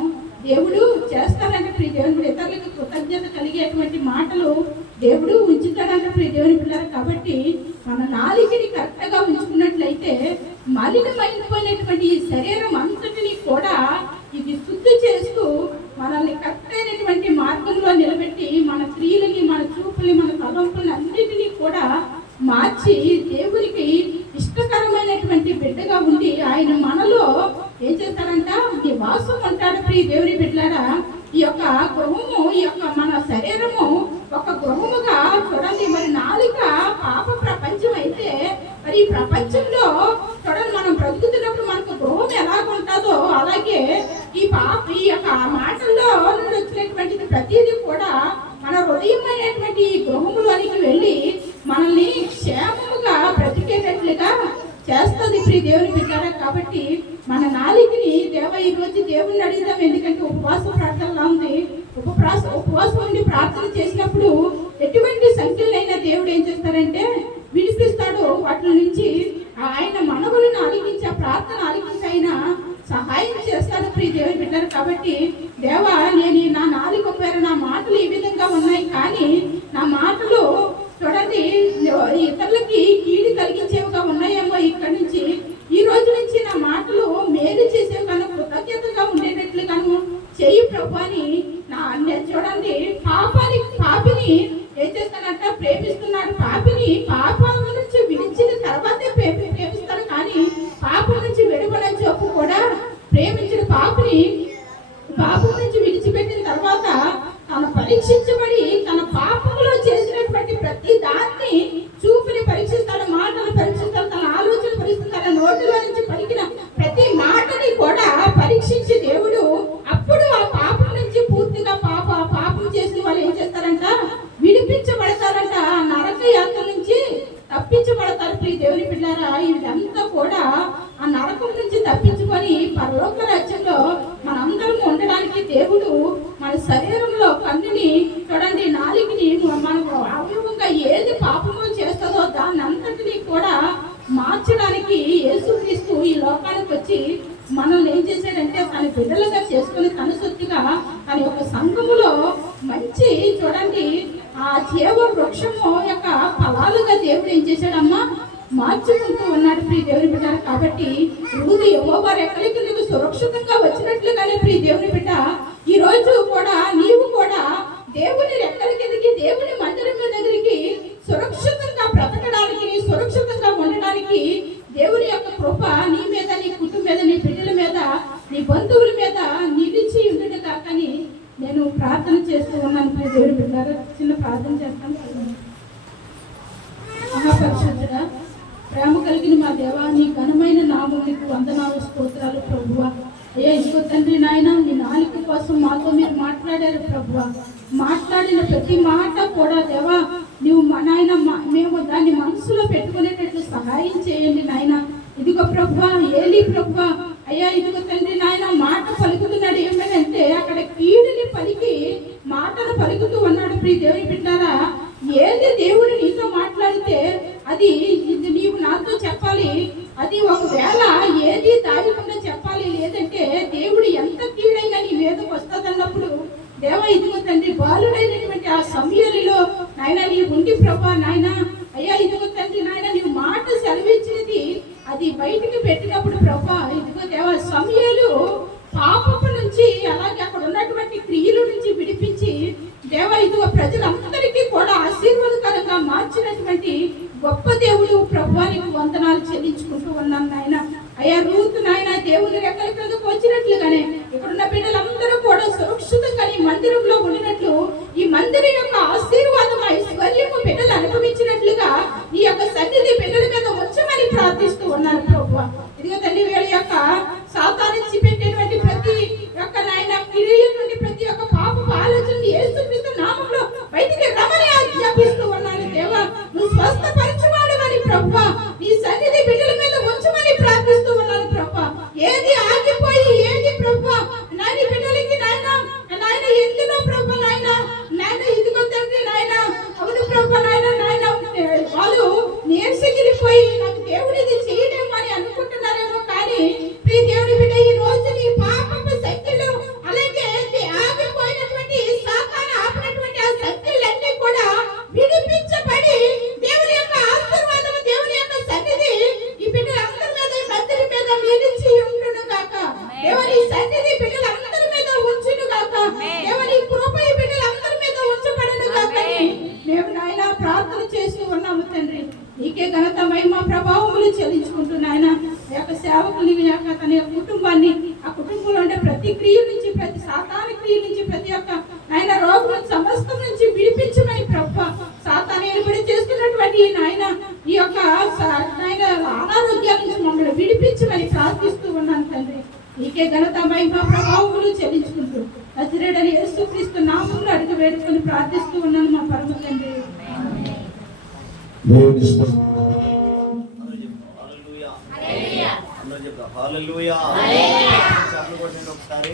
దేవుడు చేస్తాడంటే ప్రియ దేవుని ఇతరులకు కృతజ్ఞత కలిగేటువంటి మాటలు దేవుడు ఉంచుతాడంటే ప్రియ దేవుని పిల్లలు. కాబట్టి మన నాలుకని కరెక్ట్గా ఉంచుకున్నట్లయితే మలినమైపోయినటువంటి ఈ శరీరం అంతటిని కూడా ఇది శుద్ధి చేస్తూ మనల్ని కరెక్ట్ అయినటువంటి మార్గంలో నిలబెట్టి మన క్రియలని, మన చూపుల్ని, మన తలంపుల్ని అన్నిటినీ కూడా మార్చి దేవునికి ఇష్టకరమైనటువంటి బిడ్డగా ఉండి ఆయన మనలో ఏం చేస్తాడంట నివాసం అంటాడు ప్రియ దేవుని బిడ్డలారా. ఈ యొక్క గృహము, ఈ యొక్క మన శరీరము ఒక గృహముగా చూడండి. మరి నాలుక పాప ప్రపంచం అయితే మరి ఈ ప్రపంచంలో చూడండి మనం బ్రతుకుతున్నప్పుడు మనకు గృహం ఎలా ఉంటుందో అలాగే ఈ యొక్క మాటల్లో నుండి వచ్చినటువంటిది ప్రతిదీ కూడా మన హృదయమైనటువంటి ఈ గృహములోనికి వెళ్ళి మనల్ని క్షేమముగా బ్రతికేటట్లుగా చేస్తుంది ప్రియ దేవుని బిడ్డలారా. కాబట్టి మన నాలుకని ఈ రోజు దేవుని అడుగుదాం. ఎందుకంటే ఉపవాస ప్రార్థనలా ఉంది. ఉపవాసం ఉండి ప్రార్థన చేసినప్పుడు ఎటువంటి సంఖ్యలైనా దేవుడు ఏం చేస్తాడంటే విడిపిస్తాడు. వాటి నుంచి ఆయన మనవులను ఆలకించి ఆ ప్రార్థన ఆలకించి ఆయన సహాయం చేస్తాడు ప్రియ దేవుని బిడ్డలారా. కాబట్టి దేవా, నేను నా నాలుక పేర నా మాటలు ఈ విధంగా ఉన్నాయి, కానీ నా మాటలు చూడండి ఇతరులకి కీడు కలిగించేవిగా ఉన్నాయేమో. ఇక్కడి నుంచి ఈ రోజు నుంచి నా మాటలు మేలు చేసేవి కన్నా కృతజ్ఞతగా ఉండేటట్లుగాను చెయ్యి ప్రభు అని చూడండి. పాపిని ఏం చేస్తాడంట ప్రేమిస్తున్నాడు. పాపాల నుంచి విడిచిన తర్వాతే ప్రేమిస్తాడు, కానీ పాపం నుంచి విడవలని చెప్పు కూడా ప్రేమించిన పాపం నుంచి విడిచిపెట్టిన తర్వాత పరీక్షించబడి తన పాపములో చేసినటువంటి ప్రతి దాన్ని చూపుని పరీక్షిస్తాడు, మాటలు పరీక్షిస్తాడు, తన ఆలోచన పరీక్షిస్తాడు, తన నోటిలో నుంచి పలికిన ప్రతి మాటని కూడా పరీక్షించి దేవుడు అప్పుడు ఆ పాపం నుంచి పూర్తిగా పాపం చేసిన వాళ్ళు ఏం చేస్తారంట, విడిపించబడతారంట, ఆ నరక యాత్ర నుంచి తప్పించబడతారు. ప్రియ దేవుని బిడ్డారా, ఇదంతా కూడా ఆ నరకం నుంచి తప్పించుకొని పరలోక రాజ్యంలో మనందరం ఉండడానికి దేవుడు మన శరీరంలో కన్నుని చూడండి, నాలుగుని మనకు అవయవంగా ఏది పాపము చేస్తుందో దాన్ని అంతటినీ కూడా మార్చడానికి యేసుక్రీస్తు ఈ లోకానికి వచ్చి మనల్ని ఏం చేశాడంటే తన బిడ్డలుగా చేసుకుని తన సొత్తుగా తన యొక్క సంఘములో మంచి చూడండి ఆ జీవ వృక్షము యొక్క ఫలాలుగా దేవుడు ఏం చేశాడమ్మా మార్చుకుంటూ ఉన్నాడు. ప్రియ దేవుని బిడ్డ, కాబట్టి నువ్వు యెహోవా రెక్కలకి నీకు సురక్షితంగా వచ్చినట్లుగానే ప్రియ దేవుని బిడ్డ ఈ రోజు కూడా నీవు కూడా దేవుని రెక్కల కిందకి దేవుని మందిరం దగ్గరికి సురక్షితంగా బ్రతకడానికి సురక్షితంగా ఉండడానికి దేవుని యొక్క కృప నీ మీద, నీ కుటుంబం మీద, నీ బిడ్డల మీద, నీ బంధువుల మీద నిలిచి ఉండును కాకని నేను ప్రార్థన చేస్తూ ఉన్నాను. ప్రియ దేవుని బిడ్డ, చిన్న ప్రార్థన చేస్తాను. మహాపరిశుద్ధుడా, ప్రేమ కలిగిన మా దేవా, నీ ఘనమైన నామమునికి వందనాలు స్తోత్రాలు ప్రభువా. అయ్యా ఇదిగో తండ్రి నాయన, నీ నాలుక కోసం మాతో మీరు మాట్లాడారు ప్రభువా. మాట్లాడిన ప్రతి మాట కూడా దేవా నువ్వు మా నాయన మేము దాన్ని మనసులో పెట్టుకునేటట్లు సహాయం చేయండి నాయన. ఇదిగో ప్రభువా, ఏలి ప్రభువా, అయ్యా ఇదిగో తండ్రి నాయన మాట పలుకుతున్నాడు. ఏమనంటే అక్కడ కీడుని పలికి మాటను పలుకుతూ ఉన్నాడు. ప్రియ దేవుని బిడ్డారా, ఏది దేవుడు నీతో మాట్లాడితే అది నీవు నాతో చెప్పాలి. అది ఒకవేళ ఏది దాయకుండా చెప్పాలి. లేదంటే దేవుడు ఎంత కీడైనా నీ మీదకి వస్తుందన్నప్పుడు దేవా ఇదిగో తండ్రి బాలుడైనటువంటి ఆ సమయంలో నాయన నీ ఉండి ప్రభా నాయన, అయ్యా ఇదిగో తండ్రి నాయన నీవు మాట సెలవిచ్చినది అది బయటికి పెట్టినప్పుడు ప్రభా ఇదిగో దేవా సమయాలు పాపపు నుంచి అలాగే అక్కడ ఉన్నటువంటి క్రియల నుంచి విడిపించి దేవా ఇదిగో ప్రజలందరికీ కూడా ఆశీర్వాదకరంగా మార్చినటువంటి గొప్ప దేవుడు ప్రభువానికి వందనాలు చెల్లించుకుంటూ ఉన్నాను నాయన. అయ్యా రూతు నాయన దేవుని రెక్కల కిందకు వచ్చినట్లుగానే ఇక్కడున్న బిడ్డలందరూ కూడా సురక్షితంగా ఈ మందిరంలో ఉండినట్లు ఈ మందిరం యొక్క ఆశీర్వాదం ఐశ్వర్యము బిడ్డలు అనుభవించినట్లుగా ఈ యొక్క సన్నిధి బిడ్డల మీద ఉంచమని ప్రార్థిస్తూ ఉన్నాను ప్రభువా. ఇదిగో తండ్రి వీళ్ళ యొక్క సాతానించి పెట్టినటువంటి ప్రతి యొక్క నాయన క్రియల నుండి ప్రతి ఒక్క పాపపు ఆలోచనని యేసుక్రీస్తు నామములో బయటికి రమని ఆజ్ఞాపిస్తూ ఉన్నాను దేవా. నువ్వు స్వస్థపరచువాడవని ప్రభువా, నీ సన్నిధి బిడ్డల మీద ఉంచమని ప్రార్థిస్తూ ఉన్నాను ప్రభువా. ఏది ఆగిపోయి ఏది ప్రభువా నాయన బిడ్డలకి నాయన నాయన ఎందులో ప్రభు నాయన నాయన ఇదిగో తండ్రి నాయన అవును ప్రభు నాయన నాయన వాళ్ళు నీరసగిరిపోయి నాకు దేవుడు ఇది చేయడం అని అనుకుంటున్నారేమో, కానీ ప్రియ దేవుని బిడ్డ ఈ రోజు నీ పాపపు శక్తులు అలాగే ఆగిపోయినటువంటి సాతాను ఆపినటువంటి ఆ శక్తులన్నీ కూడా విడిపించబడి దేవుని యొక్క ఆశీర్వాదం దేవుని యొక్క సన్నిధి ఈ బిడ్డలందరి మీద ఈ మందిరం మీద నిలిచి ఉండును గాక. దేవుని సన్నిధి బిడ్డలందరి మీద ఉంచును గాక. దేవుని కృప ఈ బిడ్డలందరి మీద ఉంచబడును గాక. మేము నాయన ప్రార్థన చేస్తూ ఉన్నాము తండ్రి. నీకే ఘనత మహిమ ప్రభావములు చెల్లించుకుంటూ నాయన యొక్క సేవకుని యొక్క తన యొక్క కుటుంబాన్ని ఆ కుటుంబంలో ఉండే ప్రతి క్రియ నుంచి ప్రతి సాతాన క్రియ నుంచి ప్రతి ఒక్క నాయన రోగం సమస్తం నుంచి విడిపించమని ప్రభు సాతాను ఏర్పడి చేస్తున్నటువంటి నాయన ఈ యొక్క నాయన అనారోగ్యాల నుంచి మమ్మల్ని విడిపించమని ప్రార్థిస్తూ ఉన్నాను తండ్రి. నీకే ఘనత మహిమ ప్రభావములు చెల్లించుకుంటూ నజరేయుడైన యేసుక్రీస్తు నామములో అడుగు వేడుకొని ప్రార్థిస్తూ ఉన్నాను మా పరమ తండ్రి. హల్లెలూయా. చప్పట్లు కొట్టండి ఒకసారి.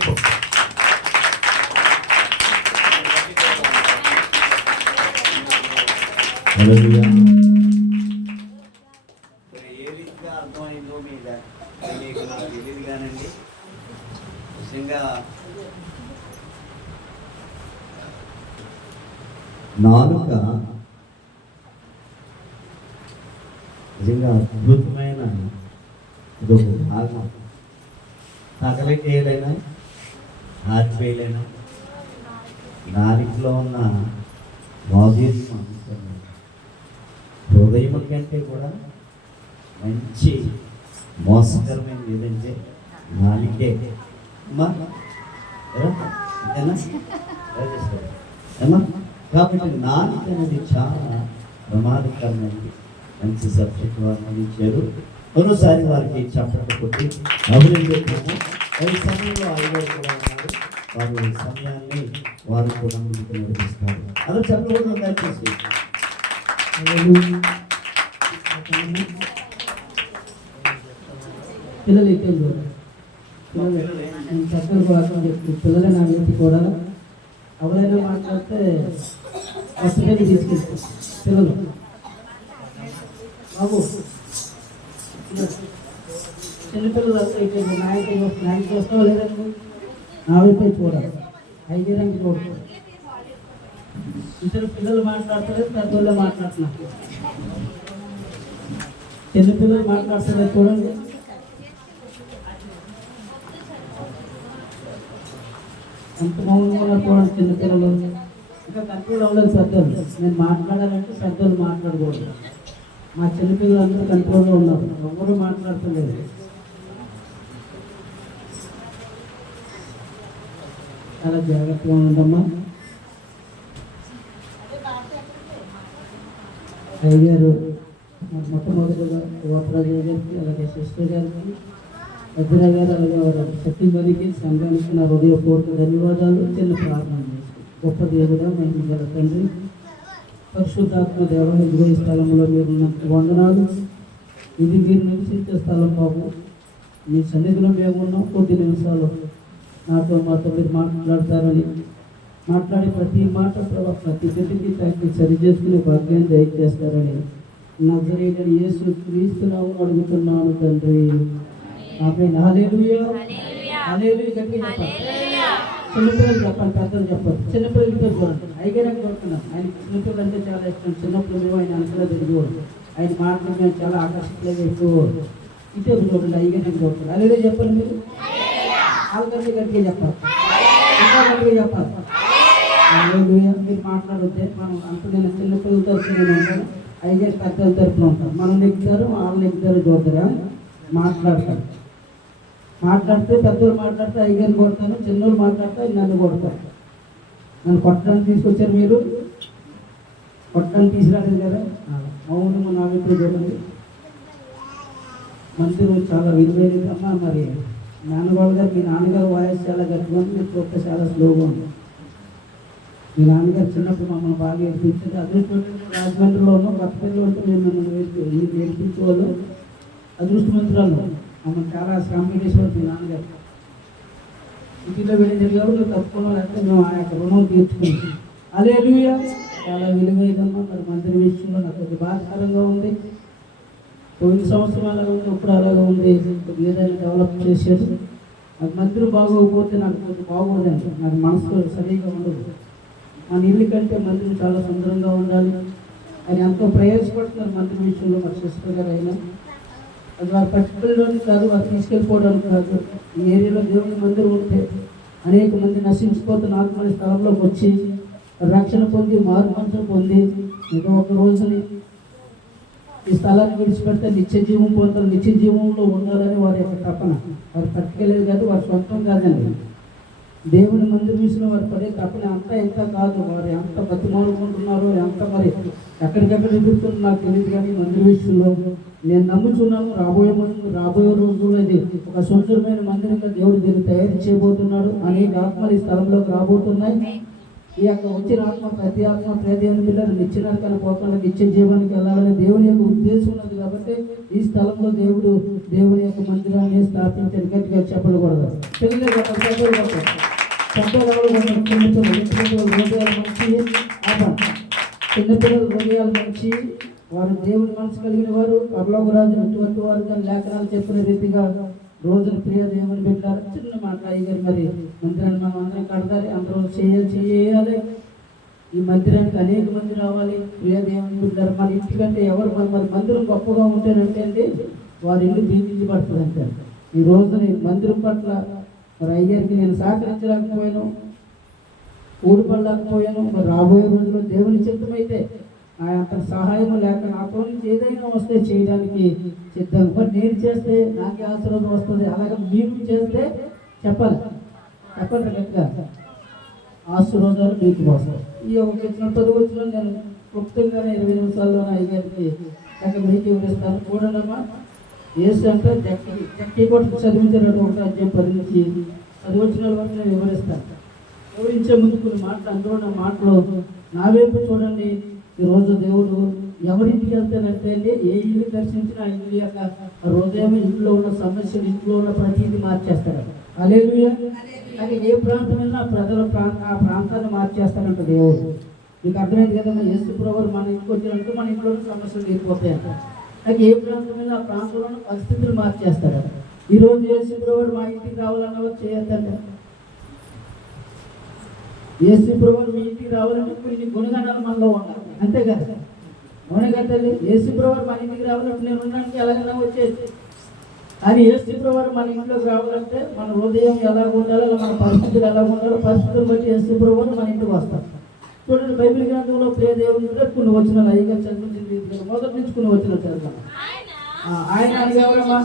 హల్లెలూయా. ఏ రీతిగా అర్థమైందో మీకు నాకు తెలియదు కానండి. నిజంగా నాలుక నిజంగా అద్భుతమైన ఇదొక భాగం. తగలకేయలేనా ఆర్పేయలేనా నాలుకలో ఉన్న మాధుర్యం హృదయం కంటే కూడా మంచి మోసకరమైనది ఏదంటే నాలుకే. అమ్మా అంతేనా? ఏమా? కాబట్టి నాలుక అనేది చాలా ప్రమాదకరమైనది. మంచి సబ్జెక్ట్ వారు అందించారు. మరోసారి వారికి చప్పట్లు కొట్టి అభినందిస్తాము. ఈ సమయంలో ఐదుగురు కూడా ఉన్నారు. వారి సమయాన్ని వారు కూడా ముందుకు నడిపిస్తారు. అలా చెప్పకూడదు దయచేసి. పిల్లలు ఎక్కేది చక్కగా కూడా పిల్లలే నా ఇంటికి కూడా ఎవరైనా మాట్లాడితే హాస్పిటల్కి తీసుకెళ్తారు పిల్లలు. బాబు చిన్నపిల్లలు అంతా ఎక్కేది నా ఇంటికి వస్తావా లేదండి నా వైపే చూడాలి. ఐదేళ్ళకి చూడదు. ఇద్దరు పిల్లలు మాట్లాడతలేదు, పెద్దోళ్ళే మాట్లాడుతున్నారు. చిన్నపిల్లలు మాట్లాడతలేదు చూడండి. ఎంత మౌనంగా ఉన్నారు చూడండి చిన్నపిల్లలు. ఇంకా కంట్రోల్ అవ్వలేదు పెద్దోళ్ళు. నేను మాట్లాడాలంటే పెద్దోళ్ళు మాట్లాడకూడదు. మా చిన్నపిల్లలు అందరూ కంట్రోల్లో ఉన్నారు. ఎవరు మాట్లాడతలేదు. చాలా జాగ్రత్తగా ఉండమ్మా. అయ్యారు మొట్టమొదటిగా ఓపరాజు గారికి, అలాగే సిస్టర్ గారికి, భద్రయ్య గారు, అలాగే వారు సత్యమణికి, సంఘానికి నా హృదయపూర్వక ధన్యవాదాలు. చిన్న ప్రార్థన చేసి గొప్ప దేవుడా, మహిమ గల తండ్రి, పరిశుద్ధాత్మ దేవ, ఇదిగో ఈ స్థలంలో మీరు నాకు వందనాలు. ఇది మీరు నివసించే స్థలం బాబు. మీ సన్నిధిలో మేము ఉన్నాం. కొద్ది నిమిషాలు నాతో మాతో మీరు మాట్లాడతారని, మాట్లాడే ప్రతి మాట ప్రభావ ప్రతి గతికి తగ్గి సరి చేసుకునే భాగ్యాన్ని దయచేస్తారని నజరేయుడైన యేసు క్రీస్తు నామమున అడుగుతున్నాను తండ్రి. ఆమేన్. హల్లెలూయా. హల్లెలూయా. గట్టిగా చెప్పండి. చిన్నపిల్లలు చెప్పండి, పెద్దలు చెప్పండి. చిన్నపిల్లలతో చూడండి. అయ్యగారికి కొడుతున్నాను. ఆయన చిన్నపిల్లలు అంటే చాలా ఇష్టం. చిన్నప్పుడు మేము ఆయన అంతలో తిరిగేవాడు. ఆయన మాటలు మేము చాలా ఆకర్షితులుగా ఎక్కువవాడు. ఇదే చూడండి, అయ్యగారికి కొడుతున్నాడు. హల్లెలూయా చెప్పండి. మీరు ఆల్గంటే గట్టిగా చెప్పాలి, ఇంకా గట్టిగా చెప్పాలి. మీరు మాట్లాడితే మనం అంత నేను చిన్నపిల్లల తరఫున నేను ఉంటాను, ఐదేళ్ళు పెద్దల తరఫున ఉంటాను. మనం నెగ్గుతారు, వాళ్ళు నెగ్గుతారు చూద్దరా మాట్లాడతారు. మాట్లాడితే పెద్దలు మాట్లాడితే ఐదేళ్ళు కొడతాను, చిన్నోళ్ళు మాట్లాడితే నన్ను కొడతారు. నన్ను కొట్టడానికి తీసుకొచ్చారు, మీరు కొట్టడానికి తీసుకురాలేదు కదా. అవును, నా ఇప్పుడు చూడండి. మందిరం చాలా విలువైనది అమ్మా. మరి నాన్నగారు గారు, మీ నాన్నగారు వాయిస్ చాలా గట్టిగా ఉంది, మీ చూస్తే చాలా స్లోగా ఉంది. మీ నాన్నగారు చిన్నప్పుడు మమ్మల్ని బాగా నేర్పించారు. అదృష్టవంతులు రాజమండ్రిలో ఉన్నాం. కొత్తపల్లిలో ఉంటే మేము మమ్మల్ని నేర్పించేవాళ్ళు. అదృష్టవంతురాలు మమ్మల్ని చాలా శ్రమ చేసేవాళ్ళు మీ నాన్నగారు. ఇంటిలో వెళ్ళి గారు మీరు తప్పుకున్నాం, లేకపోతే మేము ఆ యొక్క రుణం తీర్చుకున్నాం. హల్లెలూయా. చాలా విలువైందమ్మా. మరి మందిరం విషయంలో నాకు అది బాధాకరంగా ఉంది. పోయిన సంవత్సరం అలాగే ఉంది, ఇప్పుడు అలాగే ఉంది. ఏదైనా డెవలప్ చేసేది నాకు మందిరం బాగోకపోతే నాకు కొంచెం బాగోదండి. నాకు మనసు సరిగా ఉండదు. మన ఇల్లు కంటే మందిరం చాలా సుందరంగా ఉండాలి. ఆయన ఎంతో ప్రయాసపడుతున్నారు మందిరం విషయంలో. మా సిస్టర్ గారు అయినా అది వారు పట్టుకెళ్ళడానికి కాదు, వారు తీసుకెళ్ళిపోవడానికి కాదు. ఈ ఏరియాలో దేవుని మందిరం ఉంటే అనేక మంది నశించిపోతున్న ఆత్మల స్థలంలోకి వచ్చి రక్షణ పొంది, మారు మనసు పొంది, ఏదో ఒక రోజుని ఈ స్థలాన్ని విడిచిపెడితే నిత్య జీవం పొందాలి, నిత్య జీవంలో ఉండాలని వారి యొక్క తపన. వారు పట్టుకెళ్ళేది కాదు, వారి సొంతం కాదండి. దేవుని మందిరం విషయంలో వారు పడే తపన అంతా ఎంత కాదు. వారు ఎంత బతిమాలుకుంటున్నారో, ఎంత మరి ఎక్కడికెక్కడ ఎదుగుతుందో నాకు తెలియదు. కానీ మందిరం విషయంలో నేను నమ్ముచున్నాను, రాబోయే రోజుల్లో ఇది ఒక సుందరమైన మందిరంగా దేవుడు దీన్ని తయారు చేయబోతున్నాడు. అనేక ఆత్మలు ఈ స్థలంలోకి రాబోతున్నాయి. ఈ యొక్క వచ్చిన ఆత్మ ప్రతి పిల్లలు నిత్యనరకాన్ని పోకుండా నిత్య జీవానికి వెళ్ళాలని దేవుని యొక్క ఉద్దేశం ఉన్నది. కాబట్టి ఈ స్థలంలో దేవుని యొక్క మందిరాన్ని స్థాపించని గట్టిగా చెప్పకూడదు. పిల్లలు చిన్నపిల్లల హృదయాలు మంచి వారు దేవుని మనసు కలిగిన వారు, పరలోక రాజు అటువంటి వారు. కానీ లేఖనాలు చెప్పిన రీతిగా రోజులు ప్రియ దేవుని పెట్టారు. చిన్న మాట అయ్యారు. మరి మందిరాన్ని మనం అందరం కడతాలి, అందరం చేయాలి. ఈ మందిరానికి అనేక మంది రావాలి. ప్రియ దేవుని పెట్టారు. మన ఇంటికంటే ఎవరు మరి మందిరం గొప్పగా ఉంటేనంటే అండి వారి ఇల్లు దీవించబడుతుంది అంటే. ఈ రోజున మందిరం పట్ల మరి అయ్యారికి నేను సహకరించలేకపోయాను, ఊడిపడలేకపోయాను. మరి రాబోయే రోజుల్లో దేవుని చిత్తమైతే అంత సహాయం లేక నాతో నుంచి ఏదైనా వస్తే చేయడానికి సిద్ధం. మరి నేను చేస్తే నాకే ఆశీర్వాదం వస్తుంది. అలాగే మీరు చేస్తే చెప్పండి గట్టిగా ఆశీర్వాదాలు నీకు వస్తాయి. ఈ ఒక వచ్చిన 10 వచ్చిన నేను క్లుప్తంగానే 20 నిమిషాల్లో అయ్యారికి అక్కడ మీకు వివరిస్తాను. చూడండమ్మా, ఏసు అంటే జక్కి కూడా చదివించారు. 1 అధ్యాయం 10 నుంచి 10 వచ్చిన వరకు నేను వివరిస్తాను. వివరించే ముందు కొన్ని మాటలు, అందులో నా మాటలు నా వైపు చూడండి. ఈరోజు దేవుడు ఎవరింటికి వెళ్తానంటే అండి, ఏ ఇల్లు దర్శించినా ఆ ఇల్లు యొక్క హృదయం, ఇంట్లో ఉన్న సమస్యలు, ఇంట్లో ఉన్న ప్రతిదీ మార్చేస్తాడు. హల్లెలూయా. అది ఏ ప్రాంతం వెళ్ళినా ఆ ప్రాంతాన్ని మార్చేస్తాడంట దేవుడు. మీకు అర్థమైంది కదా, యేసు ప్రభువు మన ఇంటికి వచ్చినంటే మన ఇంట్లో సమస్యలు తీరిపోతాయంట. అది ఏ ప్రాంతం వెళ్ళినా ఆ ప్రాంతంలో పరిస్థితులు మార్చేస్తాడు. ఈరోజు యేసు ప్రభువు మా ఇంటికి రావాలన్న చేయొద్దంట. యేసు ప్రభువు మీ ఇంటికి రావాలంటే కొన్ని గుణగణాలు మనలో ఉండాలి, అంతే కదా. అవును కదా, యేసు ప్రభువు మన ఇంటికి రావాలంటే నేను ఉండడానికి ఎలాగైనా వచ్చేది. కానీ యేసు ప్రభువు మన ఇంట్లోకి రావాలంటే మన హృదయం ఎలా ఉండాలో, మన పరిస్థితులు ఎలా ఉండాలో, పరిస్థితులు బట్టి యేసు ప్రభువు మన ఇంటికి వస్తాం. చూడండి, బైబిల్ గ్రంథంలో ప్రియ దేవుని కొన్ని వచ్చిన అయ్యగా చదివించింది. మొదటి నుంచి కొన్ని వచ్చిన చదువు. ఆయన అనగెవరమ్మా?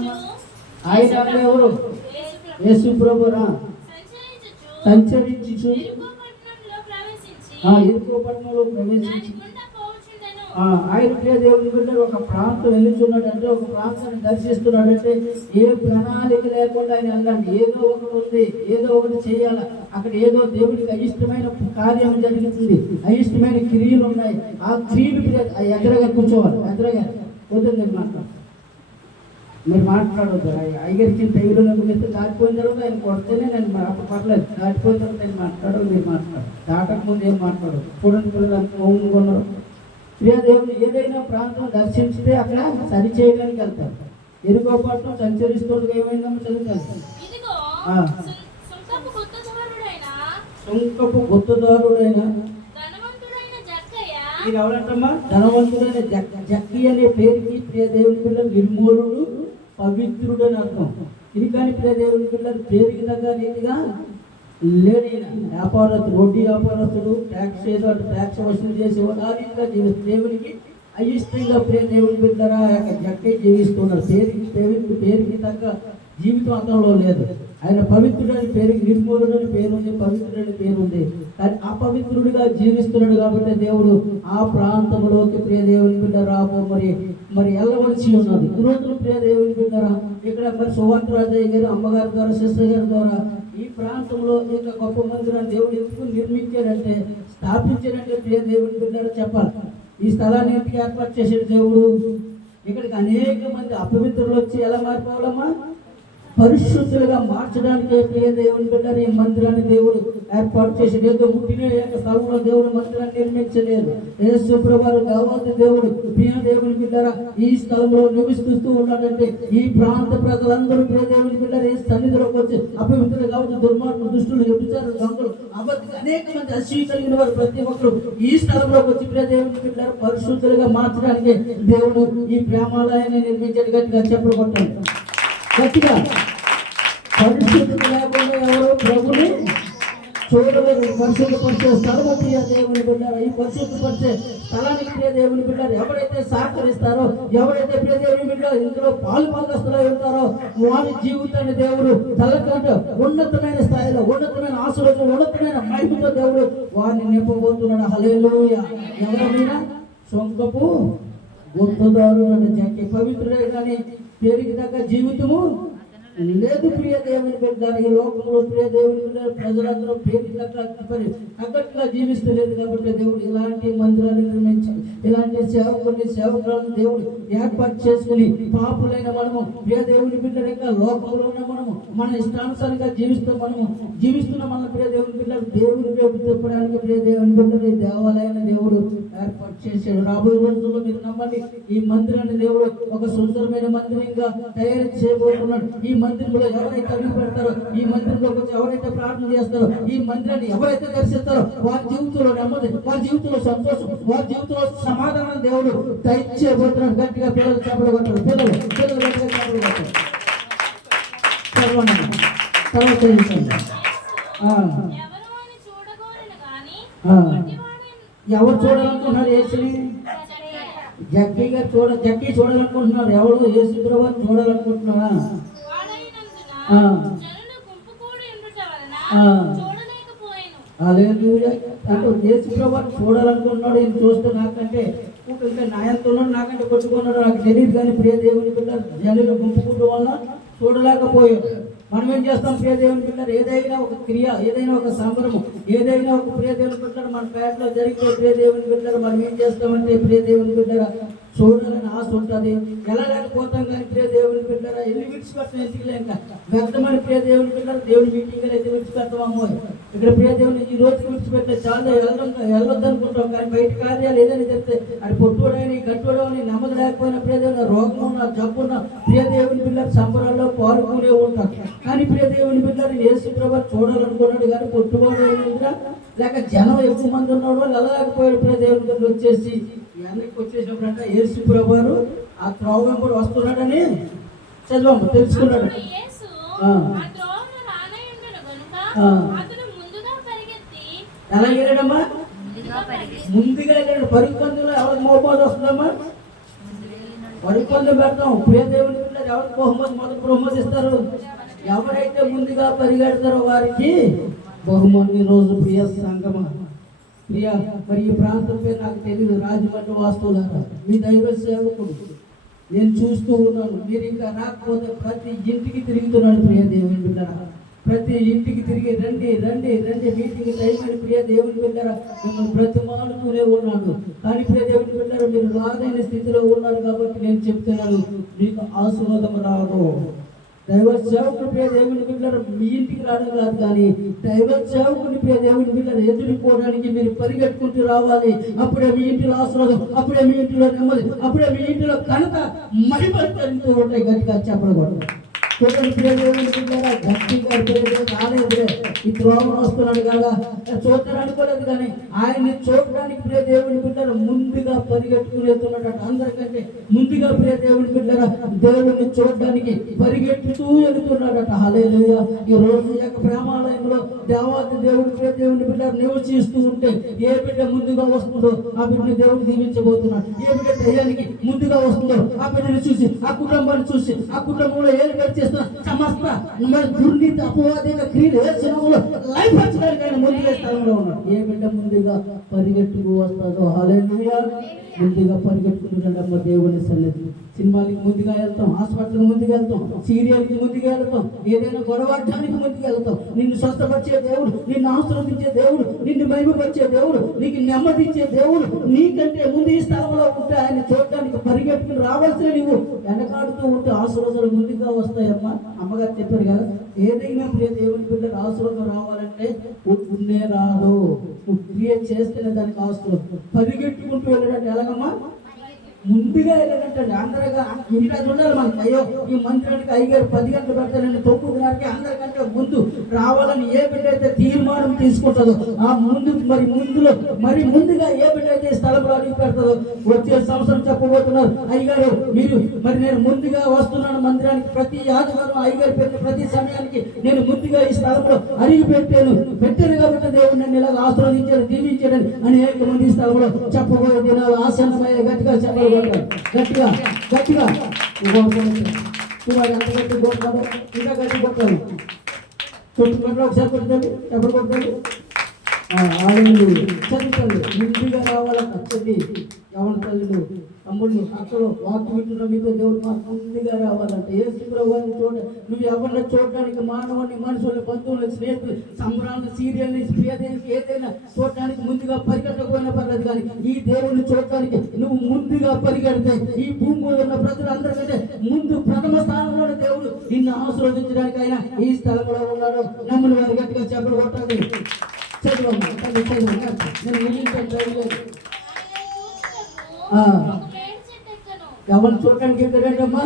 ఆయన అనగెవరు? యేసు ప్రభువురా. సంచరించు ఎరుకో పట్టణంలో ప్రవేశించి ఆయన ప్రియ దేవుని బిడ్డ ఒక ప్రాంతం వెళ్ళుచున్నాడంటే, ఒక ప్రాంతాన్ని దర్శిస్తున్నాడంటే ఏ ప్రణాళిక లేకుండా ఆయన వెళ్ళండి. ఏదో ఒకటి ఉంది, ఏదో ఒకటి చేయాలి. అక్కడ ఏదో దేవుడికి అయిష్టమైన కార్యం జరుగుతుంది, అయిష్టమైన క్రియలు ఉన్నాయి. ఆ క్రియలు ఎదురుగా కూర్చోవాలి. ఎదురుగా వద్దు, మీరు మాట్లాడవద్దు. అయ్యగారికి టైంలో ముగిస్తే దాటిపోయిన తర్వాత ఆయన కొడితేనే నేను అప్పుడు పర్లేదు. దాటిపోయిన తర్వాత నేను మాట్లాడాలి, మీరు మాట్లాడు. దాటక ముందు ఏం మాట్లాడదు. చూడండి పిల్లలు మౌనంగా ప్రియ దేవుడు ఏదైనా ప్రాంతం దర్శించితే అక్కడ సరి చేయడానికి వెళ్తారు. ఎరుకో పట్టణం సంచరిస్తూ ఏమైందమ్మా చదువుతారు. సుంకపు గుత్తదారుడైన ఇది ఎవరంటమ్మా? ధనవంతుడైన జక్కి అనే పేరుకి ప్రియ దేవుని పిల్లలు నిర్మూలుడు, పవిత్రుడు అని అర్థం. ఇది కానీ ప్రియ దేవుని పిల్లలు పేరుకి తగ్గ రీతిగా లేడైన వ్యాపారస్తుడు, వడ్డీ వ్యాపారస్తుడు, ట్యాక్స్ ఏదో అంటే ట్యాక్స్ వసూలు చేసేవాడు. ఆ రీతిగా దేవునికి అయిష్టంగా ప్రియ దేవుని బిడ్డరా యొక్క జక్కి జీవిస్తున్నారు. పేరుకి తగ్గ జీవితం అతనిలో లేదు. ఆయన పవిత్రుడని పేరుకి, నిర్మూలుడని పేరు ఉంది, పవిత్రుడని పేరు ఉంది. కానీ అపవిత్రుడిగా జీవిస్తున్నాడు కాబట్టి దేవుడు ఆ ప్రాంతంలోకి ప్రియ దేవుని బిడ్డ రాబో మరి వెళ్ళవలసి ఉన్నది. ఈ రోజులు ప్రియ దేవుని బిడ్డరా ఇక్కడ మరి సువార్తరాజయ్య గారు, అమ్మగారి ద్వారా, సిస్టర్ గారి ద్వారా ఈ ప్రాంతంలో ఇంకా గొప్ప మందిరాన్ని దేవుడు ఎందుకు నిర్మించాడంటే, స్థాపించాడంటే ప్రియ దేవుని బిడ్డరా చెప్పాలి. ఈ స్థలాన్ని ఎందుకు ఏర్పాటు చేసాడు దేవుడు? ఇక్కడికి అనేక మంది అపవిత్రులు వచ్చి ఎలా మారిపోవాలమ్మా? పరిశుద్ధులుగా మార్చడానికి ప్రియ దేవుని బిడ్డని ఈ మందిరాన్ని దేవుడు ఏర్పాటు చేసి ఏదో పుట్టిన స్థలంలో దేవుడు మందిరాన్ని నిర్మించలేదు. యేసు ప్రభువు దేవాది దేవుడు ప్రియ దేవుని బిడ్డరా ఈ స్థలంలో నివసిస్తూ ఉన్నాడంటే ఈ ప్రాంత ప్రజలందరూ ప్రియ దేవుని బిడ్డరా ఈ సన్నిధిలోకి వచ్చి అపవిత్రులు కావచ్చు, దుర్మార్గులు, దుష్టులు, వ్యభిచారులు, దొంగలు, అనేక మంది అసూయ కలిగిన వారు ప్రతి ఒక్కరు ఈ స్థలంలోకి వచ్చి ప్రియ దేవుని బిడ్డరా పరిశుద్ధులుగా మార్చడానికి దేవుడు ఈ ప్రేమాలయాన్ని నిర్మించాడు. గట్టిగా చెప్పులు కొట్టాడు, గట్టిగా. పరిశుద్ధత లేకుండా ఎవరో ప్రభుని చూడలేదు. పరిశుద్ధపరిచే స్థలము ప్రియ దేవుని బిడ్డారు. ఈ పరిశుద్ధపరిచే స్థలానికి ప్రియ దేవుని బిడ్డారు ఎవరైతే సహకరిస్తారో, ఎవరైతే ప్రియ దేవుని బిడ్డలు ఇందులో పాలుభాగస్తులై ఉంటారో వారి జీవితాన్ని దేవుడు తలకంటే ఉన్నతమైన స్థాయిలో, ఉన్నతమైన ఆశీర్వాదం, ఉన్నతమైన మహిమతో దేవుడు వారిని నింపబోతున్నాడు. హల్లెలూయా. ఎవరైనా సొంకపు గుర్తుదారు జక్కి పవిత్రుడే కానీ పేరుకి తగ్గ జీవితము లేదు ప్రియ దేవుని బిడ్డ. ఈ లోకంలో ప్రియ దేవుని బిడ్డ ప్రజలందరూ పేరుకి తగ్గట్టుగా జీవిస్తలేదు కాబట్టి దేవుడు ఇలాంటి మందిరాన్ని నిర్మించి ఇలాంటి సేవకులను దేవుడు ఏర్పాటు చేసుకుని పాపులైన మనము ప్రియ దేవుని బిడ్డ లోకంలో ఉన్న మనము మన ఇష్టానుసారంగా జీవిస్తున్న మన ప్రియ దేవుని బిడ్డ దేవుని వైపు తిప్పడానికి ప్రియ దేవుని బిడ్డని దేవాలయాన్ని దేవుడు ఏర్పాటు చేశాడు. రాబోయే రోజుల్లో మీరు నమ్మండి, ఈ మందిరాన్ని దేవుడు ఒక సుందరమైన మందిరంగా తయారు చేయబోతున్నాడు. ఈ మందిరంలో ఎవరైతే అడుగు పెడతారో, ఈ మందిరంలో వచ్చి ఎవరైతే ప్రార్థన చేస్తారో, ఈ మందిరాన్ని ఎవరైతే దర్శిస్తారో వారి జీవితంలో నెమ్మది, వారి జీవితంలో సంతోషం, వారి జీవితంలో సమాధానం దేవుడు దయచేయబోతున్నాడు. గట్టిగా పిల్లలు చేపలు కొట్టారు, పిల్లలు గట్టిగా చేపలు కొట్టారు. ఎవరు చూడాలనుకుంటున్నారు? యేసుని జక్కి చూడాలనుకుంటున్నారు. ఎవరు? యేసు ప్రభువుని చూడాలనుకుంటున్నారా? హల్లెలూయా. అంటే యేసు ప్రభువుని చూడాలనుకుంటున్నాడు, ఈయన చూస్తే నాకంటే ఇంకా నాయంతో ఉన్నాడు, నాకంటే కొట్టుకున్నాడు నాకు తెలియదు. కానీ ప్రియ దేవుని పిల్లలు జనులు గుంపుకుంటూ వల్ల చూడలేకపోయాడు. మనం ఏం చేస్తాం ప్రియ దేవుని పిల్లలు? ఏదైనా ఒక క్రియ, ఏదైనా ఒక సంబరము, ఏదైనా ఒక ప్రియ దేవుని పిల్లలు మన పేటలో జరిగితే ప్రియ దేవుని పిల్లలు మనం ఏం చేస్తామంటే ప్రియ దేవుని పిల్లల చూడాలని ఆశ ఉంటుంది. ఎలా లేకపోతాం కానీ ప్రియ దేవుని పిల్లరా ఎన్ని విడిచిపెడతాం? ఎందుకు లేక వ్యర్థమైన ప్రియ దేవుని పిల్లలు దేవుని మీటింగ్లు అయితే విడిచిపెడతాం. అమ్మో ఇక్కడ ప్రియ దేవుని ఈ రోజు విడిచిపెడితే చాలా వెళ్ళొద్దు అనుకుంటాం. కానీ బయట కార్యాలు ఏదైనా చెప్తే అది పొట్టుడని గట్టుడని నమ్మదు లేకపోయినా ప్రియ దేవుని రోగం ఉన్న జబ్బున్న ప్రియ దేవుని పిల్లలు సంబరాల్లో పాల్గొనే ఉంటారు. కానీ ప్రియ దేవుని పిల్లలు యేసు ప్రభువు చూడాలనుకున్నాడు కానీ పొట్టుబడి అయినా లేక జనం ఎక్కువ మంది ఉన్నాడు వాళ్ళు వెళ్ళలేకపోయాడు. ప్రియ దేవుని పిల్లలు వచ్చేసి వెనక్కి వచ్చేసినప్పుడంట యేసు ప్రభువు ఆ త్రోవ వెంబడి వస్తున్నాడని చదవమ్మ తెలుసుకున్నాడు. ఎలా వెళ్ళాడమ్మా? ముందుగా వెళ్ళాడు. పరుగు పందులు ఎవరికి మోపాదు వస్తుందమ్మా? పరుగు పందులు పెడతాం. ప్రియ దేవుని పిల్లలు ఎవరికి మొదటి బహుమతి ఇస్తారు? ఎవరైతే ముందుగా పరిగెడతారో వారికి బహుమతి. రోజు ప్రియ సంగమ ప్రియ మరి ఈ ప్రాంతం పేరు నాకు తెలియదు, రాజమండ్రి వాస్తువులారా మీ దైవ సేవకుడు నేను చూస్తూ ఉన్నాను. మీరు ఇంకా రాకపోతే ప్రతి ఇంటికి తిరుగుతున్నాడు ప్రియ దేవుని బిడ్డరా. ప్రతి ఇంటికి తిరిగి రండి రండి రండి మీటింగ్ టైం అని ప్రియ దేవుని బిడ్డరా మిమ్మల్ని బ్రతిమాలుతూనే ఉన్నాడు. కానీ ప్రియ దేవుని బిడ్డరా మీరు రాదైన స్థితిలో ఉన్నారు కాబట్టి నేను చెప్తున్నాను, మీకు ఆశీర్వాదం రాదు. దైవ సేవకుని ప్రియ దేవుని బిడ్డలు మీ ఇంటికి రావడం కాదు, కానీ దైవ సేవకుని ప్రియ దేవుని బిడ్డలు ఎదుర్కోవడానికి మీరు పరిగెట్టుకుంటూ రావాలి. అప్పుడే మీ ఇంటిలో ఆశీర్వాదం, అప్పుడే మీ ఇంటిలో నెమ్మది, అప్పుడే మీ ఇంటిలో ఘనత మహిమతో ఉంటాయి. గట్టిగా చెప్పకూడదు. చూడండి ప్రియ దేవుని బిడ్డలారా గట్టిగా రాలేదు ఈ త్రోవను వస్తున్నాడు కదా చూద్దాం అనుకోలేదు. కానీ ఆయన్ని చూడడానికి ప్రియ దేవుని బిడ్డలు ముందుగా పరిగెట్టుకుని వెళ్తున్నాడట. అందరికంటే ముందుగా ప్రియ దేవుని బిడ్డలారా దేవుని చూడడానికి పరిగెట్టుతూ వెళ్తున్నాడట. హల్లెలూయా. ఈ రోజు యొక్క ప్రేమాలయంలో దేవాది దేవుడి ప్రియ దేవుని బిడ్డలు నివసిస్తూ ఉంటే ఏ బిడ్డ ముందుగా వస్తుందో ఆ బిడ్డని దేవుడు దీవించబోతున్నాడు. ఏ బిడ్డ దయ్యానికి ముందుగా వస్తుందో ఆ బిడ్డని చూసి ఆ కుటుంబాన్ని చూసి ఆ కుటుంబంలో ఏం చేస్తున్నా సమస్త దుర్నీతి అపవాదిక క్రియలు లైఫ్ వచ్చడానికి ఆయన ముందుగా స్థలంలో ఉన్నాడు. ఏ బిడ్డ ముందుగా పరిగెట్టుకు వస్తుందో హల్లెలూయా. ముందుగా పరిగెట్టుకుంటున్నాడమ్మ దేవుని సన్నిధి. సినిమాలకి ముందుగా వెళ్తాం, హాస్పిటల్కి ముందుగా వెళ్తాం, సీరియల్కి ముందుగా వెళ్తాం, ఏదైనా గొడవడానికి ముందుగా వెళ్తాం. నిన్ను స్వస్థపరిచే దేవుడు, నిన్ను ఆశీర్వదించే దేవుడు, నిన్ను మహిమపరిచే దేవుడు, నీకు నెమ్మదించే దేవుడు నీకంటే ముందు ఈ స్థలంలో ఉంటే ఆయన చూడడానికి పరిగెట్టుకుని రావాల్సిన నువ్వు వెనకాడుతూ ఉంటే ఆశీర్వాదాలు ముందుగా వస్తాయమ్మా. అమ్మగారు చెప్పారు కదా, ఏదైనా ప్రియ దేవుని పిల్లలు ఆశీర్వాదం రావాలంటే ఉన్నే రాదు, నువ్వు క్రియేట్ చేస్తేనే దానికి ఆశీర్వాదం. పరిగెట్టుకుంటూ వెళ్ళాలంటే ఎలాగమ్మా? ముందుగా వెళ్ళాలంటే అందరిగా ఇంట్లో ఉండాలి మనకి. అయ్యో ఈ మందిరానికి 5 గంటలు 10 గంటలు పెడతానండి 9:30కి అందరికంటే ముందు రావాలని ఏ బిడ్డ అయితే తీర్మానం తీసుకుంటుందో ఆ ముందు మరి ముందుగా ఏ బిడ్డ అయితే స్థలంలో అడిగి పెడతాదో వచ్చే సంవత్సరం చెప్పబోతున్నారు అయ్యగారు మీరు మరి నేను ముందుగా వస్తున్నాను మందిరానికి, ప్రతి ఆదివారం అయ్యగారు పెట్టిన ప్రతి సమయానికి నేను ముందుగా ఈ స్థలంలో అడిగి పెట్టాను కాబట్టి దేవుడు నన్ను ఇలాగ ఆశీర్వదించాడు దీవించాడని అనేక మంది ఈ స్థలంలో చెప్పబోయే దినాలు ఆసన్నమయ్యే. గట్టిగా చెప్పాలి, గట్టిగా గట్టిగా ఎంత గట్టి కొట్టాలో ఇంకా గట్టి కొట్టాలి. చుట్టుపక్కల ఒకసారి కొట్టాలి, ఎప్పుడు కొట్టాలి? చదువుతాడు ముందుగా రావాలని నచ్చండి. ఎవరి తల్లిలు తమ్ముళ్ళు అక్కడ వాక్యం వింటున్న మీతో దేవుడు మాకు ముందుగా రావాలంటే యేసు ప్రభువుని చూడ నువ్వు ఎవరిని చూడడానికి మానవుని మనుషుల్ని బంధువులు స్నేహితులు సంబరాలను సీరియల్ని ప్రియదేవికి ఏదైనా చూడడానికి ముందుగా పరిగెట్టకపోయినా పర్లేదు, కానీ ఈ దేవుడిని చూడటానికి నువ్వు ముందుగా పరిగెడితే ఈ భూమిలో ఉన్న ప్రజలందరికంటే ముందు ప్రథమ స్థానంలో దేవుడు నిన్ను ఆశీర్వదించడానికి ఆయన ఈ స్థలంలో ఉన్నాడు. నమ్ముని వారి గట్టిగా చెప్పలు కొట్టాలి. చదువు నేను ముగించాను. ఎవరు చూడడానికి ఎక్కడమ్మా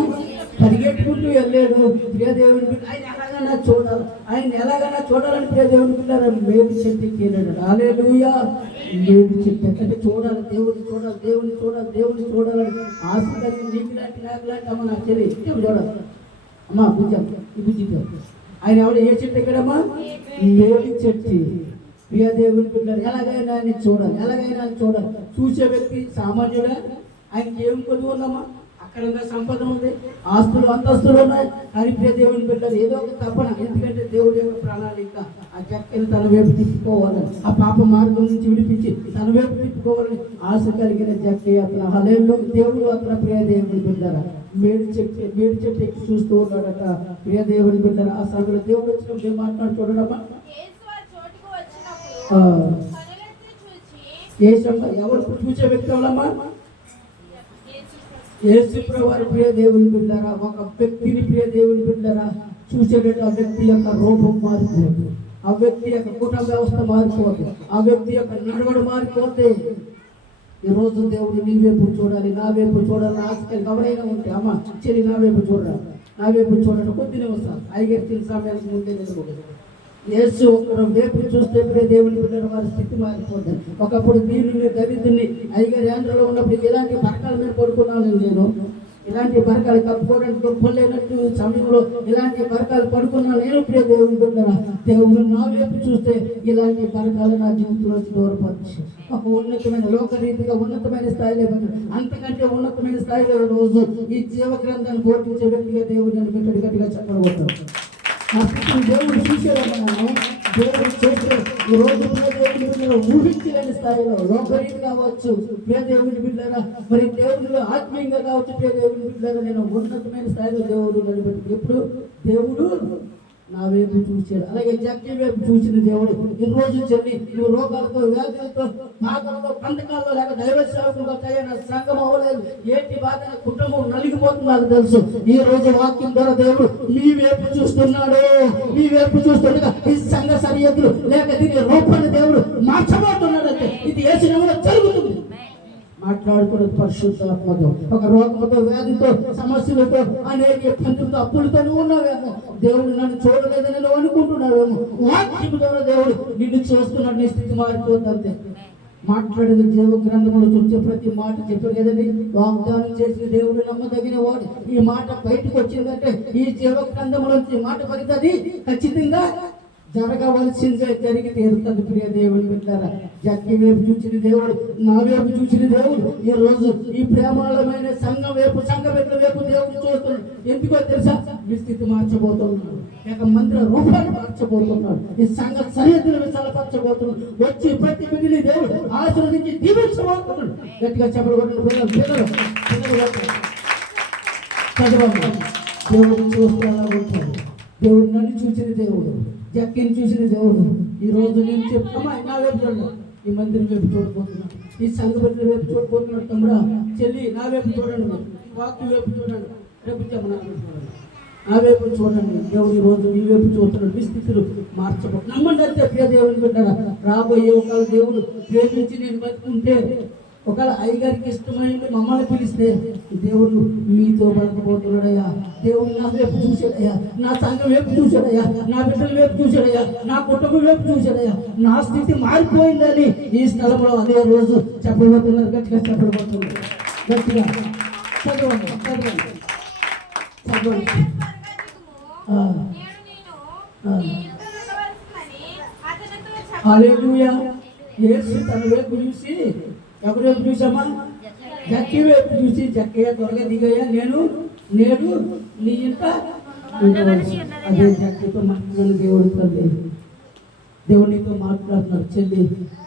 పరిగెట్టుకుంటూ వెళ్ళాడు. ప్రియదేవుని బిడ్డ ఆయన ఎలాగైనా చూడాలి, ఆయన ఎలాగైనా చూడాలని ప్రియదేవుని బిడ్డ మేలు చెట్టుకి వెళ్ళాడు. హల్లెలూయా. మేలు చెట్టు అంటే చూడాలి, దేవుడిని చూడాలి, దేవుడిని చూడాలి, దేవుడిని చూడాలని ఆశ కలిగి నీకు లాంటి నాకు లాంటి అమ్మ నాకు తెలియదు చూడాలి. అమ్మా భుజం ఈ భుజితో ఆయన ఎవరు ఏ చెట్టు ఎక్కడమ్మా? మేలు చెట్టు. ప్రియదేవుని బిడ్డలు ఎలాగైనా ఆయన చూడాలి, ఎలాగైనా చూడాలి. చూసే వ్యక్తి సామాన్యుడా? ఆయనకి ఏం కొద్ది ఉందమ్మా? అక్కడంగా సంపద ఉంది, ఆస్తులు అంతస్తులు ఉన్నాయి. కానీ ప్రియ దేవుని బిడ్డలు ఏదో ఒక తపన, ఎందుకంటే దేవుడి యొక్క ప్రణాళిక ఆ జక్కని తన వైపు తిప్పుకోవాలని, ఆ పాప మార్గం నుంచి విడిపించి తన వైపు తిప్పుకోవాలని ఆశ కలిగిన జక్కి అతను హల్లెలూయా. దేవుడు అతను ప్రియ దేవుని బిడ్డరా మేడి చెట్టు ఎక్కి చూస్తూ ఉన్నాడట. ప్రియ దేవుని బిడ్డరా ఆ సమయంలో దేవుడు వచ్చినప్పుడు ఏం మాట్లాడు చూడడమ్మా. యేసు ఆ చోటుకు వచ్చినప్పుడు కనులెత్తి చూచి ఏసమ్మ ఎవరు చూసే వ్యక్తి ఎవరమ్మా? యేసు వారి ప్రియ దేవుని బిడ్డరా ఒక వ్యక్తిని ప్రియ దేవుని బిడ్డరా చూసేటట్టు ఆ వ్యక్తి యొక్క రూపం మారిపోతుంది, ఆ వ్యక్తి యొక్క కుటుంబ వ్యవస్థ మారిపోతుంది, ఆ వ్యక్తి యొక్క నడవడి మారిపోతే ఈ రోజు దేవుడు నీ వైపు చూడాలి, నా వైపు చూడాలి ఆశలు ఎవరైనా ఉంటే అమ్మ చెల్లి నా వైపు చూడాలి, నా వైపు చూడాలి. కొద్దినే వస్తాను ఐగెత్తిన సమయానికి ముందే నిలబడదు. యేసు ఒకరు వైపు చూస్తే ప్రియ దేవుని బిడ్డల వారి స్థితి మారిపోతుంది. ఒకప్పుడు దీనిని దరిద్రుని ఐగారి ఆంధ్రలో ఉన్నప్పుడు ఇలాంటి పరకాల మీద పడుకున్నాను నేను, ఇలాంటి పరకాలు కప్పుకోవడానికి దొరకలేనట్టు సమయంలో ఇలాంటి పరకాలు పడుకున్నాను నేను. ప్రియ దేవుని బిడ్డల దేవుడు నా వైపు చూస్తే ఇలాంటి పరకాలు నా జీవితంలోంచి దూరపరచు. ఒక ఉన్నతమైన లోకరీతిగా ఉన్నతమైన స్థాయిలో అంతకంటే ఉన్నతమైన స్థాయిలో రోజు ఈ జీవ గ్రంథాన్ని పోషించే వ్యక్తిగా దేవుడు నన్ను గట్టిగా చెప్పగలుగుతాడు. ఆ స్థితిని దేవుడు చూసేదన్నాను. దేవుడు చేస్తే ఈ రోజు ప్రియ దేవుని బిడ్డలు ఊహించలేని స్థాయిలో లోకరీతి కావచ్చు, ప్రియ దేవుని బిడ్డల మరి దేవుడిలో ఆత్మీయంగా కావచ్చు, ప్రియ దేవుని బిడ్డల నేను ఉన్నతమైన స్థాయిలో దేవుడు నిలబెట్టి ఎప్పుడు దేవుడు నా వైపు చూశాడు. అలాగే జక్కి వైపు చూసిన దేవుడు ఈ రోజు చెల్లి నువ్వు రోగాలతో వ్యాధులతో బాధలతో పంటకాల్లో లేక దైవ సేవకులుగా తయారైన సంఘం అవ్వలేదు, ఏంటి బాధ కుటుంబం నలిగిపోతుంది నాకు తెలుసు. ఈ రోజు వాక్యం ద్వారా దేవుడు మీ వైపు చూస్తున్నాడు, మీ వైపు చూస్తుండగా ఈ సంఘ సరిహద్దులు లేక దీని రూపాన్ని దేవుడు మార్చబోతున్నాడు. అంటే ఇది యేసు నామములో జరుగుతుంది. మాట్లాడుకున్నది పరిశుద్ధాత్మతో ఒక రోగంతో వ్యాధితో సమస్యలతో అనేక ఇబ్బందులతో అప్పులతో నువ్వు ఉన్నావేమో, దేవుడు నన్ను చూడలేదని నువ్వు అనుకుంటున్నావేమో. వాక్యం ద్వారా దేవుడు నిన్ను చూస్తున్నాడు, నీ స్థితి మారిపోతుంది అంతే. మాట్లాడేది జీవ గ్రంథంలో చూసే ప్రతి మాట చెప్పారు కదండి. వాగ్దానం చేసిన దేవుడు నమ్మదగిన వాడు. ఈ మాట బయటకు వచ్చిందంటే ఈ జీవ గ్రంథంలో మాట పడుతుంది, ఖచ్చితంగా జరగవలసిందే జరిగి తీరుతుంది. ప్రియ దేవుని బిడ్డలారా జక్కి వైపు చూసిన దేవుడు నా వైపు చూసిన దేవుడు ఈ రోజు ఈ ప్రేమాళమైన సంఘం వైపు సంఘ బిడ్డల వైపు దేవుడు చూస్తున్నాడు. ఎందుకో తెలుసా? మీ స్థితి మార్చబోతున్నాడు, లేక మందిర రూపాన్ని మార్చబోతున్నాడు, ఈ సంఘ సరిహద్దులు విశాలపరచబోతున్నాడు. వచ్చి ప్రతి బిడ్డని దేవుడు ఆశీర్వదించి దీవించబోతున్నాడు. గట్టిగా చెప్పబడుతున్న పిల్లలు చదవండి. దేవుడు చూస్తే అలా ఉంటాడు. దేవుడు నన్ను చూసిన దేవుడు, జక్కిని చూసిన దేవుడు ఈ రోజు నేను చెప్తామా నా వైపు చూడండి, ఈ మందిరం వైపు చూడబోతున్నాడు, ఈ సంఘ బిడ్డల వైపు చూడబోతున్నాడు. తమ్ముడా చెల్లి నా వైపు చూడండి, వాక్యం వైపు చూడండి, రేపు చూడండి, నా వైపు చూడండి. దేవుడు ఈ రోజు మీ వైపు చూస్తున్నాడు. మీ స్థితులు మార్చబోతు నమ్మండి అంతే. ప్రియ దేవుని బిడ్డరా రాబోయే ఒకవేళ దేవుడు ప్రేమించి నేను బతుకుంటే ఒకవేళ అయ్యగారికి ఇష్టమైంది మమ్మల్ని పిలిస్తే దేవుడు మీతో బతకబోతున్నాడయ్యా. దేవుడు నా వైపు చూశాడయ్యా, నా సంఘం వైపు చూశాడయ్యా, నా బిడ్డల వైపు చూశాడయ్యా, నా కుటుంబం వైపు చూశాడయ్యా. నా స్థితి మారిపోయిందని ఈ స్థలంలో అదే రోజు చెప్పబోతున్నారు. గట్టిగా చెప్పబోతున్నారు. గట్టిగా చదవండి చదవండి చదవండి. హల్లెలూయా. యేసు తన వైపు చూసి ఎవరి వైపు చూసామా? జక్కి వైపు చూసి జక్కయ్య త్వరగా దిగయ్యా, నేను నేడు నీ ఇంట అదే జక్కితో మాట్లాడిన దేవుడు తల్లి దేవునితో మాట్లాడుతున్నాడు. చెల్లి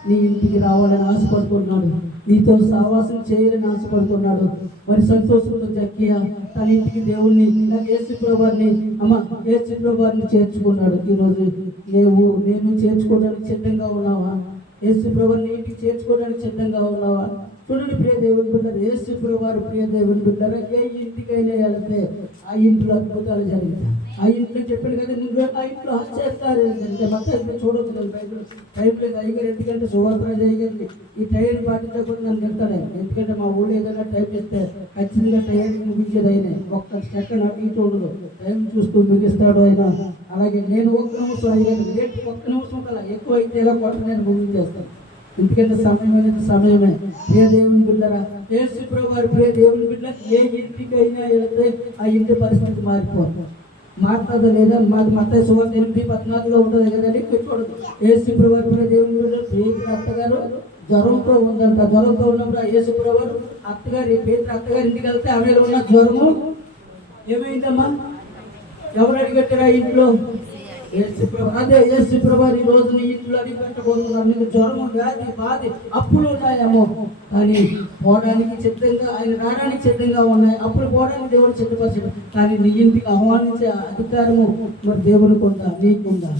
నీ ఇంటికి రావాలని ఆశపడుతున్నాడు, నీతో సహవాసం చేయాలని ఆశపడుతున్నాడు. మరి సంతోషంతో జక్కయ్య తన ఇంటికి దేవుణ్ణి యేసు ప్రభువారిని యేసు ప్రభువారిని చేర్చుకున్నాడు. ఈరోజు నేను చేర్చుకోవడానికి సిద్ధంగా ఉన్నావా? యేసు ప్రభువారిని ఇంటికి చేర్చుకోవడానికి సిద్ధంగా ఉన్నావా? చూడండి ప్రియ దేవుని బిడ్డలు, యేసు ప్రభువారు ప్రియ దేవుని బిడ్డలు ఏ ఇంటికైనా వెళ్తే ఆ ఇంట్లో అద్భుతాలు జరుగుతాయి. ఆ ఇంట్లో చెప్పాడు కదా ముందు ఆ ఇంట్లో చేస్తారు మొత్తం చూడొచ్చు. బైబిల్ టైం లేదు అయ్యగారు, ఎందుకంటే సువార్తరాజు అయ్యగారికి ఈ టైం పాటించకుండా నన్ను తింటాడు. ఎందుకంటే మా ఊళ్ళో ఏదైనా టైం ఇస్తే ఖచ్చితంగా టైంకి ముగించేది ఆయన, ఒక్క సెకండ్ అటు ఇటు ఉండదు, టైం చూస్తూ ముగిస్తాడు ఆయన. అలాగే నేను ఒక్క నిమిషం అయ్యాను, రేటు ఒక్క నిమిషం కల ఎక్కువ అయితే ఎలా కొట్ట నేను ముగించేస్తాను. ఎందుకంటే సమయమే. ప్రియ దేవుని బిడ్డరా యేసు ప్రభువారు ప్రియ దేవుని బిడ్డ ఏ ఇంటికైనా వెళితే ఆ ఇంటి పరిస్థితి మారుతుందా లేదా? మాది మత్తయి సువార్త 8:14 ఉంటుంది కదండి. చూడదు యేసు ప్రభువారు ప్రియ దేవుని బిడ్డ అత్తగారు జ్వరంతో ఉందంట. జ్వరంతో ఉన్నప్పుడు ఆ యేసుప్రభు అత్తగారి పేరు అత్తగారి ఇంటికి వెళ్తే ఆమెలో ఉన్న జ్వరము ఏమైందమ్మా? ఎవరు అడిగట్టారు ఆ ఇంట్లో? యేసుప్రభు. అదే యేసుప్రభు ఈ రోజు నీ ఇంట్లో అడిగి పెట్టబోతున్నారు. నీకు జ్వరము, వ్యాధి, బాధ, అప్పులు ఉన్నాయేమో, కానీ పోవడానికి సిద్ధంగా, ఆయన రావడానికి సిద్ధంగా ఉన్నాయి. అప్పులు పోవడానికి దేవుడు సిద్ధపరిచాడు. కానీ నీ ఇంటికి ఆహ్వానించే అధికారము మరి దేవునికి ఉందా, నీకుందా?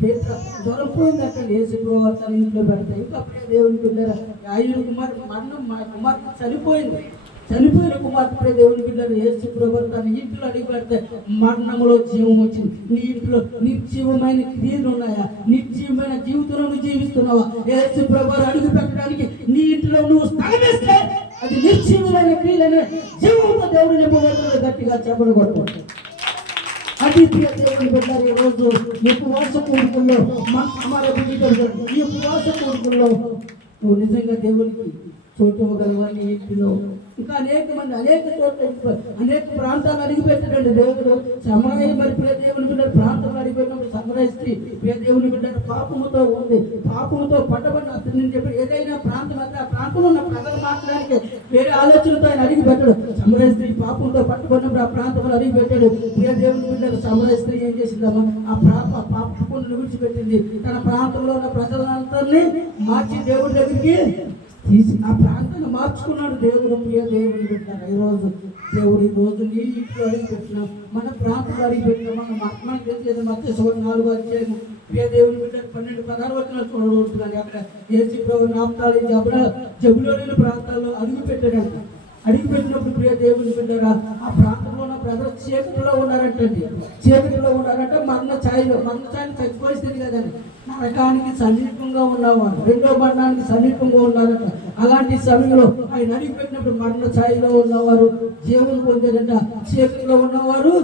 పేరు జ్వరం పోయిందంటే యేసుప్రభు తన ఇంట్లో పెడతాయి. ఇంకా అప్పుడే దేవుని పిల్లల ఆయుడు కుమార్తె మరణం, మా కుమార్తె చనిపోయిన కుమార్తె దేవుని పిల్లలు యేసుప్రభు తన ఇంట్లో అడిగి పెడితే మరణంలో జీవం వచ్చింది. నీ ఇంట్లో నిర్జీవమైన క్రియలు ఉన్నాయా? నిర్జీవమైన జీవితంలో నువ్వు జీవిస్తున్నావా? యేసుప్రభు అడుగు పెట్టడానికి నీ ఇంట్లో నువ్వు స్థలమిస్తే అది నిర్జీవమైన క్రియలనే జీవంతో దేవుడు నింపబడుతుంది. గట్టిగా చెప్పలు కొట్టు. అది దేవుని బిడ్డలు ఈ రోజు ఈ ఉపవాస కూడుకుల్లో ఈ ఉపవాస కూడుకుల్లో నువ్వు నిజంగా దేవునికి చోటు ఇవ్వగలవని ఇంటిలో ఇంకా అనేక మంది అనేక చోట్ల అనేక ప్రాంతాలు అడిగిపెట్టాడండి దేవుడు. సమరయ్య మరి ప్రియ దేవుని బిడ్డ ప్రాంతాలు అడిగిపెట్టినప్పుడు సమరయ స్త్రీ ప్రియ దేవుని బిడ్డ పాపముతో ఉంది, పాపముతో పట్టబడిన అతని చెప్పి ఏదైనా ప్రాంతం అయితే ఆ ప్రాంతంలో ఉన్న ప్రజలు మాట్లాడానికి వేరే ఆలోచనతో ఆయన అడిగి పెట్టాడు. సమరయ స్త్రీ పాపంతో పట్టబడినప్పుడు ఆ ప్రాంతంలో అడిగి పెట్టాడు. ప్రియ దేవుని బిడ్డ సమరయ స్త్రీ ఏం చేసిందమ్మా? ఆ పాపను విడిచిపెట్టింది. తన ప్రాంతంలో ఉన్న ప్రజలందరినీ మార్చి దేవుడి దగ్గరికి తీసి ఆ ప్రాంతాన్ని మార్చుకున్నాడు దేవుడు. ప్రియ దేవుని పెట్టారు. ఈరోజు దేవుడు ఈ రోజు నీ ఇంట్లో అడిగి పెట్టినా, మన ప్రాంతంలో అడిగి పెట్టినా, మనకు తెలిసేది మత్తయి 4వ అధ్యాయం ప్రియ దేవుని బిడ్డ 12-16 చూడగలుగుతున్నాను. అక్కడ యేసుప్రభు నాప్తాలి జబులోని ప్రాంతాల్లో అడుగు పెట్టాడంట. అడిగి పెట్టినప్పుడు ప్రియ దేవుని బిడ్డరా ఆ ప్రాంతంలో ఉన్న ప్రజలు చీకటిలో ఉన్నారంటండి. చీకటిలో ఉన్నారంటే మరణ ఛాయలో చచ్చిపోయిస్తుంది కదండి. నరకానికి సమీపంగా ఉన్నవారు, రెండో మరణానికి సమీపంగా ఉన్నారట. అలాంటి సమయంలో ఆయన అడిగి పెట్టినప్పుడు మరణ ఛాయలో ఉన్నవారు జీవులు పొందారంట. చీకటిలో ఉన్నవారు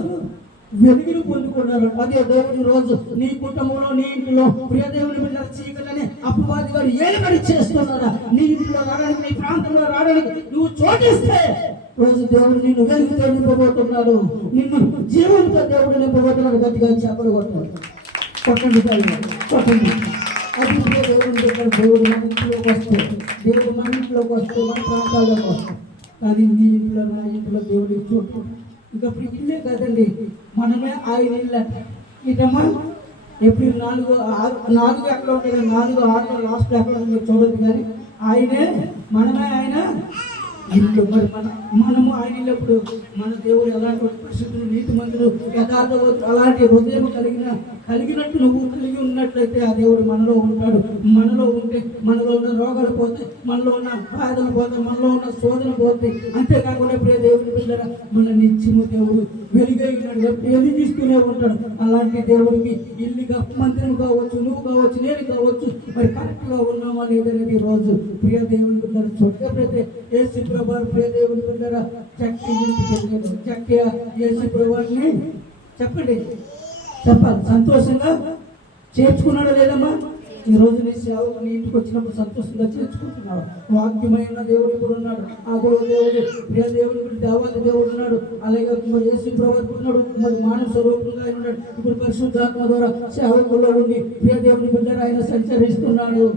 వెలుగులు పొందుకున్నారు. అదే దేవుని రోజు నీ కుటుంబంలో నీ ఇంట్లో ప్రియ దేవుని బిడ్డ చీకటనే అపవాది వారు ఏలుబడి చేస్తున్నారా? నీ ఇంట్లో రావడానికి, నీ ప్రాంతంలో రావడానికి నువ్వు చోటిస్తే రోజు దేవుడు నిన్ను వెలుగుతో నింపబోతున్నాడు. నిన్ను జీవంతో దేవుడు నింపబోతున్నాడు. గట్టిగా చెప్పలు కొట్టండి కొట్టండి. అది దేవుని దగ్గర దేవుడు మన ఇంట్లోకి వస్తే, దేవుడు మన ఇంట్లోకి వస్తే, మన ప్రాంతాల్లోకి వస్తాం. కానీ నీ ఇంట్లో నా ఇంట్లో దేవుడికి చోటు ఇంకా ఇల్లే కదండి, మనమే ఆయన ఇల్లు. ఇదమ్మా ఏప్రిల్ 4 ఎక్కడ ఉంటుంది, 4-6 లాస్ట్ ఎక్కడ మీరు చూడదు. కానీ ఆయనే మనమే ఆయన ఇల్లు. మరి మనము ఆయన ఇల్లప్పుడు మన దేవుడు ఎలాంటి పరిస్థితులు, నీతి మందులు, యథార్థవంతులు, అలాంటి హృదయం కలిగినట్టు నువ్వు కలిగి ఉన్నట్లయితే ఆ దేవుడు మనలో ఉంటాడు. మనలో ఉంటే మనలో ఉన్న రోగాలు పోతాయి, మనలో ఉన్న బాధలు పోతాయి, మనలో ఉన్న శోధన పోతాయి. అంతేకాకుండా ప్రియ దేవుని పిల్లల మన నిత్యము దేవుడు వెలుగై ఉన్నాడు, వెలిగిస్తూనే ఉంటాడు. అలాంటి దేవుడికి ఇల్లుగా మందిరం కావచ్చు, నువ్వు కావచ్చు, నేను కావచ్చు, మరి కరెక్ట్గా ఉన్నామా లేదనేది రోజు ప్రియ దేవుని పిల్లలు చూడకపోతే యేసుప్రభు ప్రియ దేవుని పిల్లల చక్కి ఇంటికి వెళ్ళాడు. చక్కి యేసుప్రభుని చెప్పండి చెప్పాలి సంతోషంగా చేర్చుకున్నాడు లేదమ్మా? ఈ రోజు నీ సేవకు నీ ఇంటికి వచ్చినప్పుడు సంతోషంగా చేర్చుకుంటున్నాడు. వాక్యమైన దేవుడు ఇప్పుడు ఉన్నాడు. ఆ దేవుడు ప్రియ దేవుడు ఇప్పుడు దేవాది దేవుడు ఉన్నాడు. అలాగే మరి యేసుప్రభు ఉన్నాడు, మరి మానవ స్వరూపంగా ఉన్నాడు. ఇప్పుడు పరిశుద్ధాత్మ ద్వారా సేవకుల్లో ఉండి ప్రియ దేవుని బిడ్డ ఆయన సంచరిస్తున్నాడు.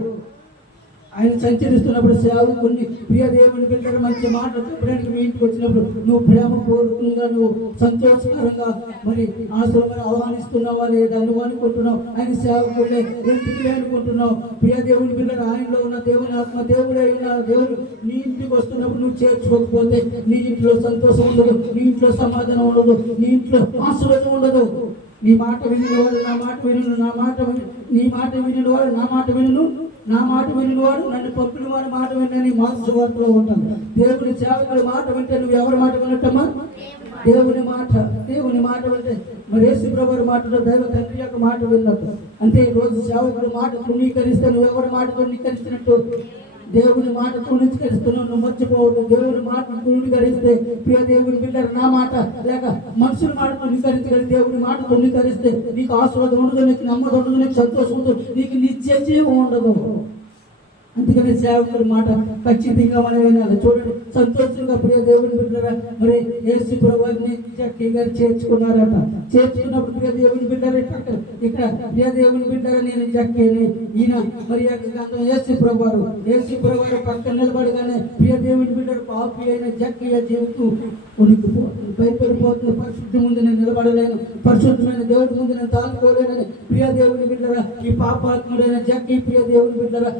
ఆయన సంచరిస్తున్నప్పుడు సేవకుని ప్రియ దేవుని బిడ్డలు మంచి మాట చెప్పడానికి మీ ఇంటికి వచ్చినప్పుడు నువ్వు ప్రేమపూర్వకంగా, నువ్వు సంతోషకరంగా మరి ఆశ్రమని ఆహ్వానిస్తున్నావా లేదా నువ్వు అనుకుంటున్నావు? ఆయన సేవకుడే ఇంటికి అనుకుంటున్నావు. ప్రియ దేవుని బిడ్డలు ఆయనలో ఉన్న దేవుని ఆత్మ దేవుడే ఉన్న దేవుడు నీ ఇంటికి వస్తున్నప్పుడు నువ్వు చేర్చుకోకపోతే నీ ఇంట్లో సంతోషం ఉండదు, నీ ఇంట్లో సమాధానం ఉండదు, నీ ఇంట్లో ఆశీర్వాదం ఉండదు. నీ మాట వినినవాడు నా మాట వినును, నీ మాట వినినవాడు నా మాట వినును, నా మాట వినినవాడు నన్ను పంపిన వాడి మాట వినని మార్క్స్ వార్తలో ఉంటాను. దేవుని సేవకుడి మాట వింటే నువ్వు ఎవరి మాట వినట్టమ్మా? దేవుని మాట వింటే మరి యేసుప్రభు మాటలో దైవ తండ్రి యొక్క మాట విన్నట్టు. అంటే ఈ రోజు సేవకుడి మాట తృణీకరిస్తే నువ్వు ఎవరి మాట తృణీకరించినట్టు? దేవుని మాట తృణీకరిస్తున్నావు, నువ్వు మర్చిపోవద్దు. దేవుని మాట తృణీకరిస్తే ప్రియ దేవుని బిడ్డలు నా మాట లేక మనుషుల మాట తృణీకరించగలి దేవుని మాట తృణీకరిస్తే నీకు ఆశీర్వాదం ఉండదు, నీకు నెమ్మది ఉండదు, నీకు సంతోషం ఉండదు, నీకు నిత్య జీవం ఉండదు. అందుకని సేవకుడి మాట ఖచ్చితంగా మనం వినాలి. చూడండి, సంతోషంగా ప్రియ దేవుని బిడ్డరా, మరి యేసు ప్రభువుని జక్కీ గారు చేర్చుకున్నారట. చేర్చుకున్నప్పుడు ప్రియ దేవుని బిడ్డరా, ఇక్కడ ప్రియ దేవుని బిడ్డరా, నేను జక్కీని, ఈయన మరి యేసు ప్రభువారు పక్కన నిలబడగానే ప్రియ దేవుని బిడ్డరు పాపి అయిన జక్కీ జీవితం ఉనికిపోతుంది, భయపడిపోతుంది. పరిశుద్ధి ముందు నేను నిలబడలేను, పరిశుద్ధమైన దేవుడి ముందు నేను తాలుకోలేనని ప్రియ దేవుని బిడ్డరా, ఈ పాపాత్ముడైన జక్కీ ప్రియ దేవుని బిడ్డరా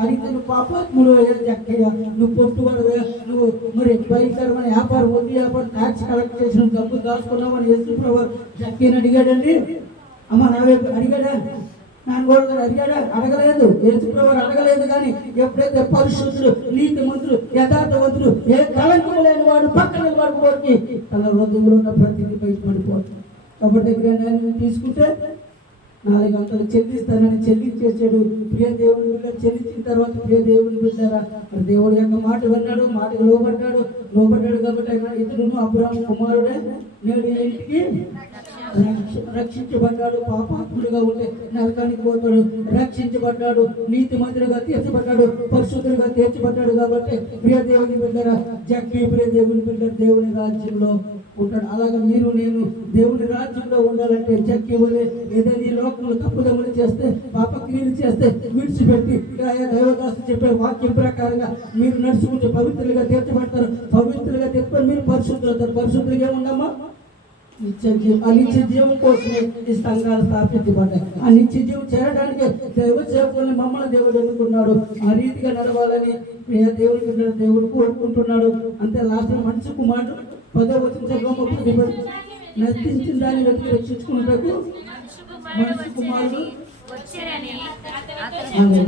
అడిగితే నువ్వు పాపాత్ముడు జక్కయ్య, నువ్వు పొట్టుబడవే, నువ్వు మరి భయంకరమైన వ్యాపారం, వడ్డీ వ్యాపారం, ట్యాక్స్ కలెక్ట్ చేసిన డబ్బు దాచుకున్నామని యేసు ప్రభువు జక్కీని అడిగాడండి. అమ్మ నా వైపు అడిగాడా? నాన్నగోడు అడిగాడా? అడగలేదు. యేసు ప్రభువు అడగలేదు. కానీ ఎప్పుడైతే పరిశుద్ధుడు, నీతిమంతుడు, యథార్థవంతుడు, ఏ కళంకం లేని వాడు పక్కన నిలబడుకోవడానికి తన హృదయంలో ఉన్న ప్రతిదీ బయటపడిపోతుంది. కాబట్టి నేను తీసుకుంటే 4 గంటలు చెల్లిస్తానని చెల్లించేసాడు. ప్రియ దేవుని బిడ్డ చెల్లించిన తర్వాత ప్రియ దేవుని బిడ్డారా, మరి దేవుడి యొక్క మాట విన్నాడు, మాటకు లోబడ్డాడు కాబట్టి ఆయన ఇతరును అబ్రాహాము కుమారుడే నేడు ఇంటికి రక్షించబడ్డాడు. పాపాత్ముడిగా ఉంటే నరకానికి పోతాడు, రక్షించబడ్డాడు, నీతిమంతుడిగా తీర్చబడ్డాడు, పరిశుద్ధుడిగా తీర్చబడ్డాడు. కాబట్టి ప్రియ దేవుని బిడ్డరా, జక్కీ ప్రియ దేవుని బిడ్డ దేవుని రాజ్యంలో ఉంటాడు. అలాగే మీరు నేను దేవుని రాజ్యంలో ఉండాలంటే జక్కీ వలె ఏదైనా ఈ లోకంలో తప్పుదమ్ములు చేస్తే, పాపక్రియలు చేస్తే విడిచిపెట్టి దైవదాసు చెప్పే వాక్యం ప్రకారంగా మీరు నడుచుకుంటే పవిత్రులుగా తీర్చబడతారు. పవిత్రులుగా తీర్చుకొని మీరు పరిశుద్ధులు అవుతారు. పరిశుద్ధులుగా ఏముందమ్మా? నిత్య జీవం. ఆ నిత్య జీవం కోసమే ఈ సంఘాలు స్థాపించబడ్డాయి. ఆ నిత్య జీవం చేరడానికి దైవ సేవకుల్ని మమ్మల్ని దేవుడు ఎన్నుకున్నాడు. ఆ రీతిగా నడవాలని దేవుడు కోరుకుంటున్నాడు. అంతే. లాస్ట్ మనిషి కుమారుడు 10వ వచనం నశించిన దాన్ని వెతికి రక్షించుకున్నట్టు మనిషి కుమారుడు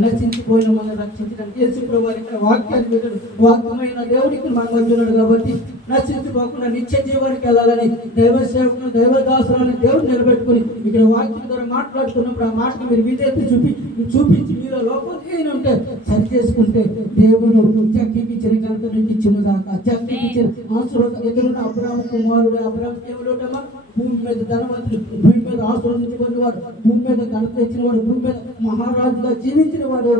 నశించిపోయిన మనం రక్షించడానికి యేసు ప్రభువు ఇక్కడ వాక్యాన్ని పెట్టాడు. వాక్యమైన దేవుడికి మన మధ్య ఉన్నాడు. కాబట్టి నశించిపోకుండా నిత్య జీవానికి వెళ్ళాలని దైవ సేవకులు, దైవదాసులని దేవుడు నిలబెట్టుకుని ఇక్కడ వాక్యం ద్వారా మాట్లాడుతున్నప్పుడు ఆ మాటను మీరు విధేయత చూపించి మీలో లోపం ఏమైనా ఉంటే సరి చేసుకుంటే దేవుడు జక్కీకి ఇచ్చిన ఘనత నుంచి ఇచ్చిన దాకా జక్కీకి ఇచ్చిన ఆశీర్వాదం ఎదురున్న అబ్రాహాము కుమారుడు. అబ్రాహాము కేవలం భూమి మీద ధనవంతుడు, భూమి మీద ఆశీర్వదించబడిన వాడు, భూమి మీద ఘనత ఇచ్చిన వాడు, భూమి మీద మహారాజుగా జీవించిన వాడు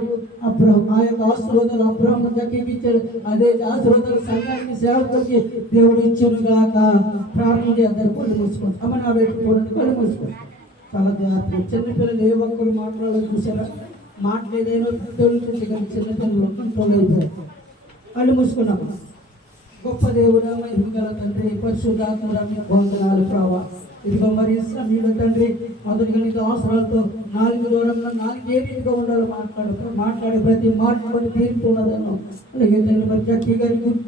అబ్రాహాము. ఆ యొక్క ఆశీర్వాదాలు అబ్రాహాము జక్కీకి ఇచ్చాడు. అదే ఆశీర్వాదాలు సంఘానికి, సేవకులకి దేవుడు ఇచ్చిన గాక. ప్రారంభం చేద్దరు కొన్ని మూసుకోండి. అమ్మ నా వైపు చూడండి, కొన్ని మూసుకోండి. చాలా జాగ్రత్త. చిన్నపిల్లలు ఏ ఒక్కరు మాట్లాడాలో చూసారా? మాట్లాడేదేనో పెద్దోళ్ళు చూసి కానీ చిన్నపిల్లలు కంట్రోల్ అయిపోయారు. వాళ్ళు మూసుకున్నాము. గొప్ప దేవుడా, మహిమగల తండ్రి, పరిశుద్ధాత్మడా, మీకు వందనాలు ప్రభా. ఇదిగో మరి సమయంలో తండ్రి మొదటిగా నీకు అవసరాలతో 4 దూరంలో 4 ఏ రీతిగా ఉండాలో మాట్లాడే ప్రతి మాట మరి తీర్పు ఉన్నదన్నాం. అలాగే తండ్రి మరి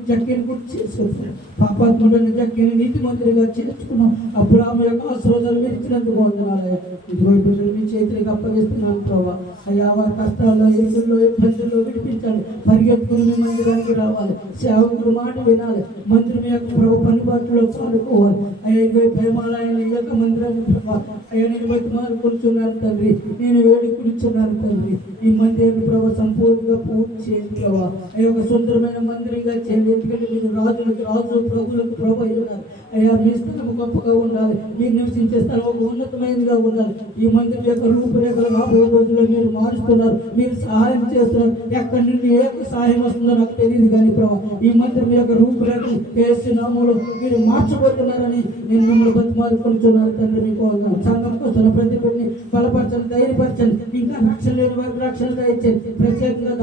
జక్కీని గుర్తు చేసుకుంటున్నాం. పాపాత్ముడని జక్కీని నీతిమంతుడిగా చేర్చుకున్నాం. అబ్రాహాము యొక్క ఆశీర్వాదాలు మీరు ఇచ్చినందుకు వందనాలయ్యా. ఇదిగో బిడ్డలు మీ చేతులకు అప్పగిస్తున్నాను ప్రభా. అయ్యా వారి కష్టాల్లో, ఇరుకుల్లో, ఇబ్బందుల్లో విడిపించాలి. పరిగెత్తుకుని మీ మందిరానికి రావాలి. సేవకుడు మాట వినాలి. మందిరం యొక్క ప్రభు పనిబాటులో పాల్గొవాలి. అయ్యా ఇదిగో ప్రేమాలయాన్ని ఈ యొక్క మందిరాన్ని ప్రభా అయ్యా నేను బతిమాలు కూర్చున్నాను తండ్రి, నేను వేడుకునిచున్నాను తండ్రి. ఈ మందిరాన్ని ప్రభా సంపూర్ణంగా పూర్తి చేయండి ప్రభా. అయ్యా ఒక సుందరమైన మందిరంగా చేయండి. ఎందుకంటే మీరు రాజులకు రాజు, ప్రభులకు ప్రభు ఉన్నారు. అయ్యా మీ స్థలం గొప్పగా ఉండాలి. మీరు నివసించే స్థలం ఒక ఉన్నతమైనదిగా ఉండాలి. ఈ మందిరం యొక్క రూపురేఖలు రాబోయే రోజుల్లో మీరు మారుస్తున్నారు, మీరు సహాయం చేస్తున్నారు. ఎక్కడి నుండి ఏ సహాయం వస్తుందో నాకు తెలియదు కానీ ప్రభా ఈ మందిరం యొక్క రూపురేఖలు యేసు నామములో మీరు మార్చబోతున్నారని నేను మిమ్మల్ని బతిమాలుకుంటున్నాను తండ్రి. మీకు సంఘం కోసం ప్రతి బిడ్డని బలపరచండి, ధైర్యపరచండి. ఇంకా రక్షణ లేని వారికి రక్షణ దయచేయండి. ప్రత్యేకంగా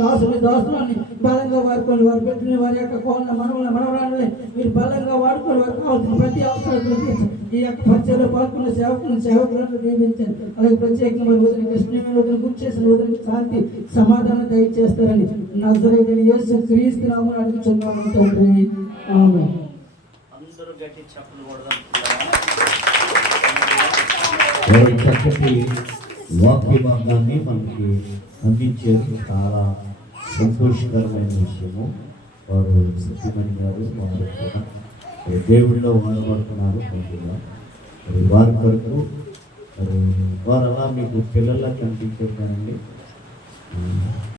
దాసులని బలంగా వాడుకోండి. వారి బిడ్డని, వారి యొక్క కోళ్ళ మనవరాలని మీరు బలంగా వాడుకొని వారికి కావాల్సిన ప్రతి అవసరం ఈ యొక్క పరిచయంలో పాల్గొన్న సేవకులను దీవించండి. అలాగే ప్రత్యేకంగా వదిలి కృష్ణ గుర్తు చేసిన వదిలి శాంతి సమాధానం దయచేస్తారని నజరేయుడైన యేసు క్రీస్తు నామమున అడుగుచున్నాము తండ్రి. ఆమేన్. అందరూ గట్టి చప్పట్లు కొడదాం. చక్కటి వాక్య భాగాన్ని మనకి అందించేది చాలా సంతోషకరమైన విషయము. వారు సత్యమణి గారు వారు కూడా దేవుడిలో వాడబడుతున్నారు. వారి కొరకు వారు అలా మీకు పిల్లల్లా కనిపించారు కానండి.